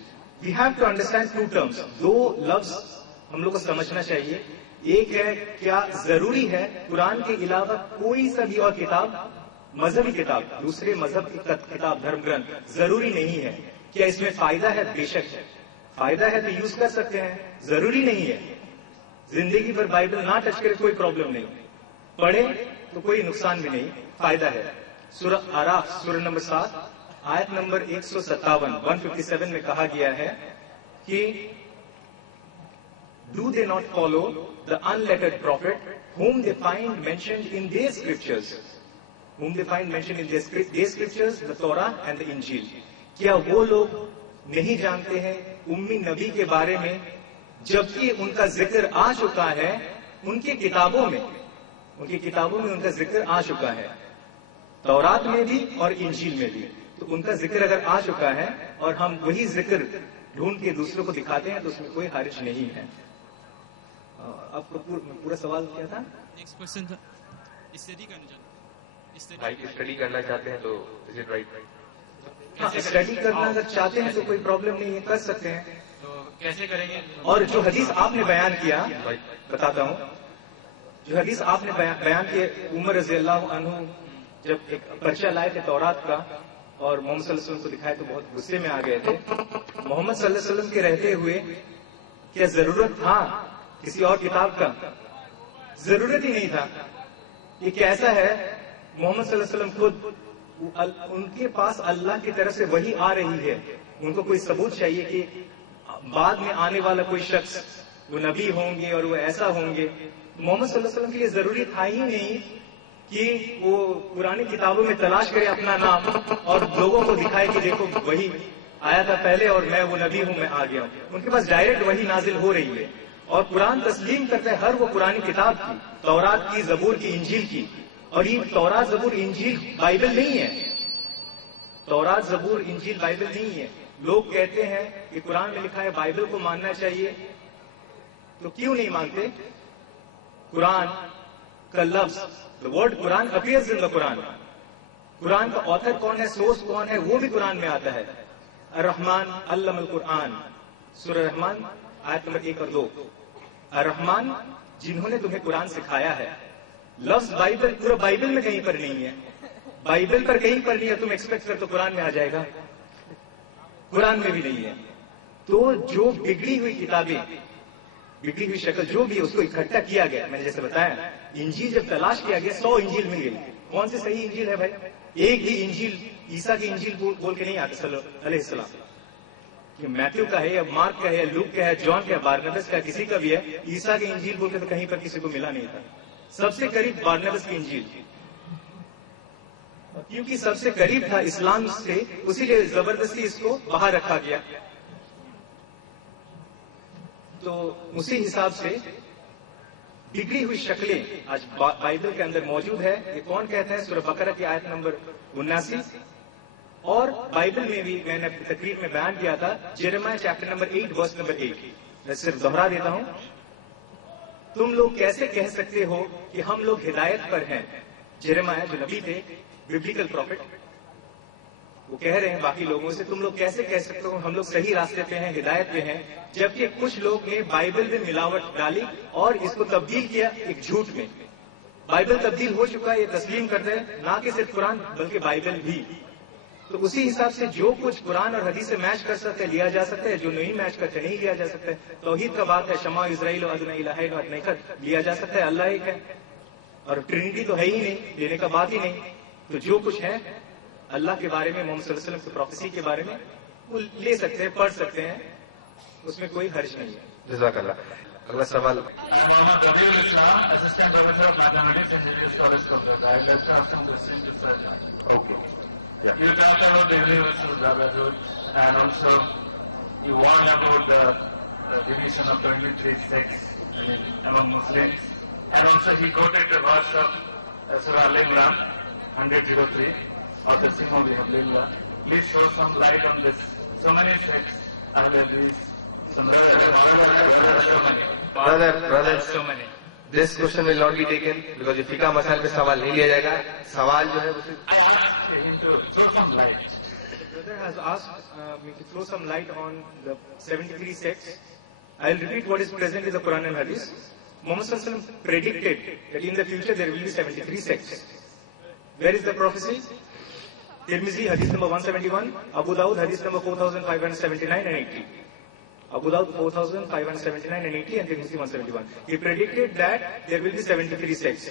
We have to understand two terms. دو لفظ ہم لوگ کو سمجھنا چاہیے. ایک ہے کیا ضروری ہے قرآن کے علاوہ کوئی سا بھی اور کتاب، مذہبی کتاب، دوسرے مذہب کی کتاب، دھرم گرنتھ ضروری نہیں ہے. کیا اس میں فائدہ ہے؟ بے شک ہے. فائدہ ہے تو یوز کر سکتے ہیں. ضروری نہیں ہے. زندگی پر بائبل نہ ٹچ کرے کوئی پرابلم نہیں. پڑھے تو کوئی نقصان بھی نہیں، فائدہ ہے. سورہ آراف سورہ نمبر 7 آیت نمبر 157 میں کہا گیا ہے کہ Do they not follow the unlettered prophet whom they find mentioned in their scriptures? Whom they find mentioned in their scriptures, the Torah and the Injil. کیا وہ لوگ نہیں جانتے ہیں امی نبی کے بارے میں جبکہ ان کا ذکر آ چکا ہے ان کی کتابوں میں؟ ان کی کتابوں میں ان کا ذکر آ چکا ہے، تورات میں بھی اور انجیل میں بھی. تو ان کا ذکر اگر آ چکا ہے اور ہم وہی ذکر ڈھونڈ کے دوسروں کو دکھاتے ہیں تو اس میں کوئی حرج نہیں ہے. آپ کو پورا سوال کیا تھا؟ نیکسٹ کوسچن تھا اسٹڈی کرنا چاہتے ہیں تو از اٹ رائٹ؟ اسٹڈی کرنا اگر چاہتے ہیں تو کوئی پرابلم نہیں ہے، کر سکتے ہیں. تو کیسے کریں گے؟ اور جو حدیث آپ نے بیان کیا بتاتا ہوں، جو حدیث آپ نے بیان کی، عمر رضی اللہ عنہ جب ایک پرچہ لائے تھے تورات کا اور محمد صلی اللہ علیہ وسلم کو دکھائے تو بہت غصے میں آ گئے تھے. محمد صلی اللہ علیہ وسلم کے رہتے ہوئے کیا ضرورت تھا کسی اور کتاب کا؟ ضرورت ہی نہیں تھا. یہ کیسا ہے؟ محمد صلی اللہ علیہ وسلم خود ان کے پاس اللہ کی طرف سے وحی آ رہی ہے. ان کو کوئی ثبوت چاہیے کہ بعد میں آنے والا کوئی شخص وہ نبی ہوں گے اور وہ ایسا ہوں گے. محمد صلی اللہ علیہ وسلم کے لیے ضروری تھا ہی نہیں کہ وہ پرانی کتابوں میں تلاش کرے اپنا نام اور لوگوں کو دکھائے کہ دیکھو وہی آیا تھا پہلے اور میں وہ نبی ہوں، میں آ گیا ہوں. ان کے پاس ڈائریکٹ وہی نازل ہو رہی ہے اور قرآن تسلیم کرتا ہے ہر وہ پرانی کتاب کی، تورات کی، زبور کی، انجیل کی. اور یہ تورات، زبور، انجیل بائبل نہیں ہے. تورات، زبور، انجیل بائبل نہیں ہے. لوگ کہتے ہیں کہ قرآن میں لکھا ہے بائبل کو ماننا چاہیے، تو کیوں نہیں مانتے؟ قرآن کا لفظ، the word Quran appears in the قرآن. قرآن کا آتھر کون ہے، سورس کون ہے، وہ بھی قرآن میں آتا ہے. الرحمن علم القرآن، سورہ رحمان آیت نمبر 1 اور 2. الرحمن جنہوں نے تمہیں قرآن سکھایا ہے. لفظ بائبل پورا بائبل میں کہیں پر نہیں ہے. بائبل پر کہیں پر نہیں ہے، تم ایکسپیکٹ کر تو قرآن میں آ جائے گا؟ قرآن میں بھی نہیں ہے. تو جو بگڑی ہوئی کتابیں، بگڑی ہوئی شکل جو بھی ہے اس کو اکٹھا کیا گیا. میں نے جیسے بتایا انجیل جب تلاش کیا گیا 100 انجیل مل گئی. کون سی صحیح انجیل ہے بھائی؟ ایک بھی انجیل عیسیٰ کی انجیل بول کے نہیں آتے صلی اللہ علیہ السلام کہ میتھیو کا ہے یا مارک کا ہے یا لوک کا ہے، جان کا ہے، بارنبس کا ہے، کسی کا بھی ہے. عیسیٰ کی انجیل بول کے تو کہیں پر کسی کو ملا نہیں تھا. سب سے قریب بارنبس کی انجیل، کیونکہ سب سے قریب تھا اسلام سے، اسی لیے زبردستی اس کو باہر رکھا گیا. تو اسی حساب سے بگڑی ہوئی شکلیں آج بائبل کے اندر موجود ہے. یہ کون کہتے ہیں؟ سورہ بقرہ کی آیت نمبر 79. اور بائبل میں بھی میں نے اپنی تقریر میں بیان کیا تھا، جیرمیہ چیپٹر نمبر 8 ورس نمبر 8. میں صرف دوہرا دیتا ہوں. تم لوگ کیسے کہہ سکتے ہو کہ ہم لوگ ہدایت پر ہیں؟ جیرمیہ جو نبی تھے، ببلیکل پروفٹ، وہ کہہ رہے ہیں باقی لوگوں سے تم لوگ کیسے کہہ سکتے ہو ہم لوگ صحیح راستے پہ ہیں، ہدایت پہ ہیں، جبکہ کچھ لوگ نے بائبل میں ملاوٹ ڈالی اور اس کو تبدیل کیا ایک جھوٹ میں. بائبل تبدیل ہو چکا ہے، یہ تسلیم کرتے ہیں، نہ کہ صرف قرآن بلکہ بائبل بھی. تو اسی حساب سے جو کچھ قرآن اور حدیث سے میچ کر سکتے لیا جا سکتا ہے، جو نہیں میچ کرتے نہیں لیا جا سکتا ہے. توحید کا بات ہے، شمع اسرائیل و ادنا الہ الا نہیں لیا جا سکتا ہے، اللہ ایک ہے. اور ٹرینٹی تو ہے ہی نہیں، لینے کا بات ہی نہیں. تو جو کچھ ہے اللہ کے بارے میں، محمد صلی اللہ علیہ وسلم کی پروفیسی کے بارے میں وہ لے سکتے ہیں، پڑھ سکتے ہیں، اس میں کوئی حرج نہیں ہے. جزاک اللہ. اگلا سوال. Muhammad Rabi Islam, assistant professor of mathematics engineering college Kolkata. I left after listening to Sir. Okay. You talked about the universal brotherhood and also you warned about the division of 23 sects among Muslims. And also he quoted the verse of Surah Al-Imran 103 of the Singh of Al-Imran. Please show some light on this. So many sects are there. Brother, this question will not be taken because یہ فقہ مسائل پہ سوال نہیں لیا جائے گا. سوال جو ہے I asked him to throw some light. The brother has asked me to throw some light on the 73 sects. I'll repeat what is present in the Quran and Hadith. Muhammad sallallahu alaihi wasallam predicted that in the future there will be 73 sects. Where is the prophecy? Tirmidhi, Hadith number 171. Abu Dawud, Hadith number 4579 and 80. Abu Dawud 4579 and 80 and Tirmidhi 171. He predicted that there will be 73 sects.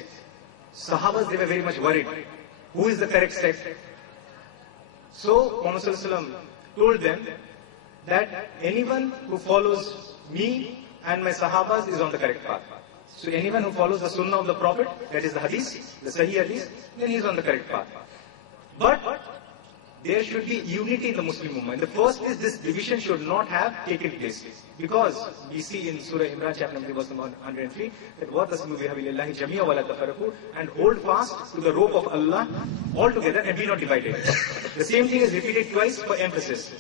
Sahabas, they were very much worried. Who is the correct sect? So Muhammad sallallahu alaihi wasallam told them that anyone who follows me and my Sahabas is on the correct path. So anyone who follows the Sunnah of the Prophet, that is the Hadith, the Sahih Hadith, then he is on the correct path. But there should be unity in the Muslim Ummah. The first is this division should not have taken place. Because we see in Surah Imran chapter number verse number 103 that وَاتَّصِمُوا بِحَبْلِ اللَّهِ جَمِيعًا وَلَا تَفَرَّقُوا, and hold fast to the rope of Allah all together and be not divided. The same thing is repeated twice for emphasis.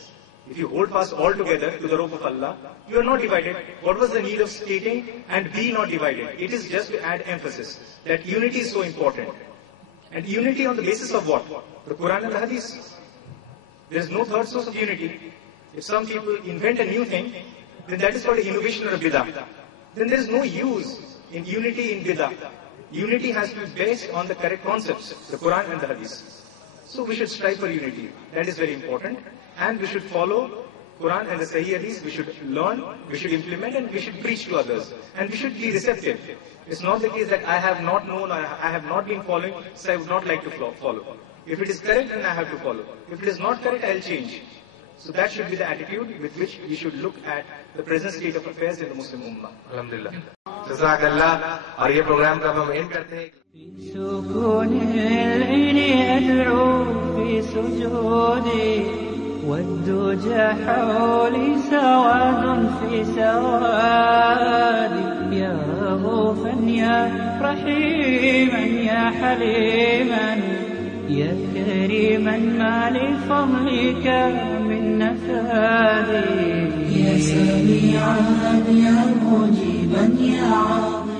If you hold fast all together to the rope of Allah, you are not divided. What was the need of stating and be not divided? It is just to add emphasis that unity is so important. And unity on the basis of what? The Quran and the Hadith. There is no third source of unity. If some people invent a new thing, then that is called an innovation or a bid'ah. Then there is no use in unity in bid'ah. Unity has to be based on the correct concepts, the Quran and the Hadith. So we should strive for unity. That is very important. And we should follow Quran and the Sahih Hadith. We should learn, we should implement, and we should preach to others. And we should be receptive. It's not the case that I have not known or I have not been following, so I would not like to follow. If it is correct, then I have to follow. If it is not correct, I'll change. So that should be the attitude with which we should look at the present state of affairs in the Muslim Ummah. Alhamdulillah. جزاک اللہ. اور یہ programme کا ہم and کرتے ہیں. في سكون العين أدعو في سجودي والدجى حولي سواد في سوادي يا رؤوفا يا رحيما يا حليما يا كريما ما لفضلك من نفادي يا سميعا يا مجيبا يا عظيما